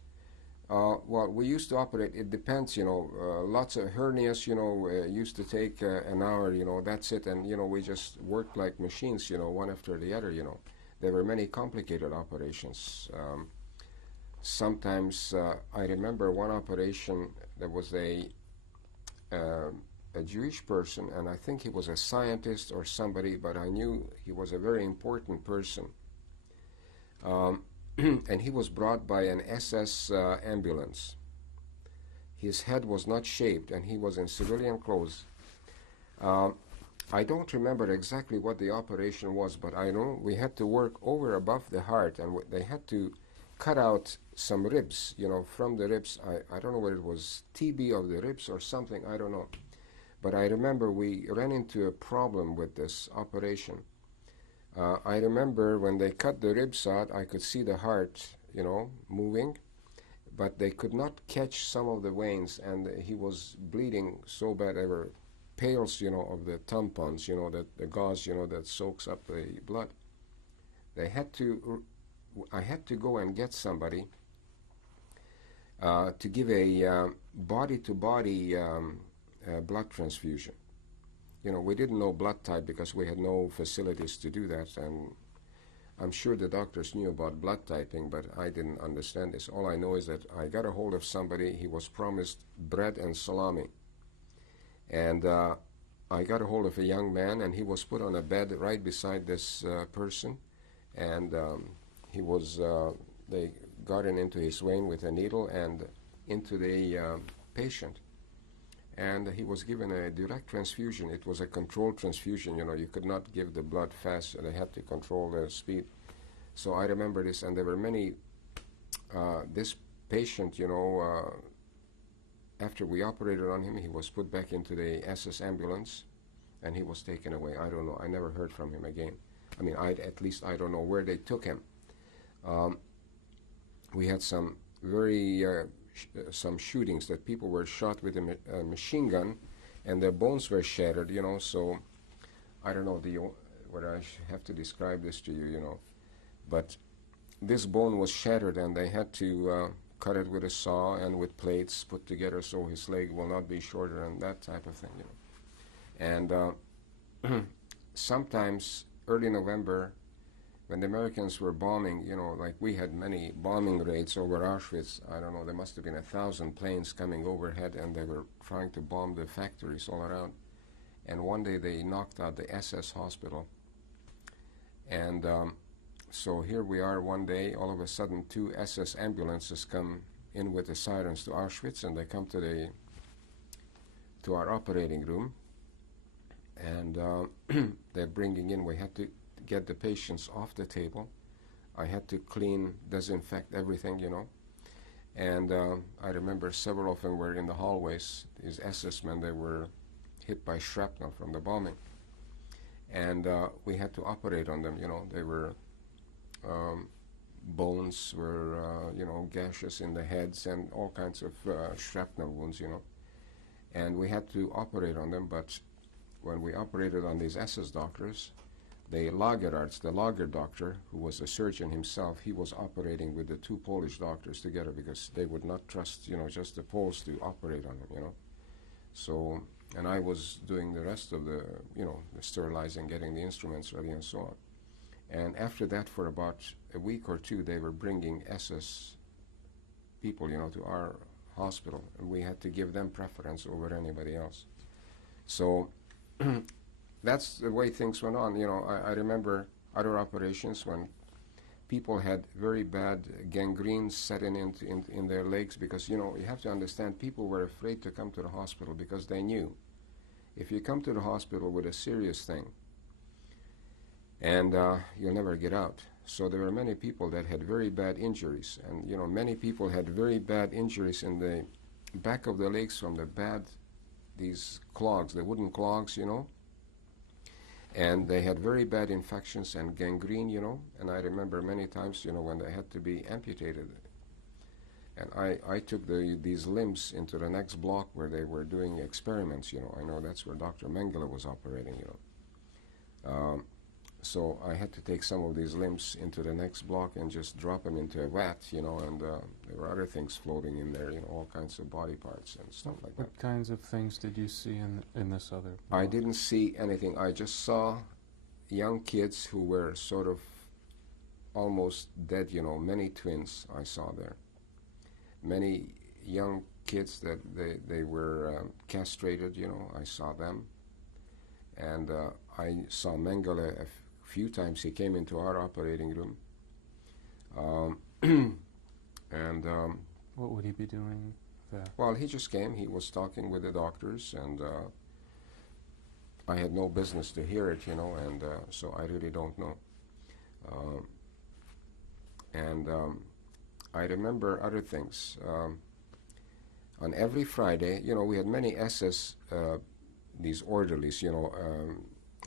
Well, we used to operate, it depends, you know, lots of hernias, you know, used to take an hour, you know, that's it. And, you know, we just worked like machines, you know, one after the other, you know. There were many complicated operations. Sometimes I remember one operation, there was a Jewish person, and I think he was a scientist or somebody, but I knew he was a very important person. And he was brought by an SS ambulance. His head was not shaved, and he was in civilian clothes. I don't remember exactly what the operation was, but I know we had to work over above the heart, and they had to cut out some ribs, you know, from the ribs. I don't know whether it was TB of the ribs or something, I don't know. But I remember we ran into a problem with this operation. I remember when they cut the ribs out, I could see the heart, you know, moving, but they could not catch some of the veins, and he was bleeding so bad. There were pails, you know, of the tampons, you know, that the gauze, you know, that soaks up the blood. I had to go and get somebody to give a body-to-body blood transfusion. You know, we didn't know blood type because we had no facilities to do that, and I'm sure the doctors knew about blood typing, but I didn't understand this. All I know is that I got a hold of somebody. He was promised bread and salami. And I got a hold of a young man, and he was put on a bed right beside this person, and he was, they got into his vein with a needle and into the patient. And he was given a direct transfusion. It was a controlled transfusion, you know, you could not give the blood fast, they had to control the speed. So I remember this, and there were many, this patient, you know, after we operated on him, he was put back into the SS ambulance, and he was taken away. I don't know. I never heard from him again. I mean, at least I don't know where they took him. We had some very some shootings that people were shot with a machine gun, and their bones were shattered. You know, so I don't know what I have to describe this to you. You know, but this bone was shattered, and they had to cut it with a saw and with plates put together so his leg will not be shorter and that type of thing, you know. And sometimes early November, when the Americans were bombing, you know, like we had many bombing raids over Auschwitz. I don't know, there must have been 1,000 planes coming overhead, and they were trying to bomb the factories all around. And one day they knocked out the SS hospital. And so here we are one day, all of a sudden 2 SS ambulances come in with the sirens to Auschwitz, and they come to our operating room, and they're bringing in, we had to get the patients off the table. I had to clean, disinfect everything, you know. And I remember several of them were in the hallways, these SS men, they were hit by shrapnel from the bombing. And we had to operate on them, you know. They were bones were, you know, gaseous in the heads and all kinds of shrapnel wounds, you know. And we had to operate on them, but when we operated on these SS doctors, the Lagerarzt, the Lager doctor, who was a surgeon himself, he was operating with the 2 Polish doctors together because they would not trust, you know, just the Poles to operate on him, you know. So, and I was doing the rest of the, you know, the sterilizing, getting the instruments ready and so on. And after that, for about a week or 2, they were bringing SS people, you know, to our hospital, and we had to give them preference over anybody else. So that's the way things went on. You know, I remember other operations when people had very bad gangrene setting in their legs because, you know, you have to understand, people were afraid to come to the hospital because they knew if you come to the hospital with a serious thing, and you'll never get out. So there were many people that had very bad injuries, and many people had very bad injuries in the back of the legs from these clogs, the wooden clogs, and they had very bad infections and gangrene, and I remember many times, when they had to be amputated. And I took these limbs into the next block where they were doing experiments, I know that's where Dr. Mengele was operating, so I had to take some of these limbs into the next block and just drop them into a vat, and there were other things floating in there, all kinds of body parts and stuff like that. What kinds of things did you see in this other block? I didn't see anything. I just saw young kids who were sort of almost dead, many twins I saw there. Many young kids that they were castrated, I saw them. And I saw Mengele a few times. He came into our operating room. What would he be doing there? Well, he just came. He was talking with the doctors, and I had no business to hear it, and so I really don't know. I remember other things. On every Friday, we had many SS, these orderlies,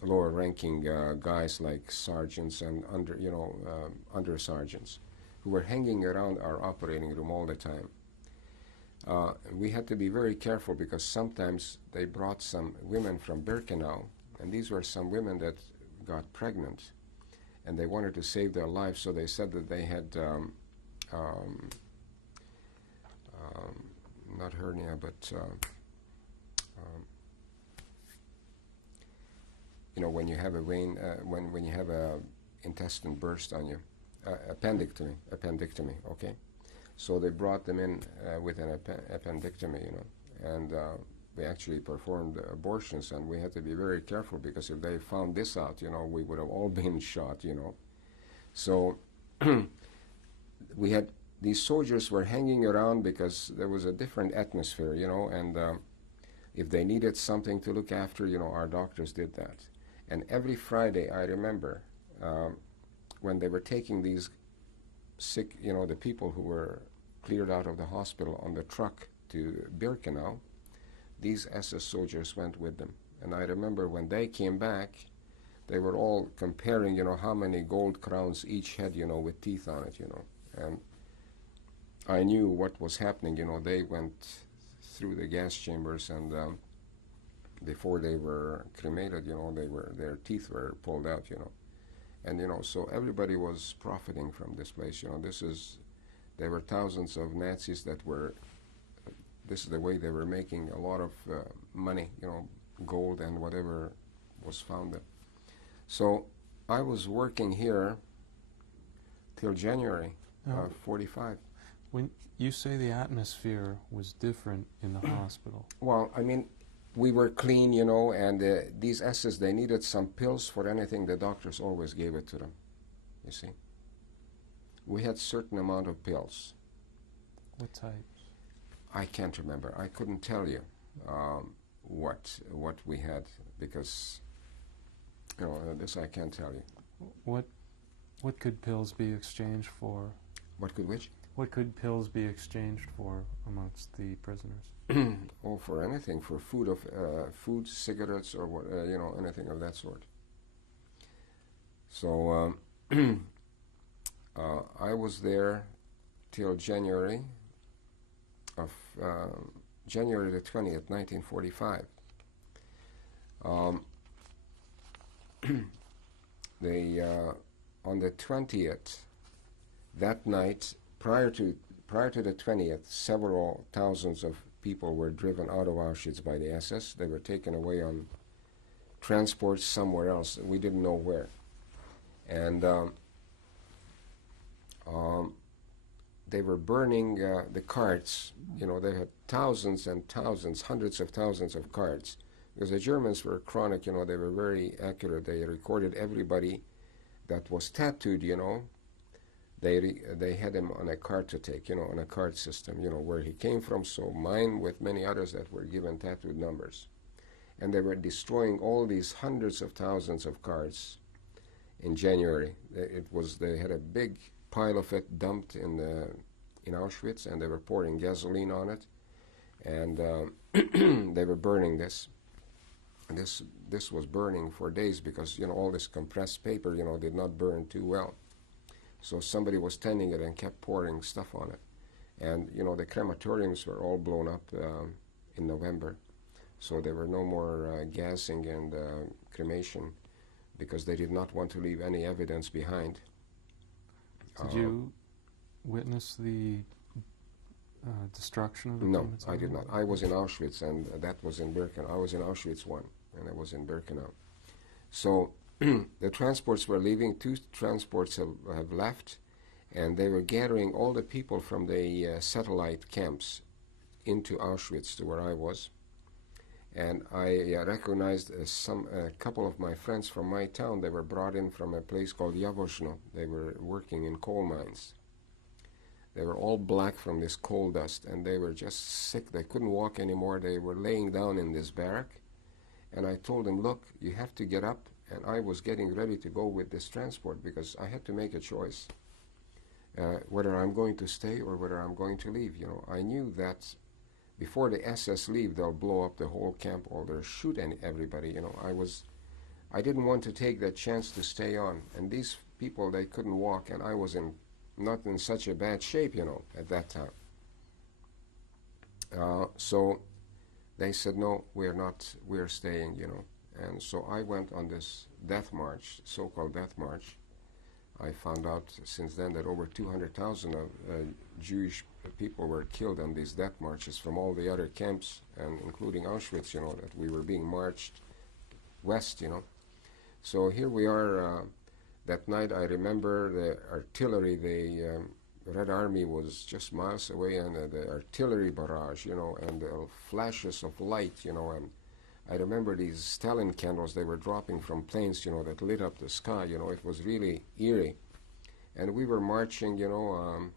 lower-ranking guys like sergeants and under sergeants, who were hanging around our operating room all the time. We had to be very careful because sometimes they brought some women from Birkenau, and these were some women that got pregnant, and they wanted to save their lives, so they said that they had not hernia, but when you have a vein, when you have a intestine burst on you, appendectomy, okay? So they brought them in with an appendectomy, and we actually performed abortions, and we had to be very careful because if they found this out, we would have all been shot, So we had, these soldiers were hanging around because there was a different atmosphere, and if they needed something to look after, our doctors did that. And every Friday, I remember, when they were taking these sick, the people who were cleared out of the hospital on the truck to Birkenau, these SS soldiers went with them. And I remember when they came back, they were all comparing, how many gold crowns each had, with teeth on it, And I knew what was happening, they went through the gas chambers, and before they were cremated, their teeth were pulled out, And, so everybody was profiting from this place, there were thousands of Nazis that were, this is the way they were making a lot of money, gold and whatever was found there. So I was working here till January of 45. When you say the atmosphere was different in the hospital? Well, I mean, we were clean, and these SS, they needed some pills for anything. The doctors always gave it to them, you see. We had certain amount of pills. What types? I can't remember. I couldn't tell you what we had because, this I can't tell you. What could pills be exchanged for? What could which? What could pills be exchanged for amongst the prisoners? Oh, for anything, for food, cigarettes, or what, anything of that sort. So I was there till January the 20th, 1945. On the 20th, that night, prior to the 20th, several thousands of people were driven out of Auschwitz by the SS. They were taken away on transports somewhere else. We didn't know where. And they were burning the carts. They had thousands and thousands, hundreds of thousands of carts. Because the Germans were chronic, they were very accurate. They recorded everybody that was tattooed, They had him on a cartotek, on a card system, where he came from. So mine with many others that were given tattooed numbers. and they were destroying all these hundreds of thousands of cars in January. They had a big pile of it dumped in Auschwitz, and they were pouring gasoline on it, and they were burning this. And this was burning for days because, you know, all this compressed paper, you know, did not burn too well. So somebody was tending it and kept pouring stuff on it. And, you know, the crematoriums were all blown up in November. So there were no more gassing and cremation because they did not want to leave any evidence behind. Did you witness the destruction of the No, crematorium? I did not. I was in Auschwitz, and that was in Birkenau. I was in Auschwitz I, and I was in Birkenau. So the transports were leaving. 2 transports have left, and they were gathering all the people from the satellite camps into Auschwitz to where I was. And I recognized a couple of my friends from my town. They were brought in from a place called Jaworzno. They were working in coal mines. They were all black from this coal dust, and they were just sick. They couldn't walk anymore. They were laying down in this barrack. And I told them, look, you have to get up. And I was getting ready to go with this transport because I had to make a choice whether I'm going to stay or whether I'm going to leave. You know, I knew that before the SS leave, they'll blow up the whole camp or they'll shoot everybody. You know, I didn't want to take that chance to stay on. And these people, they couldn't walk, and I was not in such a bad shape, you know, at that time. So they said, no, we're staying, you know. And so I went on this death march, so-called death march. I found out since then that over 200,000 of Jewish people were killed on these death marches from all the other camps, and including Auschwitz, you know, that we were being marched west, you know. So here we are. That night, I remember the artillery, the Red Army was just miles away, and the artillery barrage, you know, and the flashes of light, you know, and I remember these Stalin candles, they were dropping from planes, you know, that lit up the sky, you know. It was really eerie. And we were marching, you know,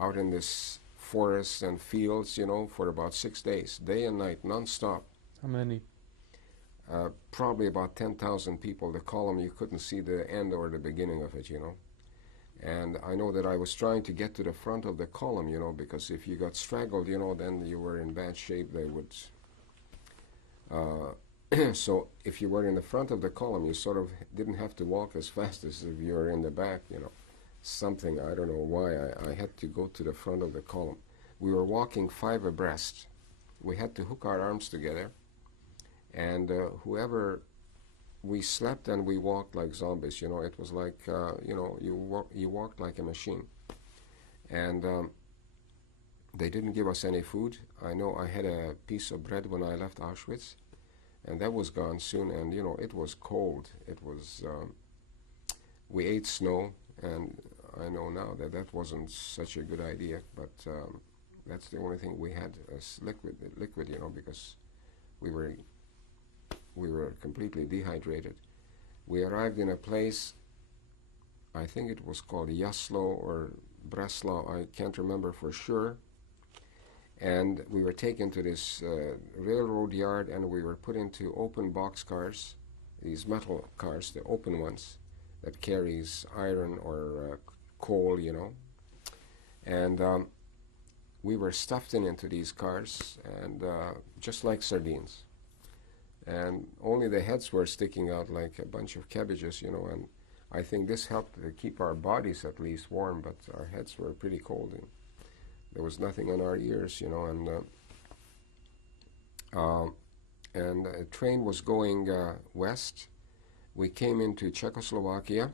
out in this forests and fields, you know, for about 6 days, day and night, non-stop. How many? Probably about 10,000 people. The column, you couldn't see the end or the beginning of it, you know. And I know that I was trying to get to the front of the column, you know, because if you got straggled, you know, then you were in bad shape. They would... so if you were in the front of the column, you sort of didn't have to walk as fast as if you were in the back, you know. Something, I don't know why, I had to go to the front of the column. We were walking 5 abreast. We had to hook our arms together. And whoever, we slept and we walked like zombies, you know. It was like, you know, you walked like a machine. And they didn't give us any food. I know I had a piece of bread when I left Auschwitz, and that was gone soon. And, you know, it was cold. It was, we ate snow, and I know now that that wasn't such a good idea, but that's the only thing we had as liquid, you know, because we were completely dehydrated. We arrived in a place, I think it was called Jaslo or Breslau, I can't remember for sure. And we were taken to this railroad yard, and we were put into open boxcars, these metal cars, the open ones, that carries iron or coal, you know. And we were stuffed into these cars, and just like sardines. And only the heads were sticking out like a bunch of cabbages, you know, and I think this helped to keep our bodies at least warm, but our heads were pretty cold. And there was nothing on our ears, you know, and a train was going west. We came into Czechoslovakia,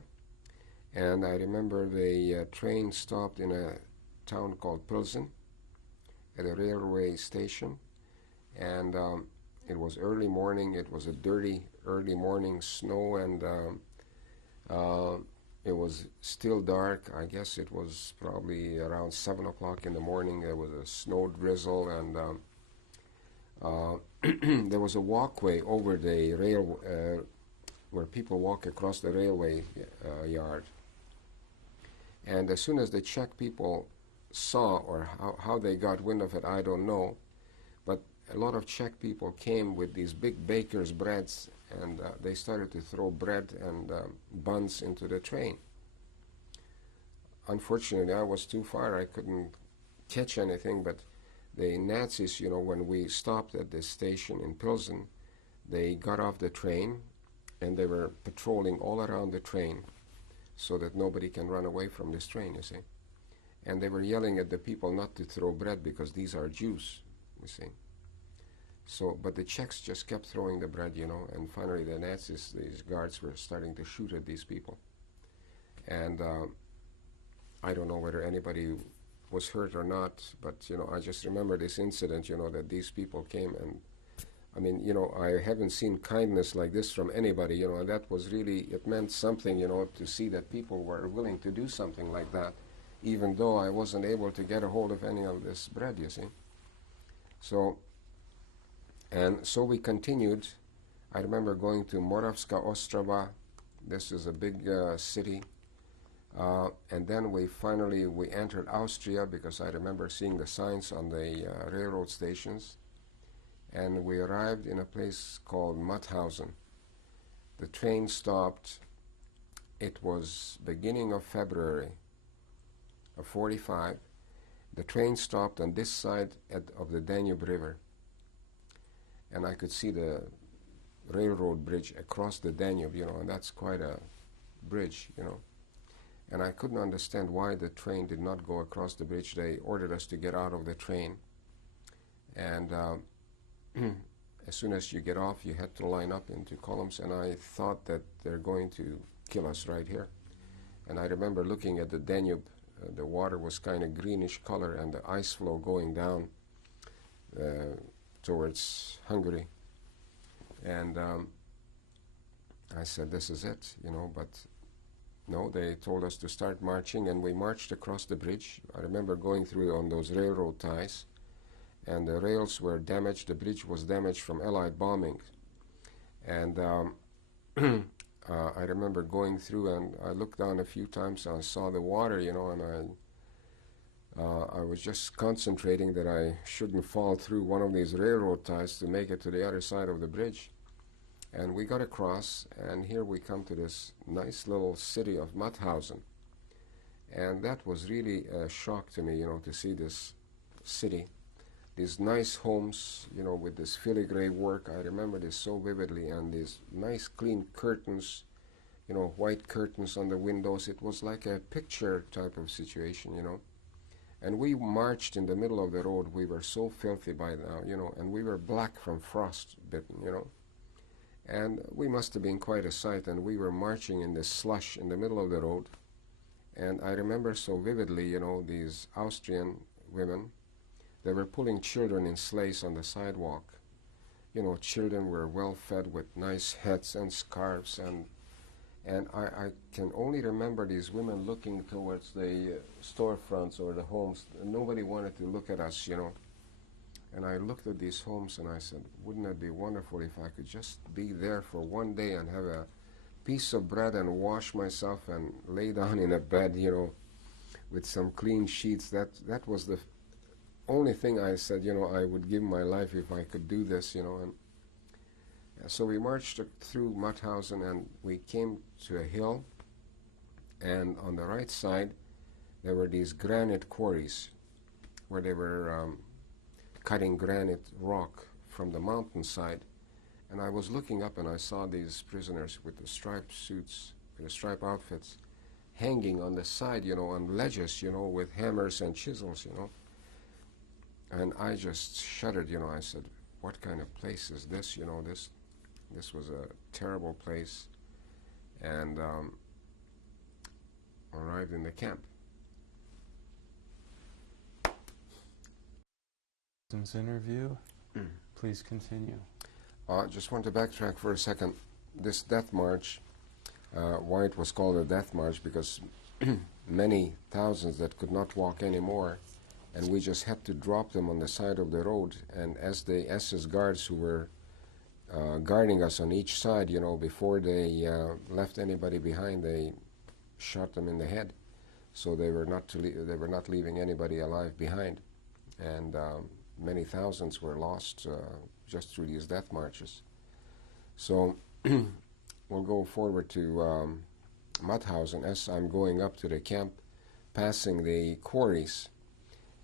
and I remember the train stopped in a town called Pilsen at a railway station, and it was early morning. It was a dirty early morning, snow, and it was still dark. I guess it was probably around 7 o'clock in the morning. There was a snow drizzle, and there was a walkway over the rail where people walk across the railway yard. And as soon as the Czech people saw, or how they got wind of it, I don't know, but a lot of Czech people came with these big baker's breads, and they started to throw bread and buns into the train. Unfortunately, I was too far. I couldn't catch anything, but the Nazis, when we stopped at this station in Pilsen, they got off the train, and they were patrolling all around the train so that nobody can run away from this train, you see. And they were yelling at the people not to throw bread because these are Jews, you see. So, but the Czechs just kept throwing the bread, and finally the Nazis, these guards, were starting to shoot at these people. And I don't know whether anybody was hurt or not, but, I just remember this incident, that these people came and, I mean, I haven't seen kindness like this from anybody, and that was really, it meant something, to see that people were willing to do something like that, even though I wasn't able to get a hold of any of this bread, you see. So we continued. I remember going to Moravska Ostrava. This is a big city. And then we entered Austria, because I remember seeing the signs on the railroad stations. And we arrived in a place called Mauthausen. The train stopped. It was beginning of February of 45. The train stopped on this side of the Danube River. And I could see the railroad bridge across the Danube, and that's quite a bridge, And I couldn't understand why the train did not go across the bridge. They ordered us to get out of the train. And as soon as you get off, you had to line up into columns, and I thought that they're going to kill us right here. And I remember looking at the Danube. The water was kind of greenish color, and the ice flow going down towards Hungary. And I said, this is it, but no, they told us to start marching, and we marched across the bridge. I remember going through on those railroad ties, and the rails were damaged. The bridge was damaged from Allied bombing. And I remember going through, and I looked down a few times, and I saw the water, and I was just concentrating that I shouldn't fall through one of these railroad ties to make it to the other side of the bridge. And we got across, and here we come to this nice little city of Mauthausen. And that was really a shock to me, to see this city. These nice homes, with this filigree work. I remember this so vividly, and these nice clean curtains, white curtains on the windows. It was like a picture type of situation, And we marched in the middle of the road. We were so filthy by now, and we were black from frostbitten, And we must have been quite a sight, and we were marching in this slush in the middle of the road. And I remember so vividly, these Austrian women, they were pulling children in sleighs on the sidewalk. Children were well fed with nice hats and scarves, and I can only remember these women looking towards the storefronts or the homes. Nobody wanted to look at us, And I looked at these homes and I said, wouldn't it be wonderful if I could just be there for one day and have a piece of bread and wash myself and lay down in a bed, with some clean sheets. That was the only thing I said, I would give my life if I could do this, And so we marched through Mauthausen, and we came to a hill, and on the right side there were these granite quarries where they were cutting granite rock from the mountainside. And I was looking up, and I saw these prisoners with the striped suits, with the striped outfits, hanging on the side, on ledges, with hammers and chisels, And I just shuddered, I said, what kind of place is this, This was a terrible place. And arrived in the camp. Interview. Please continue. I just want to backtrack for a second. This death march, why it was called a death march, because many thousands that could not walk anymore, and we just had to drop them on the side of the road. And as the SS guards who were guarding us on each side, before they left anybody behind, they shot them in the head. So they were not leaving anybody alive behind. And many thousands were lost just through these death marches. So we'll go forward to Mauthausen as I'm going up to the camp, passing the quarries.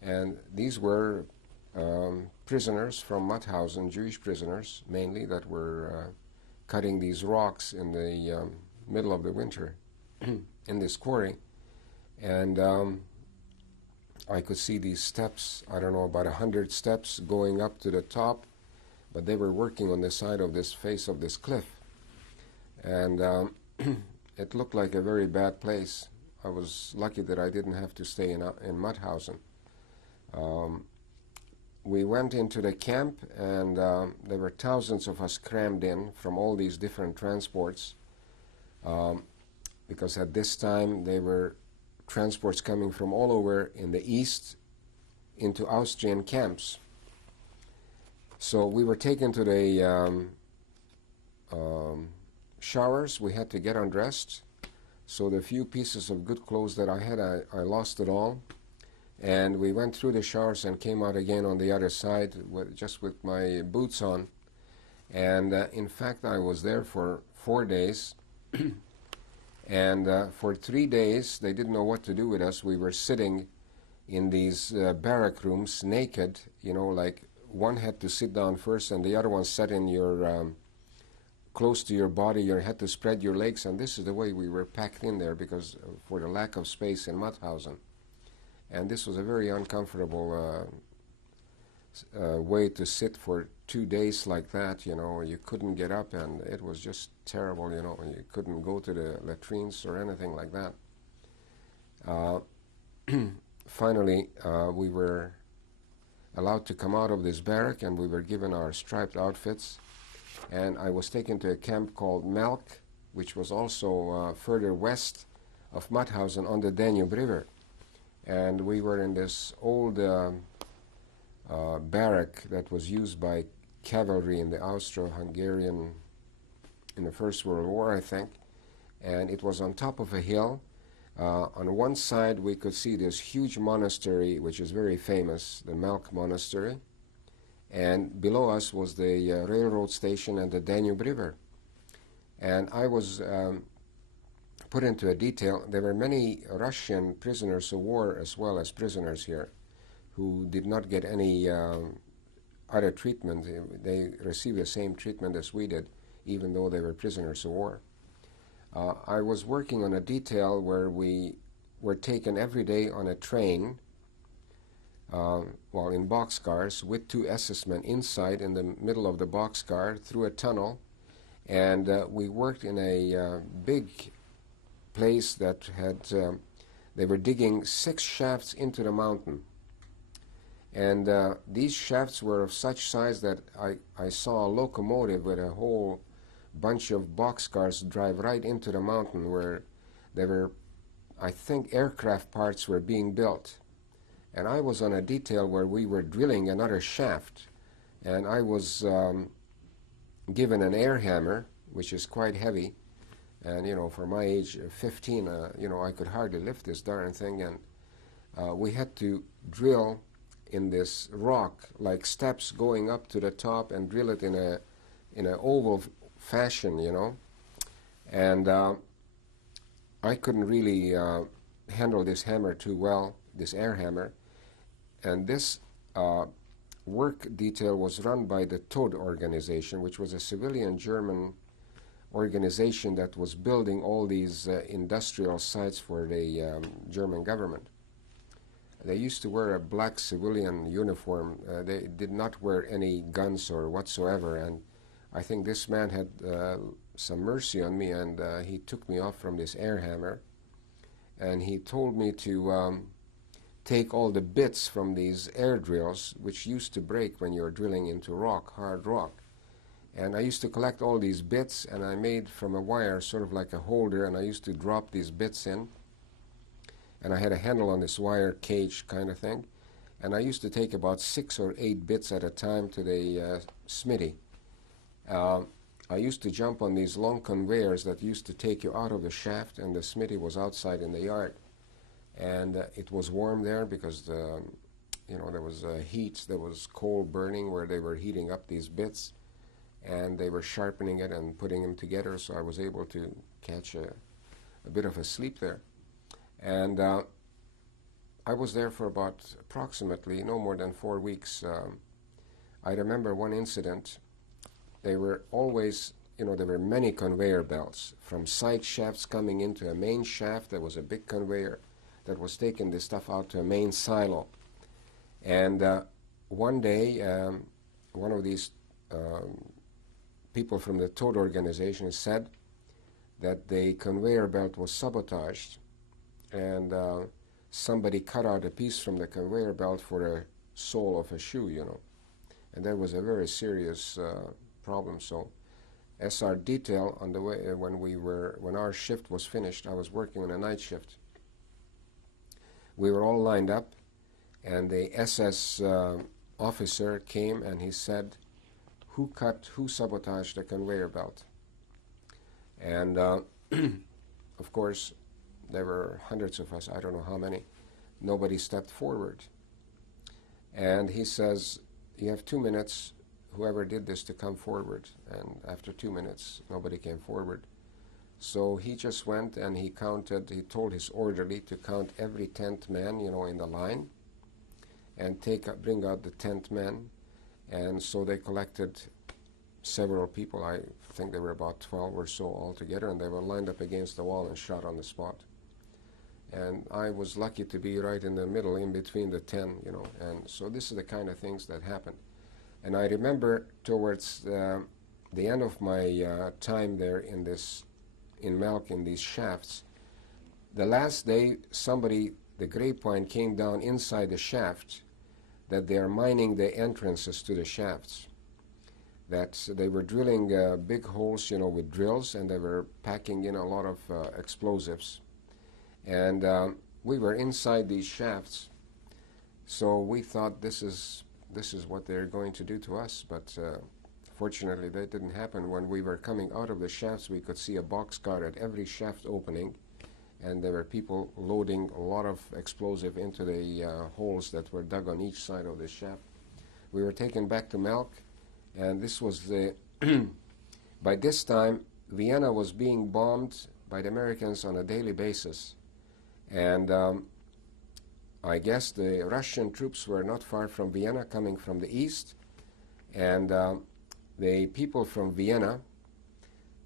And these were prisoners from Mauthausen, Jewish prisoners mainly, that were cutting these rocks in the middle of the winter in this quarry. And I could see these steps, I don't know, about 100 steps going up to the top, but they were working on the side of this face of this cliff. And it looked like a very bad place. I was lucky that I didn't have to stay in Mauthausen. We went into the camp, and there were thousands of us crammed in from all these different transports, because at this time they were transports coming from all over in the east into Austrian camps. So we were taken to the showers. We had to get undressed. So the few pieces of good clothes that I had, I lost it all. And we went through the showers and came out again on the other side just with my boots on. And in fact, I was there for 4 days. And for 3 days, they didn't know what to do with us. We were sitting in these barrack rooms naked, you know, like one had to sit down first and the other one sat in your, close to your body. You had to spread your legs, and this is the way we were packed in there because for the lack of space in Mauthausen. And this was a very uncomfortable way to sit for 2 days like that, you know. You couldn't get up, and it was just terrible, you know. You couldn't go to the latrines or anything like that. Finally, we were allowed to come out of this barrack, and we were given our striped outfits. And I was taken to a camp called Melk, which was also further west of Mauthausen on the Danube River. And we were in this old barrack that was used by cavalry in the Austro-Hungarian, in the First World War, I think. And it was on top of a hill. On one side we could see this huge monastery, which is very famous, the Melk Monastery. And below us was the railroad station and the Danube River. And I was put into a detail. There were many Russian prisoners of war as well as prisoners here who did not get any other treatment. They received the same treatment as we did, even though they were prisoners of war. I was working on a detail where we were taken every day on a train, in boxcars, with 2 SS men inside in the middle of the boxcar through a tunnel. And we worked in a big place that had, they were digging 6 shafts into the mountain. And these shafts were of such size that I saw a locomotive with a whole bunch of boxcars drive right into the mountain, where there were, I think, aircraft parts were being built. And I was on a detail where we were drilling another shaft. And I was given an air hammer, which is quite heavy. And, you know, for my age, 15, you know, I could hardly lift this darn thing. And we had to drill in this rock, like steps going up to the top, and drill it in an oval fashion, you know. And I couldn't really handle this hammer too well, this air hammer. And this work detail was run by the TOD organization, which was a civilian German organization that was building all these industrial sites for the German government. They used to wear a black civilian uniform. They did not wear any guns or whatsoever, and I think this man had some mercy on me, and he took me off from this air hammer, and he told me to take all the bits from these air drills, which used to break when you're drilling into rock, hard rock. And I used to collect all these bits, and I made from a wire sort of like a holder, and I used to drop these bits in. And I had a handle on this wire cage kind of thing. And I used to take about 6 or 8 bits at a time to the smithy. I used to jump on these long conveyors that used to take you out of the shaft, and the smithy was outside in the yard. And it was warm there because there was heat, there was coal burning where they were heating up these bits, and they were sharpening it and putting them together, so I was able to catch a bit of a sleep there. And I was there for about approximately no more than 4 weeks. I remember one incident. They were always, there were many conveyor belts from side shafts coming into a main shaft. There was a big conveyor that was taking this stuff out to a main silo. And one day, one of these people from the toad organization said that the conveyor belt was sabotaged, and somebody cut out a piece from the conveyor belt for a sole of a shoe, And that was a very serious problem. So SR detail on the way, when our shift was finished, I was working on a night shift. We were all lined up, and the SS officer came and he said, who sabotaged the conveyor belt? And of course, there were hundreds of us, I don't know how many. Nobody stepped forward. And he says, you have 2 minutes, whoever did this, to come forward. And after 2 minutes, nobody came forward. So he just went and he told his orderly to count every 10th man, in the line, and bring out the 10th man. And so they collected several people. I think there were about 12 or so altogether, and they were lined up against the wall and shot on the spot. And I was lucky to be right in the middle, in between the 10, And so this is the kind of things that happened. And I remember towards the end of my time there in Melk, in these shafts, the last day the grapevine came down inside the shaft, that they are mining the entrances to the shafts, that they were drilling big holes, with drills, and they were packing in a lot of explosives. And we were inside these shafts, so we thought this is what they're going to do to us. But fortunately, that didn't happen. When we were coming out of the shafts, we could see a boxcar at every shaft opening, and there were people loading a lot of explosive into the holes that were dug on each side of the shaft. We were taken back to Melk, and this was by this time, Vienna was being bombed by the Americans on a daily basis. And I guess the Russian troops were not far from Vienna, coming from the east, and the people from Vienna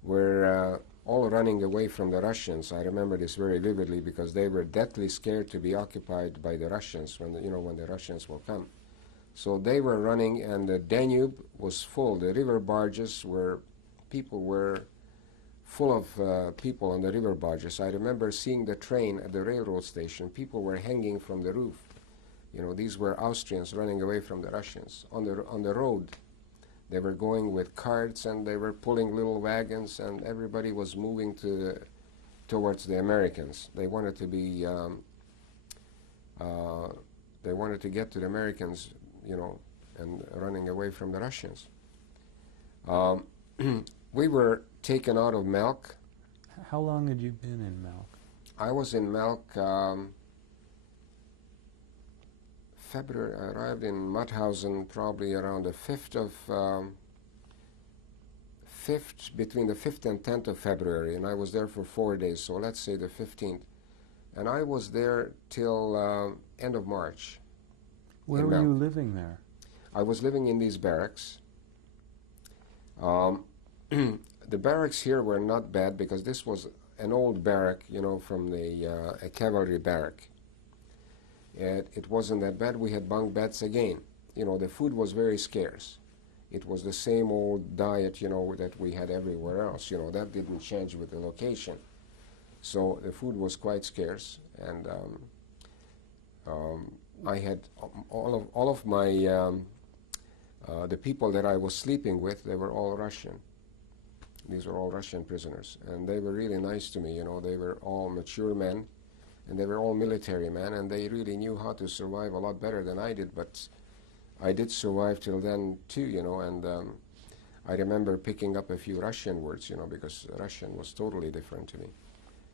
were all running away from the Russians. I remember this very vividly because they were deathly scared to be occupied by the Russians when the Russians will come. So they were running, and the Danube was full. The river barges people were full of people on the river barges. I remember seeing the train at the railroad station. People were hanging from the roof. These were Austrians running away from the Russians. On the road, they were going with carts, and they were pulling little wagons, and everybody was moving towards the Americans. They wanted to be, they wanted to get to the Americans, and running away from the Russians. We were taken out of Melk. How long had you been in Melk? I was in Melk February. I arrived in Mauthausen probably around the 5th of between the 5th and 10th of February, and I was there for 4 days, so let's say the 15th. And I was there till end of March. Where were you living there? I was living in these barracks. The barracks here were not bad because this was an old barrack, from a cavalry barrack. It wasn't that bad. We had bunk beds again. The food was very scarce. It was the same old diet, that we had everywhere else. That didn't change with the location. So the food was quite scarce, and I had all of my the people that I was sleeping with. They were all Russian. These were all Russian prisoners, and they were really nice to me. They were all mature men, and they were all military men, and they really knew how to survive a lot better than I did. But I did survive till then too, and I remember picking up a few Russian words, because Russian was totally different to me.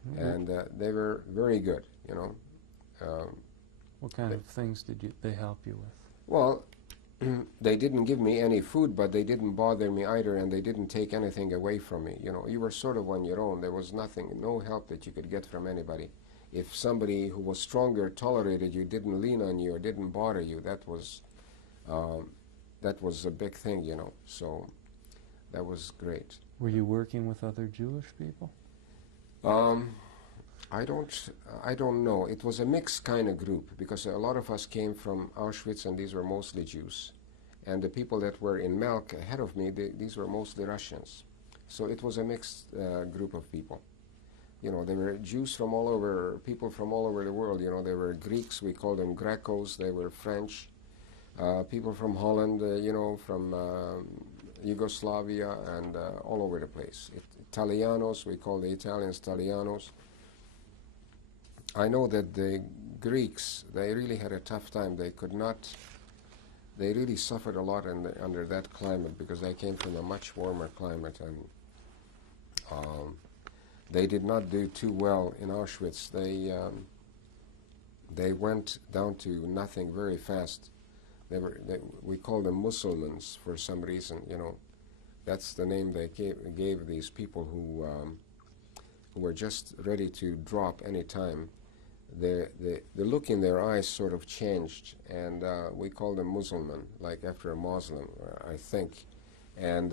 Mm-hmm. And they were very good, What kind of things did they help you with? Well, they didn't give me any food, but they didn't bother me either, and they didn't take anything away from me. You know, you were sort of on your own. There was nothing, no help that you could get from anybody. If somebody who was stronger tolerated you, didn't lean on you, or didn't bother you, that was a big thing, you know. So that was great. Were you working with other Jewish people? I don't know. It was a mixed kind of group because a lot of us came from Auschwitz, and these were mostly Jews. And the people that were in Melk ahead of me, these were mostly Russians. So it was a mixed group of people. You know, there were Jews from all over, people from all over the world. You know, there were Greeks, we called them Grecos, they were French, people from Holland, you know, from Yugoslavia, and all over the place. Italianos, we call the Italians Italianos. I know that the Greeks, they really had a tough time. They could not, they really suffered a lot under that climate because they came from a much warmer climate, and they did not do too well in Auschwitz. They went down to nothing very fast. We call them Mussulmans for some reason, you know. That's the name they gave these people who were just ready to drop any time. The look in their eyes sort of changed, and we call them Muslim, like after a Muslim, I think. And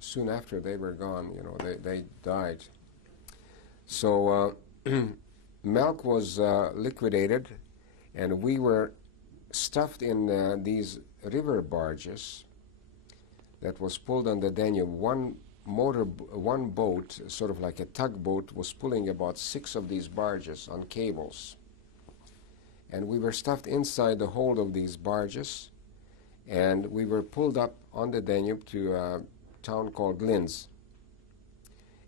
soon after they were gone, you know, they died. So Melk was liquidated, and we were stuffed in these river barges that was pulled on the Danube. One boat, sort of like a tugboat, was pulling about 6 of these barges on cables. And we were stuffed inside the hold of these barges, and we were pulled up on the Danube to a town called Linz.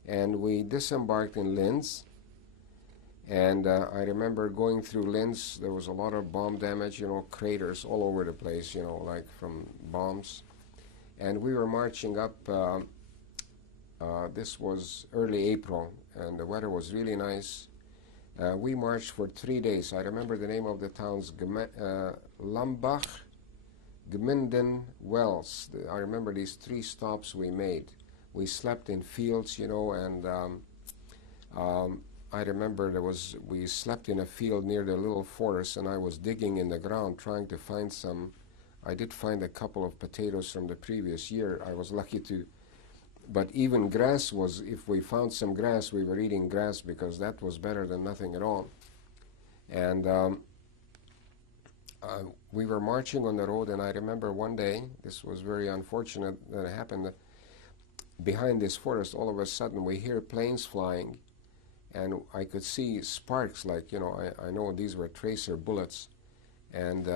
And we disembarked in Linz, and I remember going through Linz. There was a lot of bomb damage, you know, craters all over the place, you know, like from bombs. And we were marching up. This was early April, and the weather was really nice. We marched for 3 days. I remember the name of the towns: Lambach, Gminden, Wels. I remember these 3 stops we made. We slept in fields, you know, and I remember we slept in a field near the little forest, and I was digging in the ground trying to find some. I did find a couple of potatoes from the previous year. I was lucky to. But even grass was, if we found some grass, we were eating grass because that was better than nothing at all. And we were marching on the road, and I remember one day, this was very unfortunate that it happened, that behind this forest, all of a sudden we hear planes flying, and I could see sparks, like, you know, I know these were tracer bullets, and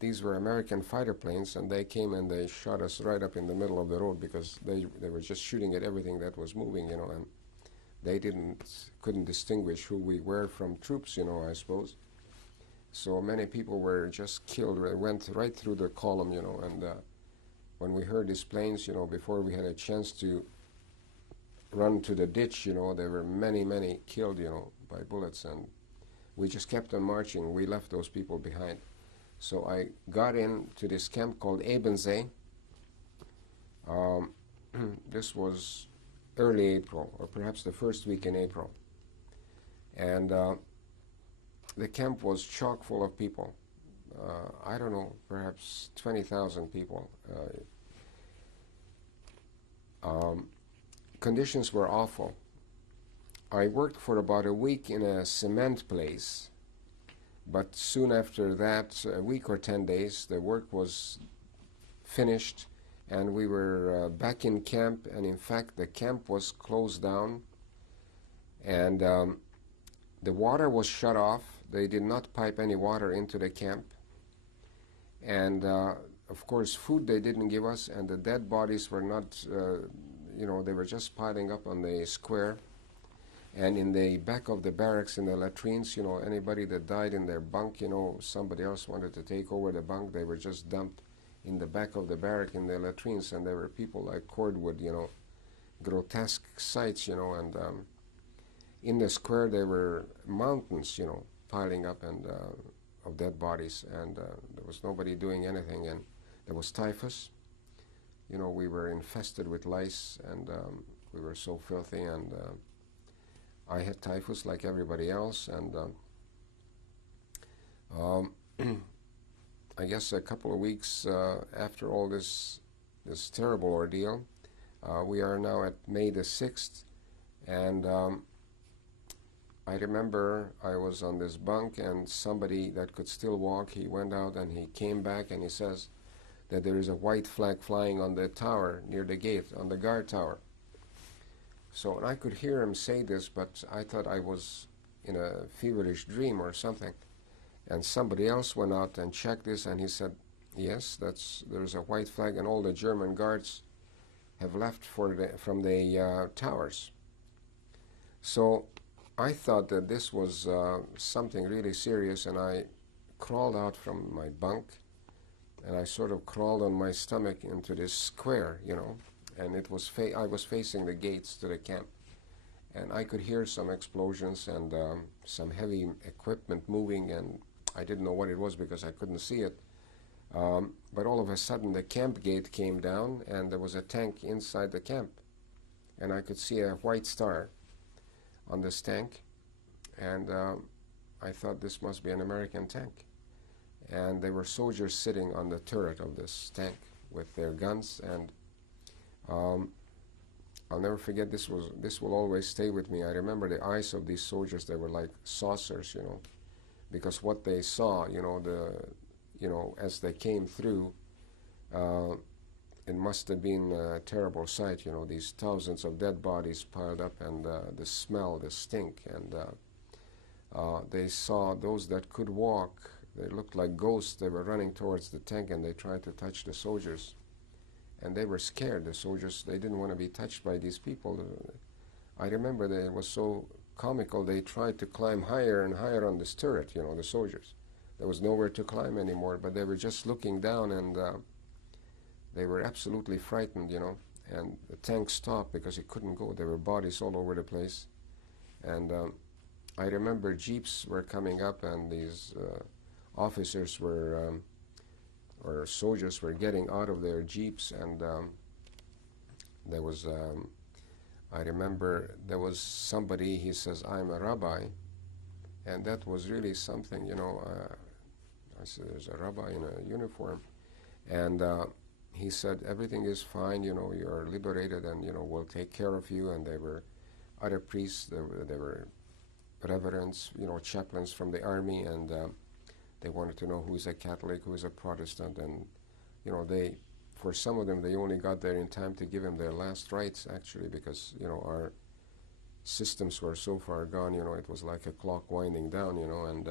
these were American fighter planes, and they came and they shot us right up in the middle of the road because they were just shooting at everything that was moving, you know, and they couldn't distinguish who we were from troops, you know, I suppose. So many people were just killed. They went right through the column, you know, and when we heard these planes, you know, before we had a chance to run to the ditch, you know, there were many, many killed, you know, by bullets, and we just kept on marching. We left those people behind. So I got into this camp called Ebensee. This was early April, or perhaps the first week in April. And the camp was chock full of people. I don't know, perhaps 20,000 people. Conditions were awful. I worked for about a week in a cement place, but soon after that, a week or 10 days, the work was finished, and we were back in camp, and in fact the camp was closed down, and the water was shut off. They did not pipe any water into the camp, and of course food they didn't give us, and the dead bodies were not, you know, they were just piling up on the square. And in the back of the barracks, in the latrines, you know, anybody that died in their bunk, you know, somebody else wanted to take over the bunk, they were just dumped in the back of the barrack in the latrines, and there were people like cordwood, you know, grotesque sights, you know, and in the square there were mountains, you know, piling up, and of dead bodies, and there was nobody doing anything. And there was typhus. You know, we were infested with lice, and we were so filthy, and I had typhus like everybody else, and I guess a couple of weeks after all this terrible ordeal, we are now at May the 6th, and I remember I was on this bunk, and somebody that could still walk, he went out and he came back and he says that there is a white flag flying on the tower near the gate, on the guard tower. So, and I could hear him say this, but I thought I was in a feverish dream or something. And somebody else went out and checked this, and he said, yes, there's a white flag, and all the German guards have left from the towers. So I thought that this was something really serious, and I crawled out from my bunk, and I sort of crawled on my stomach into this square, you know, and it was I was facing the gates to the camp, and I could hear some explosions and some heavy equipment moving, and I didn't know what it was because I couldn't see it. But all of a sudden the camp gate came down, and there was a tank inside the camp, and I could see a white star on this tank, and I thought this must be an American tank. And there were soldiers sitting on the turret of this tank with their guns, and I'll never forget, this will always stay with me. I remember the eyes of these soldiers. They were like saucers, you know, because what they saw, you know, as they came through, it must have been a terrible sight, you know, these thousands of dead bodies piled up, and the smell, the stink, and they saw those that could walk. They looked like ghosts. They were running towards the tank, and they tried to touch the soldiers, and they were scared. The soldiers, they didn't want to be touched by these people. I remember that it was so comical. They tried to climb higher and higher on this turret, you know, the soldiers. There was nowhere to climb anymore, but they were just looking down, and they were absolutely frightened, you know. And the tank stopped because it couldn't go. There were bodies all over the place. And I remember jeeps were coming up, and these officers were, or soldiers were getting out of their jeeps, and there was, I remember there was somebody, he says, I'm a rabbi, and that was really something, you know. I said, there's a rabbi in a uniform, and he said, everything is fine, you know, you're liberated, and, you know, we'll take care of you. And there were other priests, there were reverends, you know, chaplains from the army, and they wanted to know who's a Catholic, who's a Protestant, and, you know, for some of them, they only got there in time to give them their last rites, actually, because, you know, our systems were so far gone, you know, it was like a clock winding down, you know. And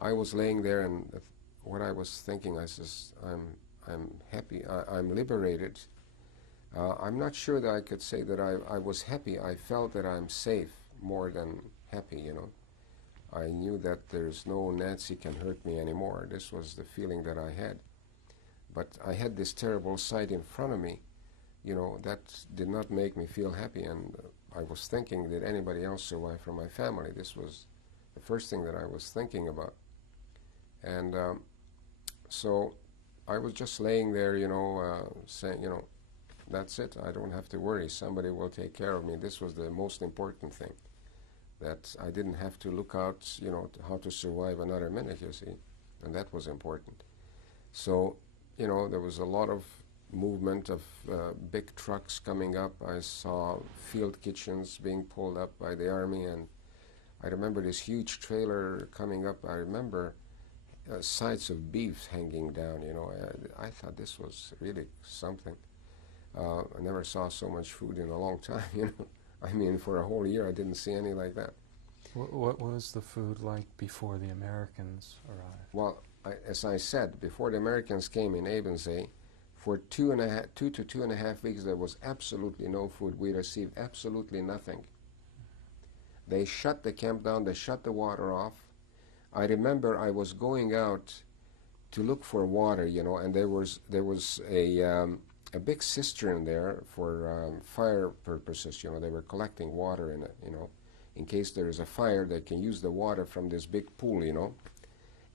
I was laying there, and what I was thinking, I says, I'm happy, I'm liberated. I'm not sure that I could say that I was happy. I felt that I'm safe more than happy, you know. I knew that there's no Nazi can hurt me anymore. This was the feeling that I had. But I had this terrible sight in front of me, you know, that did not make me feel happy. And I was thinking, did anybody else survive from my family? This was the first thing that I was thinking about. And so I was just laying there, you know, saying, you know, that's it. I don't have to worry. Somebody will take care of me. This was the most important thing, that I didn't have to look out, you know, how to survive another minute, you see. And that was important. So, you know, there was a lot of movement of big trucks coming up. I saw field kitchens being pulled up by the army, and I remember this huge trailer coming up. I remember sides of beef hanging down, you know. I thought this was really something. I never saw so much food in a long time, you know. I mean, for a whole year I didn't see any like that. What was the food like before the Americans arrived? Well, as I said, before the Americans came in Ebensee, for 2 to 2.5 weeks there was absolutely no food. We received absolutely nothing. They shut the camp down, they shut the water off. I remember I was going out to look for water, you know, and there was a big cistern there for fire purposes, you know. They were collecting water in it, you know. In case there is a fire, they can use the water from this big pool, you know.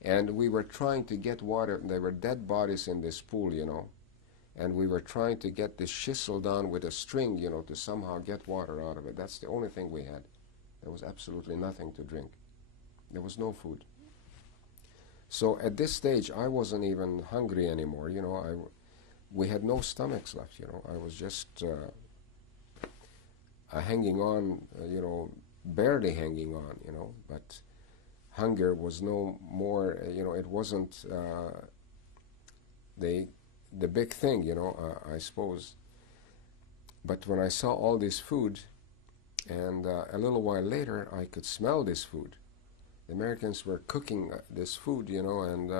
And we were trying to get water. There were dead bodies in this pool, and we were trying to get this chisel down with a string, to somehow get water out of it. That's the only thing we had. There was absolutely nothing to drink. There was no food. So at this stage, I wasn't even hungry anymore. We had no stomachs left. I was just hanging on, barely hanging on. But hunger was no more. It wasn't the big thing. I suppose. But when I saw all this food, and a little while later, I could smell this food. The Americans were cooking this food, and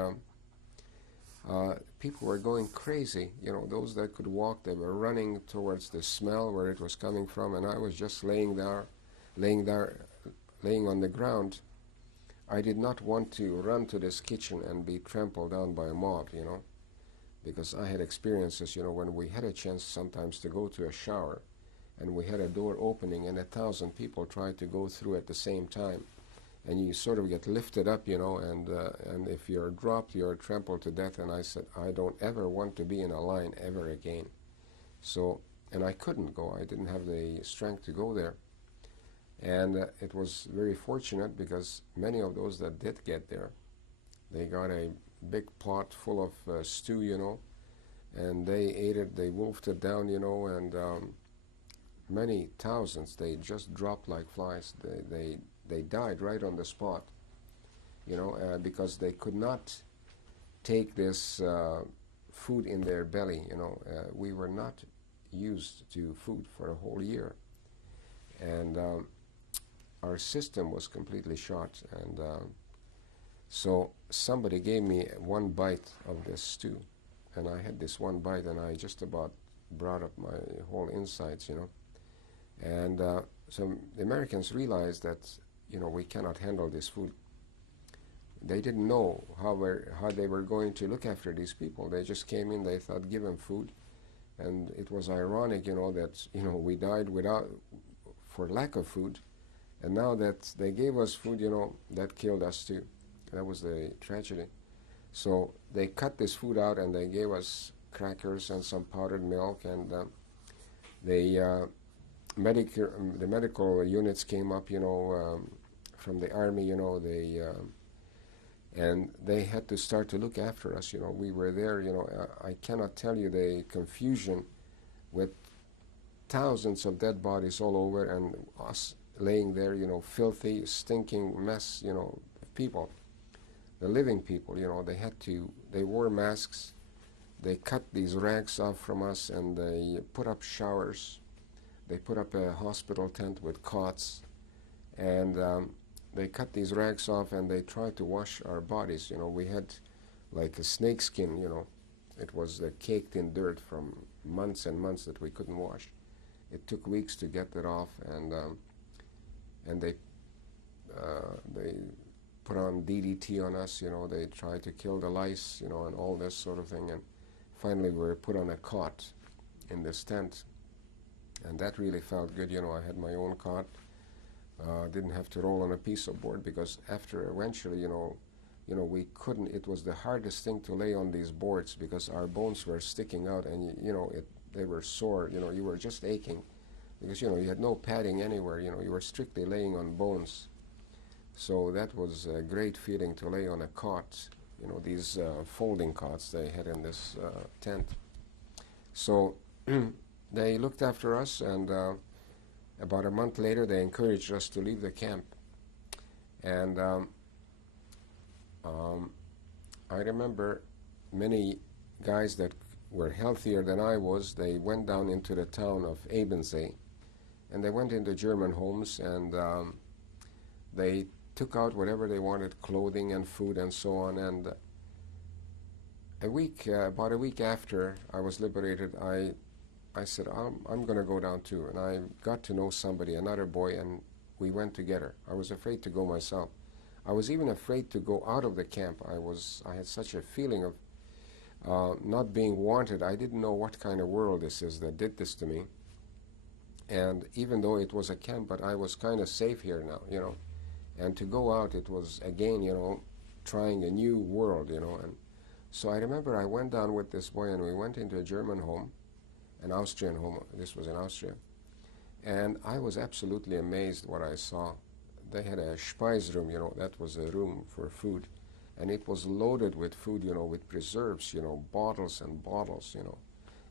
people were going crazy. Those that could walk, they were running towards the smell where it was coming from, and I was just laying on the ground. I did not want to run to this kitchen and be trampled down by a mob, because I had experiences, when we had a chance sometimes to go to a shower, and we had a door opening, and 1,000 people tried to go through at the same time. And you sort of get lifted up, and if you're dropped, you're trampled to death. And I said, I don't ever want to be in a line ever again. So, and I couldn't go. I didn't have the strength to go there. And it was very fortunate because many of those that did get there, they got a big pot full of stew, and they ate it, they wolfed it down, and many thousands, they just dropped like flies. They died right on the spot, because they could not take this food in their belly. We were not used to food for a whole year, and our system was completely shot. And so somebody gave me one bite of this stew, and I had this one bite, and I just about brought up my whole insides, And so the Americans realized that we cannot handle this food. They didn't know how they were going to look after these people. They just came in, they thought, give them food. And it was ironic, that, we died for lack of food. And now that they gave us food, that killed us too. That was the tragedy. So they cut this food out and they gave us crackers and some powdered milk, and the medical units came up, from the army, and they had to start to look after us. We were there. I cannot tell you the confusion with thousands of dead bodies all over, and us laying there, filthy, stinking mess, people, the living people. They wore masks. They cut these rags off from us, and they put up showers. They put up a hospital tent with cots, and they cut these rags off, and they tried to wash our bodies. We had like a snake skin, It was caked in dirt from months and months that we couldn't wash. It took weeks to get that off, and they put on DDT on us. They tried to kill the lice, and all this sort of thing. And finally, we were put on a cot in this tent. And that really felt good. I had my own cot. Didn't have to roll on a piece of board, because after eventually, we couldn't. It was the hardest thing to lay on these boards because our bones were sticking out, and they were sore. You were just aching because you had no padding anywhere. You were strictly laying on bones. So that was a great feeling to lay on a cot. These folding cots they had in this tent. So. They looked after us, and about a month later, they encouraged us to leave the camp. And I remember many guys that were healthier than I was, they went down into the town of Ebensee, and they went into German homes, and they took out whatever they wanted, clothing and food and so on. And about a week after I was liberated, I said, I'm going to go down too. And I got to know somebody, another boy, and we went together. I was afraid to go myself. I was even afraid to go out of the camp. I had such a feeling of not being wanted. I didn't know what kind of world this is that did this to me. And even though it was a camp, but I was kind of safe here now, And to go out, it was, again, trying a new world, you know. And so I remember I went down with this boy, and we went into a German home, an Austrian home. This was in Austria. And I was absolutely amazed what I saw. They had a Speisroom, you know, that was a room for food. And it was loaded with food, you know, with preserves, you know, bottles and bottles, you know.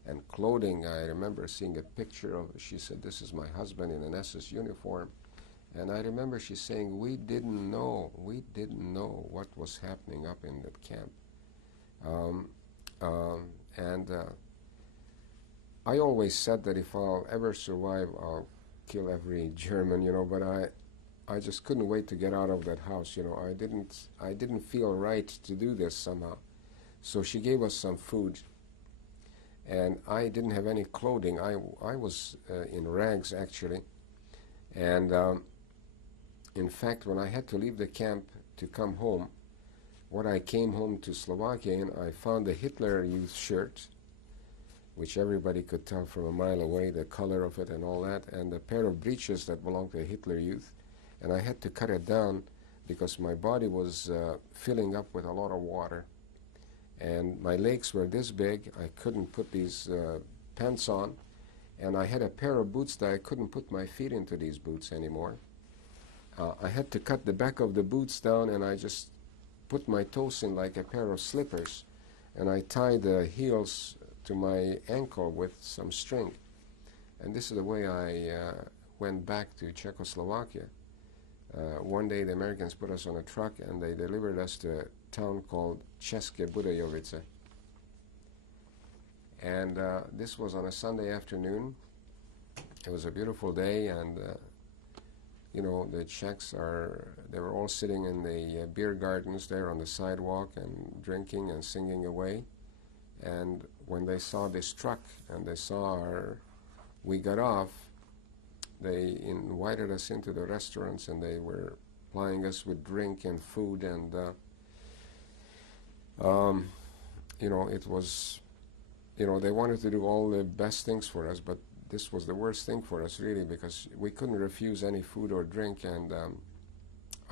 And clothing, I remember seeing a picture of, she said, this is my husband in an SS uniform. And I remember she saying, we didn't know what was happening up in that camp. I always said that if I'll ever survive, I'll kill every German, you know, but I just couldn't wait to get out of that house, you know. I didn't feel right to do this somehow. So she gave us some food, and I didn't have any clothing. I was in rags, actually. And in fact, when I had to leave the camp to come home, when I came home to Slovakia, in, I found a Hitler Youth shirt, which everybody could tell from a mile away, the color of it and all that, and a pair of breeches that belonged to Hitler Youth. And I had to cut it down because my body was filling up with a lot of water. And my legs were this big, I couldn't put these pants on. And I had a pair of boots that I couldn't put my feet into these boots anymore. I had to cut the back of the boots down, and I just put my toes in like a pair of slippers. And I tied the heels to my ankle with some string. And this is the way I went back to Czechoslovakia. One day the Americans put us on a truck, and they delivered us to a town called České Budějovice. And this was on a Sunday afternoon. It was a beautiful day, and you know, the Czechs they were all sitting in the beer gardens there on the sidewalk and drinking and singing away. And when they saw this truck and they saw we got off, they invited us into the restaurants, and they were plying us with drink and food, and you know, it was, you know, they wanted to do all the best things for us, but this was the worst thing for us, really, because we couldn't refuse any food or drink, and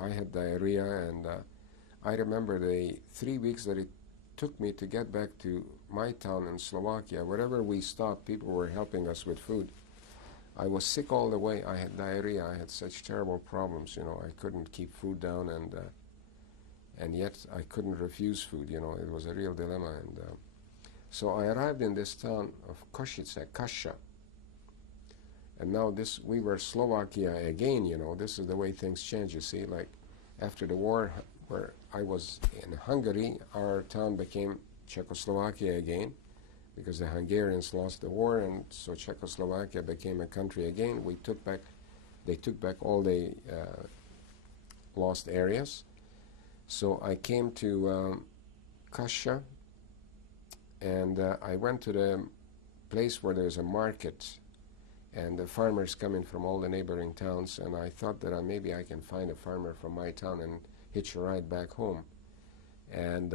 I had diarrhea, and I remember the 3 weeks that it took me to get back to my town in Slovakia. Wherever we stopped, people were helping us with food. I was sick all the way. I had diarrhea. I had such terrible problems, you know. I couldn't keep food down, and yet I couldn't refuse food, you know. It was a real dilemma. And so I arrived in this town of Košice, Kasha. And now we were Slovakia again, you know. This is the way things change, you see. Like after the war, where I was in Hungary, our town became Czechoslovakia again, because the Hungarians lost the war, and so Czechoslovakia became a country again. They took back all the lost areas. So I came to Kasha, and I went to the place where there's a market, and the farmers come in from all the neighboring towns, and I thought that maybe I can find a farmer from my town and hitch a ride back home. And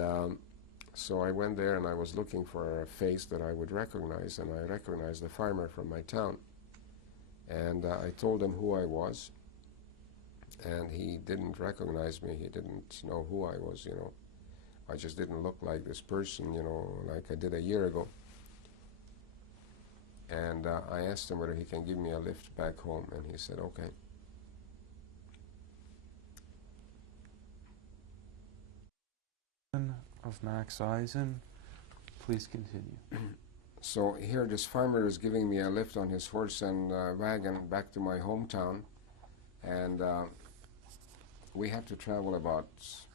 so I went there, and I was looking for a face that I would recognize, and I recognized the farmer from my town. And I told him who I was, and he didn't recognize me. He didn't know who I was, you know. I just didn't look like this person, you know, like I did a year ago. And I asked him whether he can give me a lift back home, and he said, okay. Of Max Eisen, please continue. So here this farmer is giving me a lift on his horse and wagon back to my hometown, and we have to travel about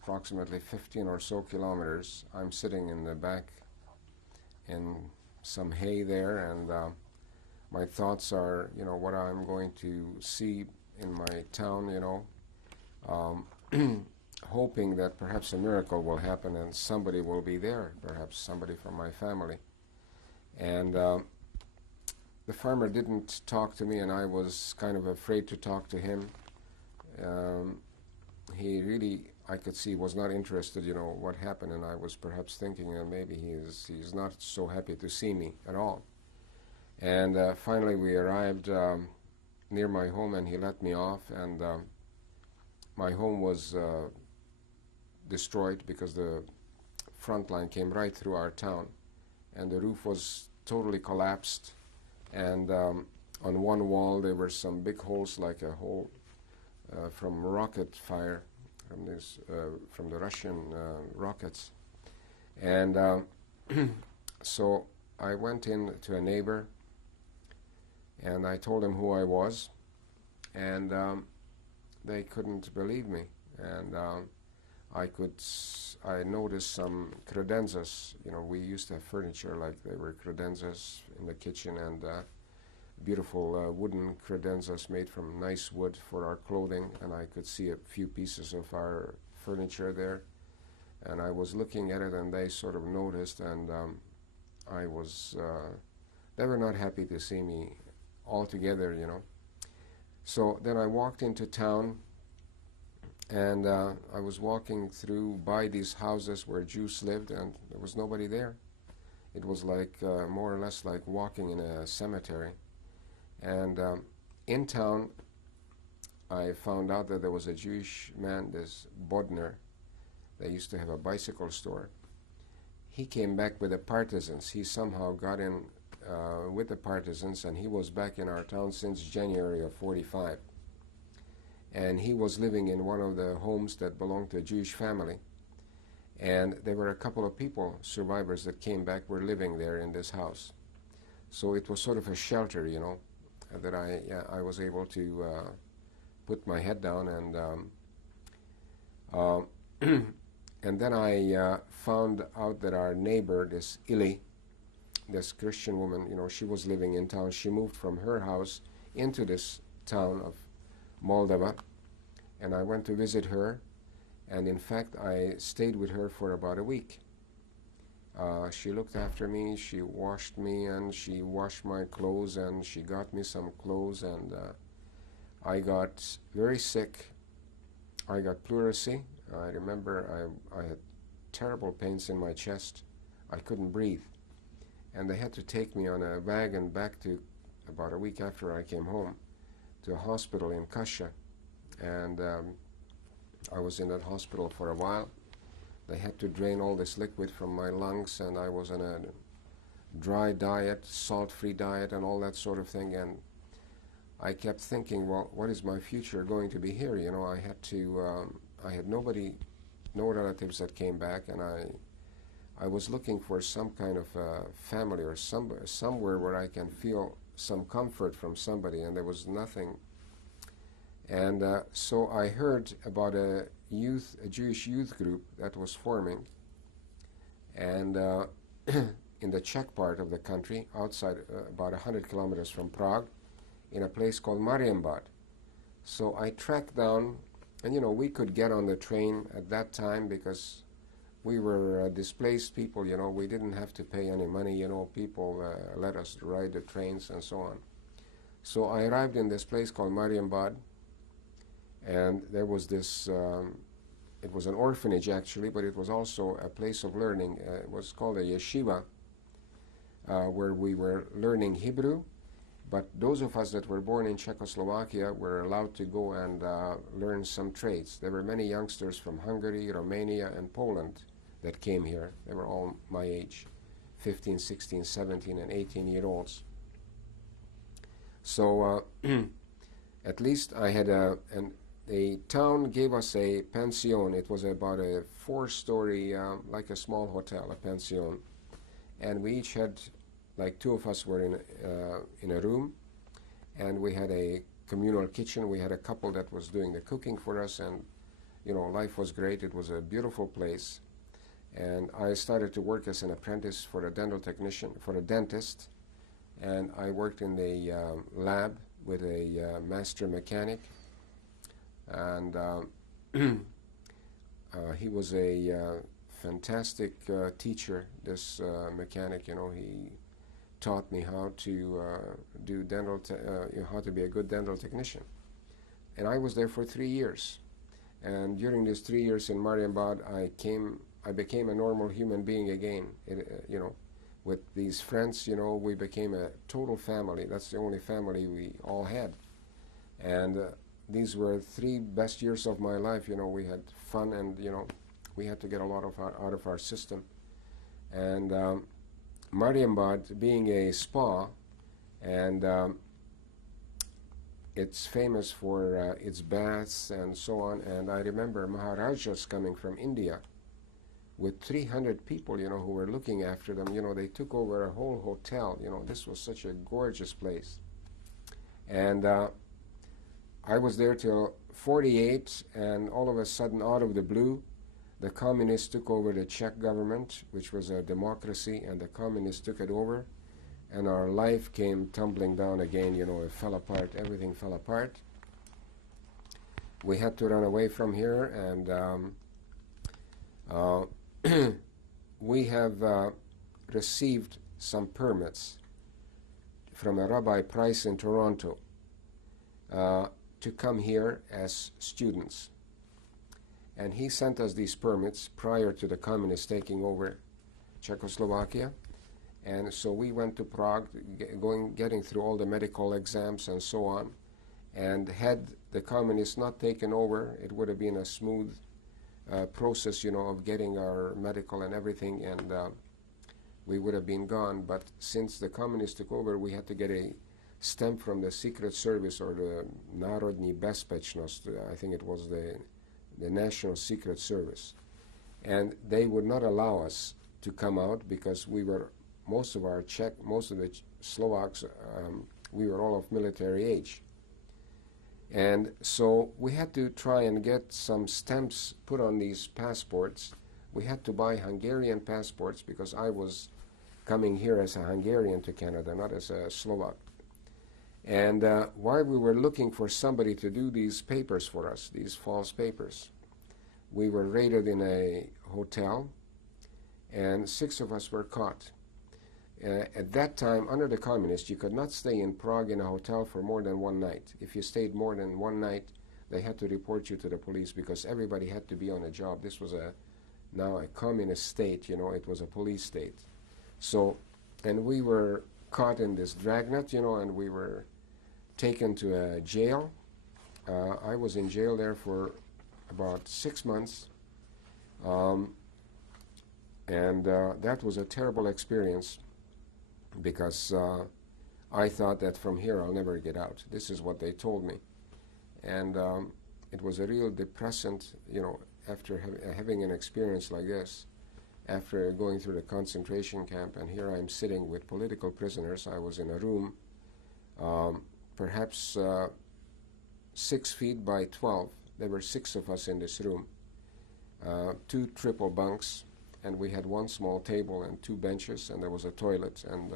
approximately 15 or so kilometers. I'm sitting in the back in some hay there, and my thoughts are, you know, what I'm going to see in my town, you know, hoping that perhaps a miracle will happen and somebody will be there, perhaps somebody from my family. And the farmer didn't talk to me, and I was kind of afraid to talk to him. He really, I could see, was not interested, you know, what happened, and I was perhaps thinking that maybe he's not so happy to see me at all. And finally we arrived near my home, and he let me off, and my home was destroyed because the front line came right through our town, and the roof was totally collapsed, and on one wall there were some big holes, like a hole from rocket fire, from the Russian rockets. And so I went in to a neighbor, and I told him who I was, and they couldn't believe me. And I noticed some credenzas. You know, we used to have furniture, like there were credenzas in the kitchen, and beautiful wooden credenzas made from nice wood for our clothing, and I could see a few pieces of our furniture there. And I was looking at it, and they sort of noticed, and they were not happy to see me all together, you know. So then I walked into town, and I was walking through by these houses where Jews lived, and there was nobody there. It was like more or less like walking in a cemetery. And in town, I found out that there was a Jewish man, this Bodner. They used to have a bicycle store. He came back with the partisans. He somehow got in with the partisans, and he was back in our town since January of '45. And he was living in one of the homes that belonged to a Jewish family. And there were a couple of people, survivors, that came back, were living there in this house. So it was sort of a shelter, you know, that I was able to put my head down, and then I found out that our neighbor, this Ili, this Christian woman, you know, she was living in town. She moved from her house into this town of Moldova, and I went to visit her, and in fact I stayed with her for about a week. She looked after me, she washed me, and she washed my clothes, and she got me some clothes, and I got very sick. I got pleurisy. I remember I had terrible pains in my chest. I couldn't breathe. And they had to take me on a wagon back to, about a week after I came home, to a hospital in Kasha. And I was in that hospital for a while. They had to drain all this liquid from my lungs, and I was on a dry diet, salt-free diet, and all that sort of thing. And I kept thinking, well, what is my future going to be here? You know, I had nobody, no relatives that came back, and I was looking for some kind of family or somewhere where I can feel some comfort from somebody, and there was nothing. And so I heard about a Jewish youth group that was forming, and in the Czech part of the country, outside about 100 kilometers from Prague, in a place called Marienbad. So I tracked down, and you know, we could get on the train at that time because we were displaced people, you know, we didn't have to pay any money, you know, people let us ride the trains and so on. So I arrived in this place called Marienbad, and there was this, it was an orphanage actually, but it was also a place of learning. It was called a yeshiva, where we were learning Hebrew, but those of us that were born in Czechoslovakia were allowed to go and learn some trades. There were many youngsters from Hungary, Romania, and Poland that came here. They were all my age, 15, 16, 17, and 18-year-olds. So at least I had the town gave us a pension. It was about a 4-story, like a small hotel, a pension. And we each had, like 2 of us were in a room, and we had a communal kitchen. We had a couple that was doing the cooking for us, and you know, life was great. It was a beautiful place. And I started to work as an apprentice for a dental technician, for a dentist, and I worked in the lab with a master mechanic, and he was a fantastic teacher, this mechanic. You know, he taught me how to do dental, how to be a good dental technician. And I was there for 3 years. And during these 3 years in Marienbad, I became a normal human being again. You know, with these friends, you know, we became a total family. That's the only family we all had. And these were 3 best years of my life. You know, we had fun, and you know, We had to get a lot of out of our system. And Marienbad being a spa, and it's famous for its baths and so on. And I remember Maharajas coming from India with 300 people, you know, who were looking after them. You know, they took over a whole hotel. You know, this was such a gorgeous place. And I was there till 48, and all of a sudden, out of the blue, the communists took over the Czech government, which was a democracy, and the communists took it over, and our life came tumbling down again. You know, it fell apart. Everything fell apart. We had to run away from here, and we have received some permits from a Rabbi Price in Toronto to come here as students. And he sent us these permits prior to the communists taking over Czechoslovakia. And so we went to Prague, getting through all the medical exams and so on. And had the communists not taken over, it would have been a smooth process, you know, of getting our medical and everything, and we would have been gone. But since the communists took over, we had to get a stamp from the Secret Service, or the Národní bezpečnost, I think it was the National Secret Service. And they would not allow us to come out because we were, most of the Slovaks, we were all of military age. And so we had to try and get some stamps put on these passports. We had to buy Hungarian passports because I was coming here as a Hungarian to Canada, not as a Slovak. And while we were looking for somebody to do these papers for us, these false papers, we were raided in a hotel, and 6 of us were caught. At that time, under the communists, you could not stay in Prague in a hotel for more than one night. If you stayed more than one night, they had to report you to the police because everybody had to be on a job. This was now a communist state, you know, it was a police state. So, and we were caught in this dragnet, you know, and we were taken to a jail. I was in jail there for about 6 months. That was a terrible experience, because I thought that from here I'll never get out. This is what they told me. And it was a real depressant, you know, after having an experience like this, after going through the concentration camp, and here I'm sitting with political prisoners. I was in a room, perhaps 6 feet by 12. There were 6 of us in this room, 2 triple bunks, and we had 1 small table and 2 benches, and there was a toilet. And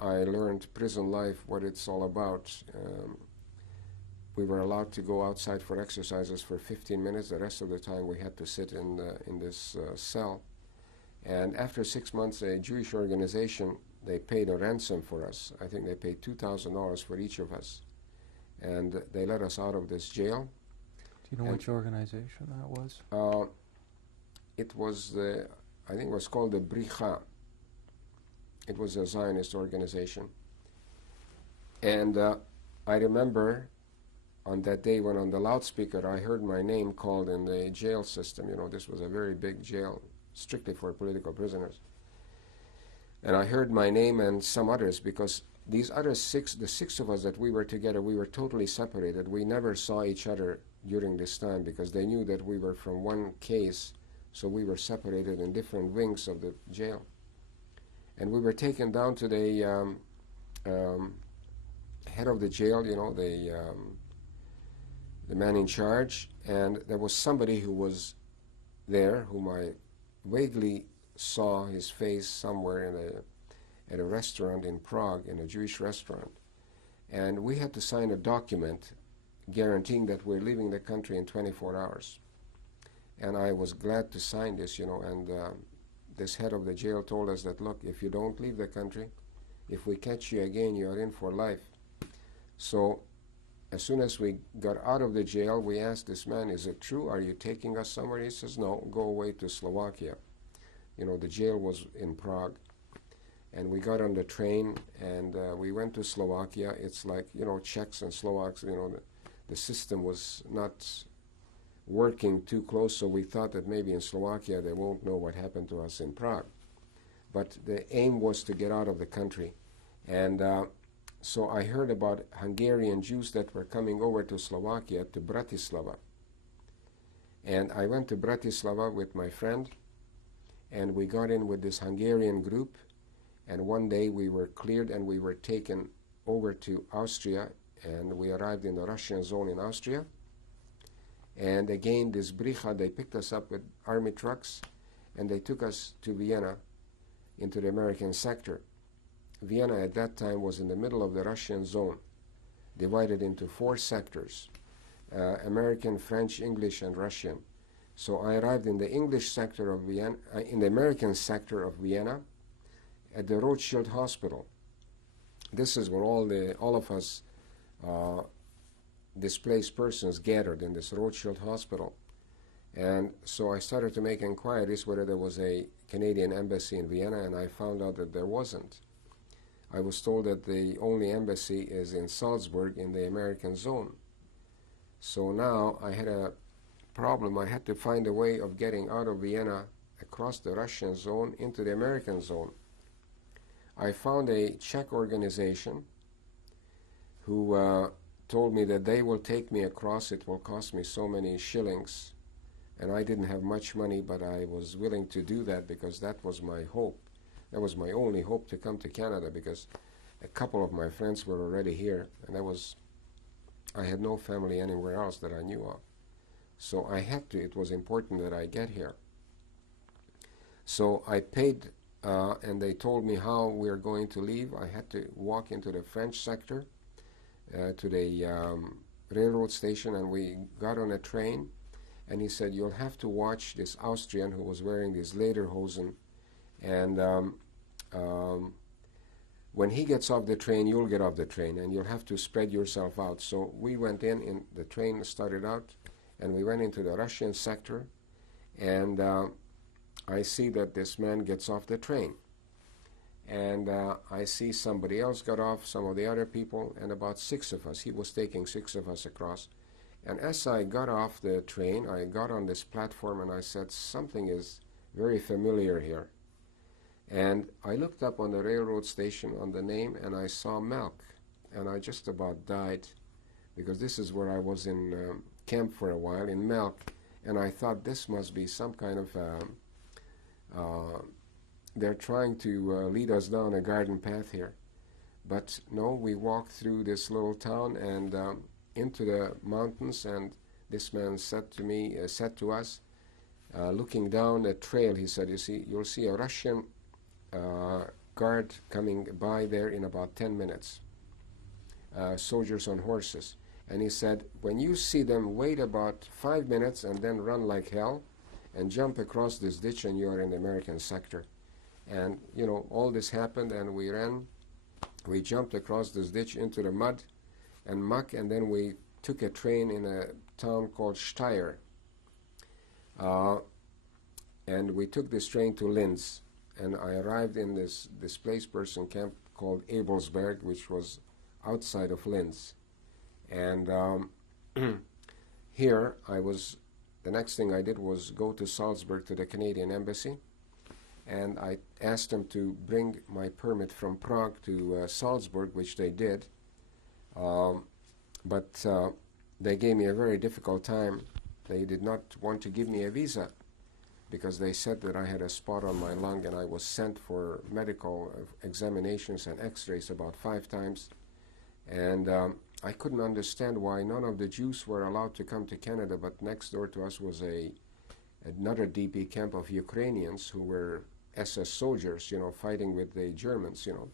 I learned prison life, what it's all about. We were allowed to go outside for exercises for 15 minutes. The rest of the time we had to sit in this cell. And after 6 months, a Jewish organization, they paid a ransom for us. I think they paid $2,000 for each of us. And they let us out of this jail. Do you know which organization that was? It was I think it was called the Bricha. It was a Zionist organization. And I remember on that day when on the loudspeaker I heard my name called in the jail system. You know, this was a very big jail, strictly for political prisoners. And I heard my name and some others, because these other 6, the 6 of us that we were together, we were totally separated. We never saw each other during this time because they knew that we were from one case, so we were separated in different wings of the jail. And we were taken down to the head of the jail, you know, the man in charge, and there was somebody who was there whom I vaguely saw his face somewhere at a restaurant in Prague, in a Jewish restaurant. And we had to sign a document guaranteeing that we're leaving the country in 24 hours. And I was glad to sign this, you know, and this head of the jail told us that, look, if you don't leave the country, if we catch you again, you are in for life. So as soon as we got out of the jail, we asked this man, is it true? Are you taking us somewhere? He says, no, go away to Slovakia. You know, the jail was in Prague. And we got on the train, and we went to Slovakia. It's like, you know, Czechs and Slovaks, you know, the system was not working too close, so we thought that maybe in Slovakia they won't know what happened to us in Prague. But the aim was to get out of the country. And so I heard about Hungarian Jews that were coming over to Slovakia, to Bratislava. And I went to Bratislava with my friend, and we got in with this Hungarian group, and one day we were cleared and we were taken over to Austria, and we arrived in the Russian zone in Austria. And again, this Bricha, they picked us up with army trucks, and they took us to Vienna, into the American sector. Vienna at that time was in the middle of the Russian zone, divided into 4 sectors, American, French, English, and Russian. So I arrived in the English sector of Vienna, in the American sector of Vienna, at the Rothschild Hospital. This is where all of us displaced persons gathered in this Rothschild Hospital. And so I started to make inquiries whether there was a Canadian embassy in Vienna, and I found out that there wasn't. I was told that the only embassy is in Salzburg in the American zone. So now I had a problem. I had to find a way of getting out of Vienna across the Russian zone into the American zone. I found a Czech organization who told me that they will take me across. It will cost me so many shillings. And I didn't have much money, but I was willing to do that because that was my hope. That was my only hope to come to Canada, because a couple of my friends were already here, and I had no family anywhere else that I knew of. So I had to, it was important that I get here. So I paid, and they told me how we are going to leave. I had to walk into the French sector, to the railroad station, and we got on a train. And he said, you'll have to watch this Austrian who was wearing these lederhosen, and when he gets off the train, you'll get off the train, and you'll have to spread yourself out. So we went in the train started out, and we went into the Russian sector, and I see that this man gets off the train. And I see somebody else got off, some of the other people, and about 6 of us. He was taking 6 of us across. And as I got off the train, I got on this platform and I said, something is very familiar here. And I looked up on the railroad station on the name, and I saw Melk. And I just about died, because this is where I was in camp for a while, in Melk. And I thought this must be some kind of, they're trying to lead us down a garden path here. But no, we walked through this little town and into the mountains, and this man said to us, looking down a trail, he said, you'll see a Russian guard coming by there in about 10 minutes, soldiers on horses. And he said, when you see them, wait about 5 minutes and then run like hell and jump across this ditch, and you are in the American sector. And, you know, all this happened, and we ran. We jumped across this ditch into the mud and muck, and then we took a train in a town called Steyr. And we took this train to Linz, and I arrived in this displaced person camp called Abelsberg, which was outside of Linz. And here the next thing I did was go to Salzburg to the Canadian Embassy, and I asked them to bring my permit from Prague to Salzburg, which they did. But they gave me a very difficult time. They did not want to give me a visa because they said that I had a spot on my lung, and I was sent for medical examinations and x-rays about 5 times. And I couldn't understand why none of the Jews were allowed to come to Canada, but next door to us was another DP camp of Ukrainians who were SS soldiers, you know, fighting with the Germans, you know.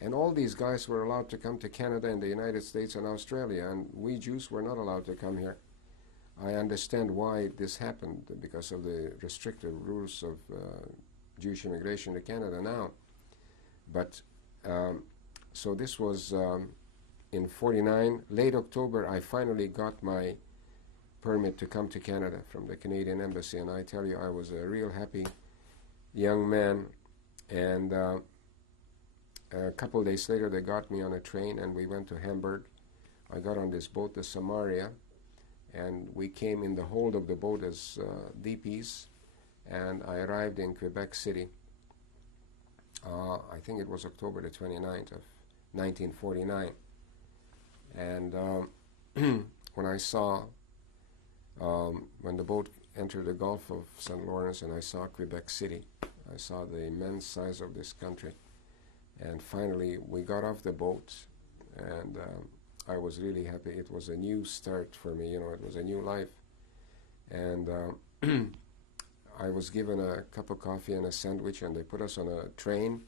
And all these guys were allowed to come to Canada and the United States and Australia, and we Jews were not allowed to come here. I understand why this happened, because of the restrictive rules of Jewish immigration to Canada now. But so this was in 49. Late October, I finally got my permit to come to Canada from the Canadian Embassy, and I tell you, I was a real happy young man. And a couple of days later, they got me on a train, and we went to Hamburg. I got on this boat, the Samaria, and we came in the hold of the boat as DPs, and I arrived in Quebec City. I think it was October the 29th of 1949. And when I saw, when the boat entered the Gulf of St. Lawrence and I saw Quebec City, I saw the immense size of this country. And finally, we got off the boat, and I was really happy. It was a new start for me, you know, it was a new life. And I was given a cup of coffee and a sandwich, and they put us on a train,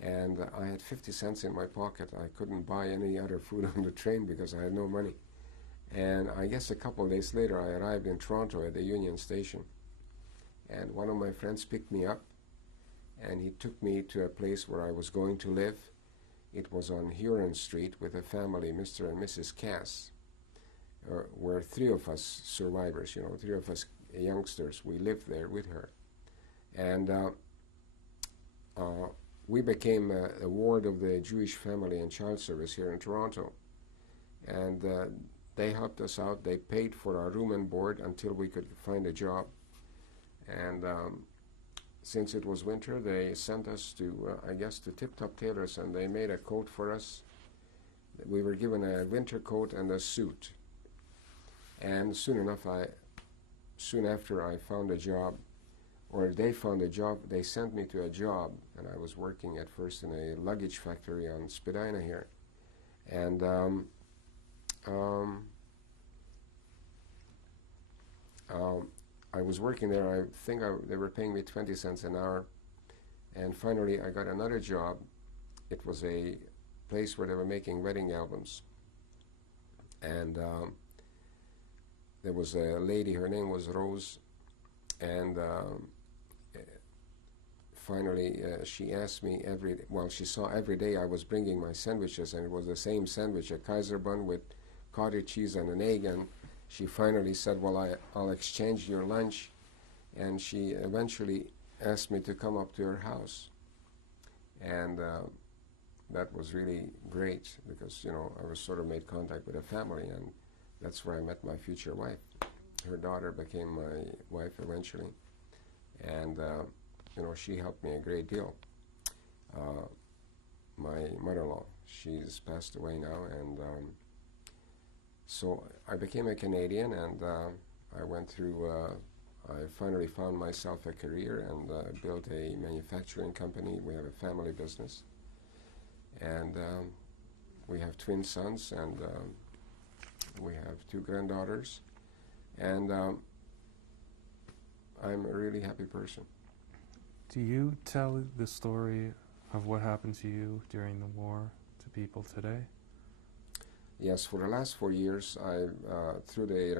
and I had 50 cents in my pocket. I couldn't buy any other food on the train because I had no money. And I guess a couple of days later, I arrived in Toronto at the Union Station, and one of my friends picked me up, and he took me to a place where I was going to live. It was on Huron Street with a family, Mr. and Mrs. Cass, where three of us survivors, you know, three of us youngsters, we lived there with her. And we became a ward of the Jewish Family and Child Service here in Toronto. And they helped us out. They paid for our room and board until we could find a job. And since it was winter, they sent us to, I guess, to Tip Top Tailors, and they made a coat for us. We were given a winter coat and a suit. And soon after I found a job, or they found a job, they sent me to a job, and I was working at first in a luggage factory on Spadina here. And I was working there. I think they were paying me 20 cents an hour. And finally, I got another job. It was a place where they were making wedding albums. And there was a lady, her name was Rose, and finally she asked me she saw every day I was bringing my sandwiches, and it was the same sandwich, a Kaiser bun with cottage cheese and an egg, and she finally said, well, I'll exchange your lunch, and she eventually asked me to come up to her house. And that was really great because, you know, I was sort of made contact with a family, and that's where I met my future wife. Her daughter became my wife eventually, and you know, she helped me a great deal. My mother-in-law, she's passed away now, and so I became a Canadian, and I went through, I finally found myself a career and built a manufacturing company. We have a family business, and we have twin sons, and we have two granddaughters, and I'm a really happy person. Do you tell the story of what happened to you during the war to people today? Yes, for the last 4 years, through the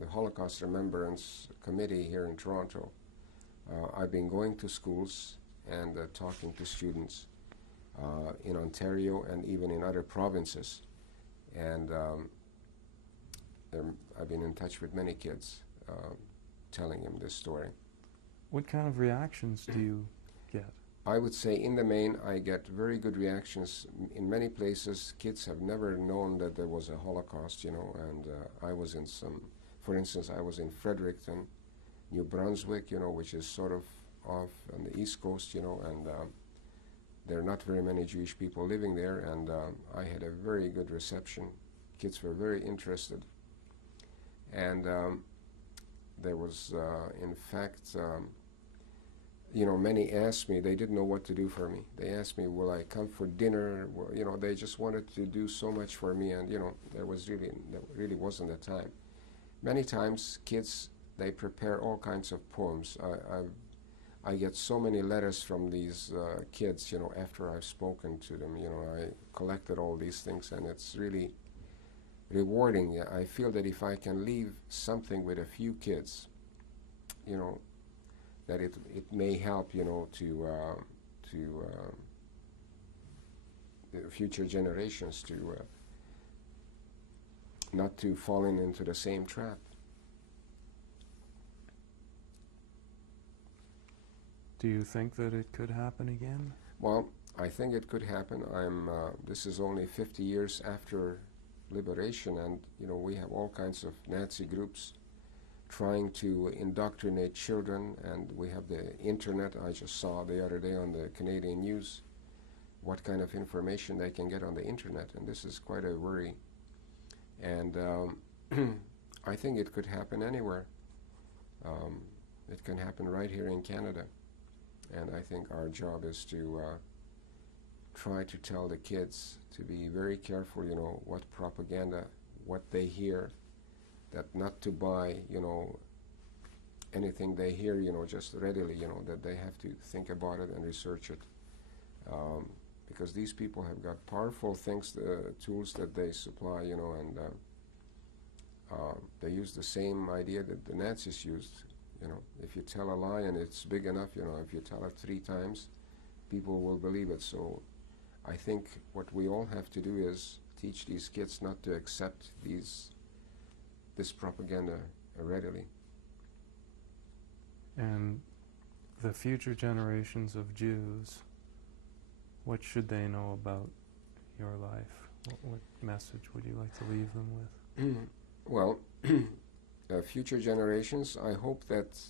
the Holocaust Remembrance Committee here in Toronto, I've been going to schools and talking to students in Ontario and even in other provinces. And I've been in touch with many kids, telling them this story. What kind of reactions do you get? I would say in the main I get very good reactions. In many places, kids have never known that there was a Holocaust, you know, and I was in for instance, I was in Fredericton, New Brunswick, you know, which is sort of off on the East Coast, you know, and there are not very many Jewish people living there, and I had a very good reception. Kids were very interested. And there was, in fact, you know, many asked me, they didn't know what to do for me. They asked me, will I come for dinner? Well, you know, they just wanted to do so much for me, and, you know, there really wasn't a time. Many times, kids, they prepare all kinds of poems. I get so many letters from these kids, you know, after I've spoken to them. You know, I collected all these things, and it's really rewarding. I feel that if I can leave something with a few kids, you know, that it may help, you know, to the future generations to not to fall into the same trap. Do you think that it could happen again? Well, I think it could happen. This is only 50 years after liberation, and we have all kinds of Nazi groups trying to indoctrinate children, and we have the internet. I just saw the other day on the Canadian news what kind of information they can get on the internet, and this is quite a worry. And I think it could happen anywhere. It can happen right here in Canada, and I think our job is to try to tell the kids to be very careful, what propaganda, what they hear, that not to buy, anything they hear, just readily, that they have to think about it and research it. Because these people have got powerful things, tools that they supply, and they use the same idea that the Nazis used. If you tell a lie and it's big enough, if you tell it 3 times, people will believe it. So I think what we all have to do is teach these kids not to accept this propaganda readily. And the future generations of Jews, what should they know about your life? What message would you like to leave them with? Well, future generations, I hope that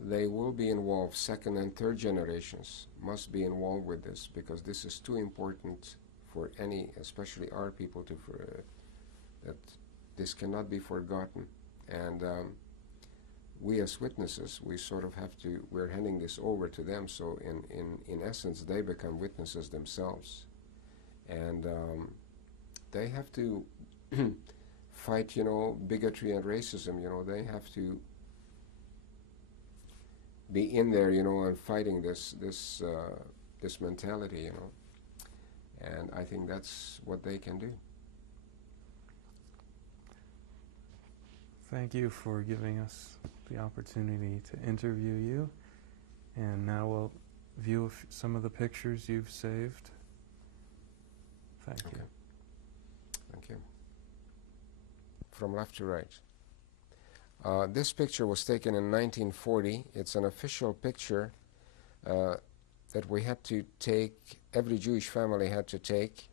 they will be involved. Second and third generations must be involved with this, because this is too important for any, especially our people, that this cannot be forgotten. And we as witnesses, we sort of have to, we're handing this over to them, so in essence they become witnesses themselves. And they have to fight, bigotry and racism. They have to be in there, and fighting this mentality, and I think that's what they can do. Thank you for giving us the opportunity to interview you, and now we'll view some of the pictures you've saved. Thank you. Thank you. From left to right. This picture was taken in 1940. It's an official picture that we had to take, every Jewish family had to take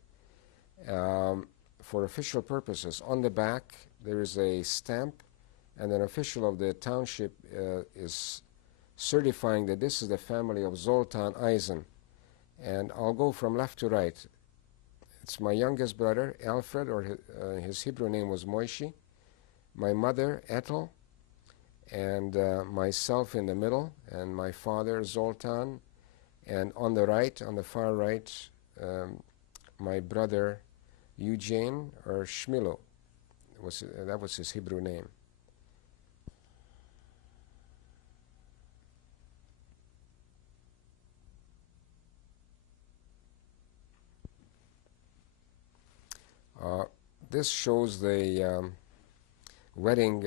for official purposes. On the back there is a stamp, and an official of the township is certifying that this is the family of Zoltan Eisen. And I'll go from left to right. It's my youngest brother, Alfred, or his Hebrew name was Moishi, my mother, Ethel, and myself in the middle, and my father, Zoltan, and on the right, on the far right, my brother, Eugene, or Shmilo, that was his Hebrew name. This shows the wedding.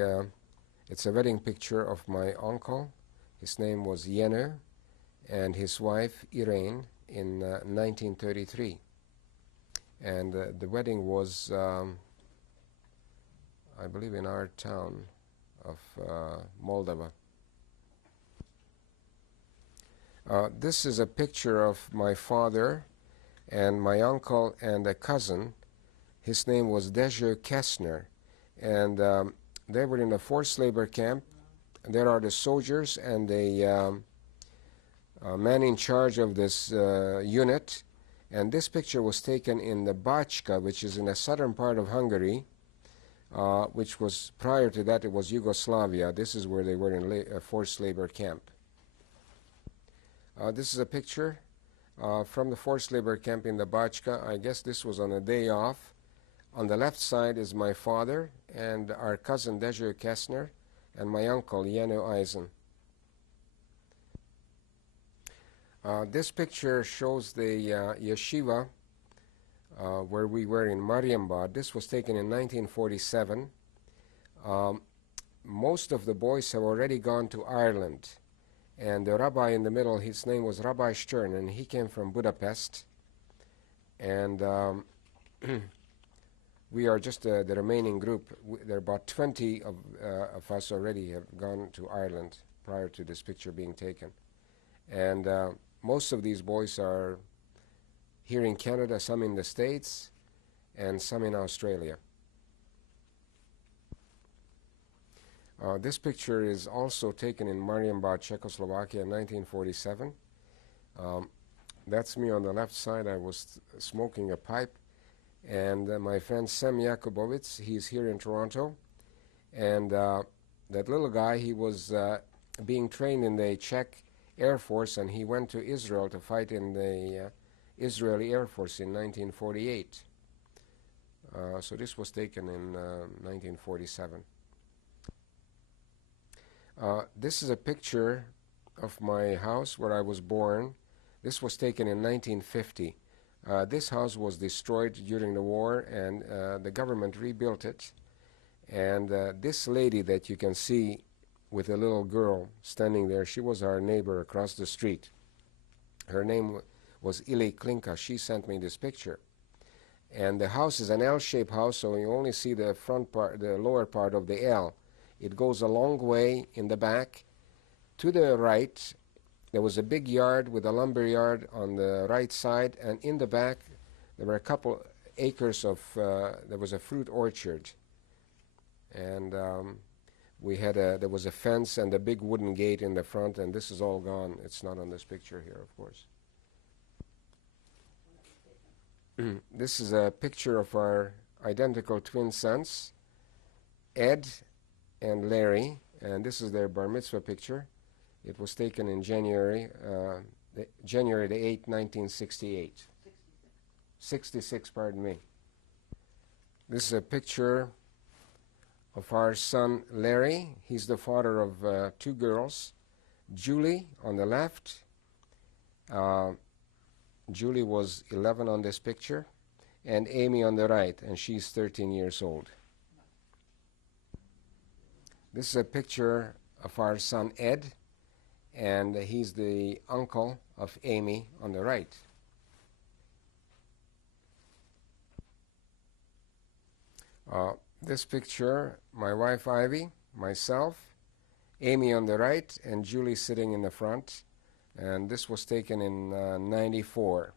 It's a wedding picture of my uncle. His name was Jenner, and his wife Irene, in 1933. And the wedding was, I believe, in our town of Moldova. This is a picture of my father and my uncle and a cousin. His name was Deje Kessner, and they were in a forced labor camp. There are the soldiers and the man in charge of this unit, and this picture was taken in the Bacska, which is in the southern part of Hungary, which was, prior to that, it was Yugoslavia. This is where they were in a forced labor camp. This is a picture from the forced labor camp in the Bacska. I guess this was on a day off. On the left side is my father and our cousin Deje Kessner and my uncle Jenner Eisen. This picture shows the yeshiva where we were in Marienbad. This was taken in 1947. Most of the boys have already gone to Ireland, and the rabbi in the middle, his name was Rabbi Stern, and he came from Budapest. And we are just the remaining group. There are about 20 of us already have gone to Ireland prior to this picture being taken. And most of these boys are here in Canada, some in the States, and some in Australia. This picture is also taken in Marienbad, Czechoslovakia in 1947. That's me on the left side. I was smoking a pipe, and my friend Sem Jakubowicz, he's here in Toronto, and that little guy, he was being trained in the Czech Air Force, and he went to Israel to fight in the Israeli Air Force in 1948. So this was taken in 1947. This is a picture of my house where I was born. This was taken in 1950. This house was destroyed during the war, and the government rebuilt it. And this lady that you can see with a little girl standing there, she was our neighbor across the street. Her name was Ili Klinka. She sent me this picture. And the house is an L-shaped house, so you only see the front part, the lower part of the L. It goes a long way in the back. To the right, there was a big yard with a lumber yard on the right side, and in the back, there were a couple acres of, there was a fruit orchard. And there was a fence and a big wooden gate in the front, and this is all gone. It's not on this picture here, of course. This is a picture of our identical twin sons, Ed and Larry, and this is their bar mitzvah picture. It was taken in January the 8th, 1968. 66, pardon me. This is a picture of our son Larry. He's the father of two girls. Julie on the left. Julie was 11 on this picture, and Amy on the right, and she's 13 years old. This is a picture of our son Ed, and he's the uncle of Amy on the right. This picture, my wife Ivy, myself, Amy on the right, and Julie sitting in the front. And this was taken in 94.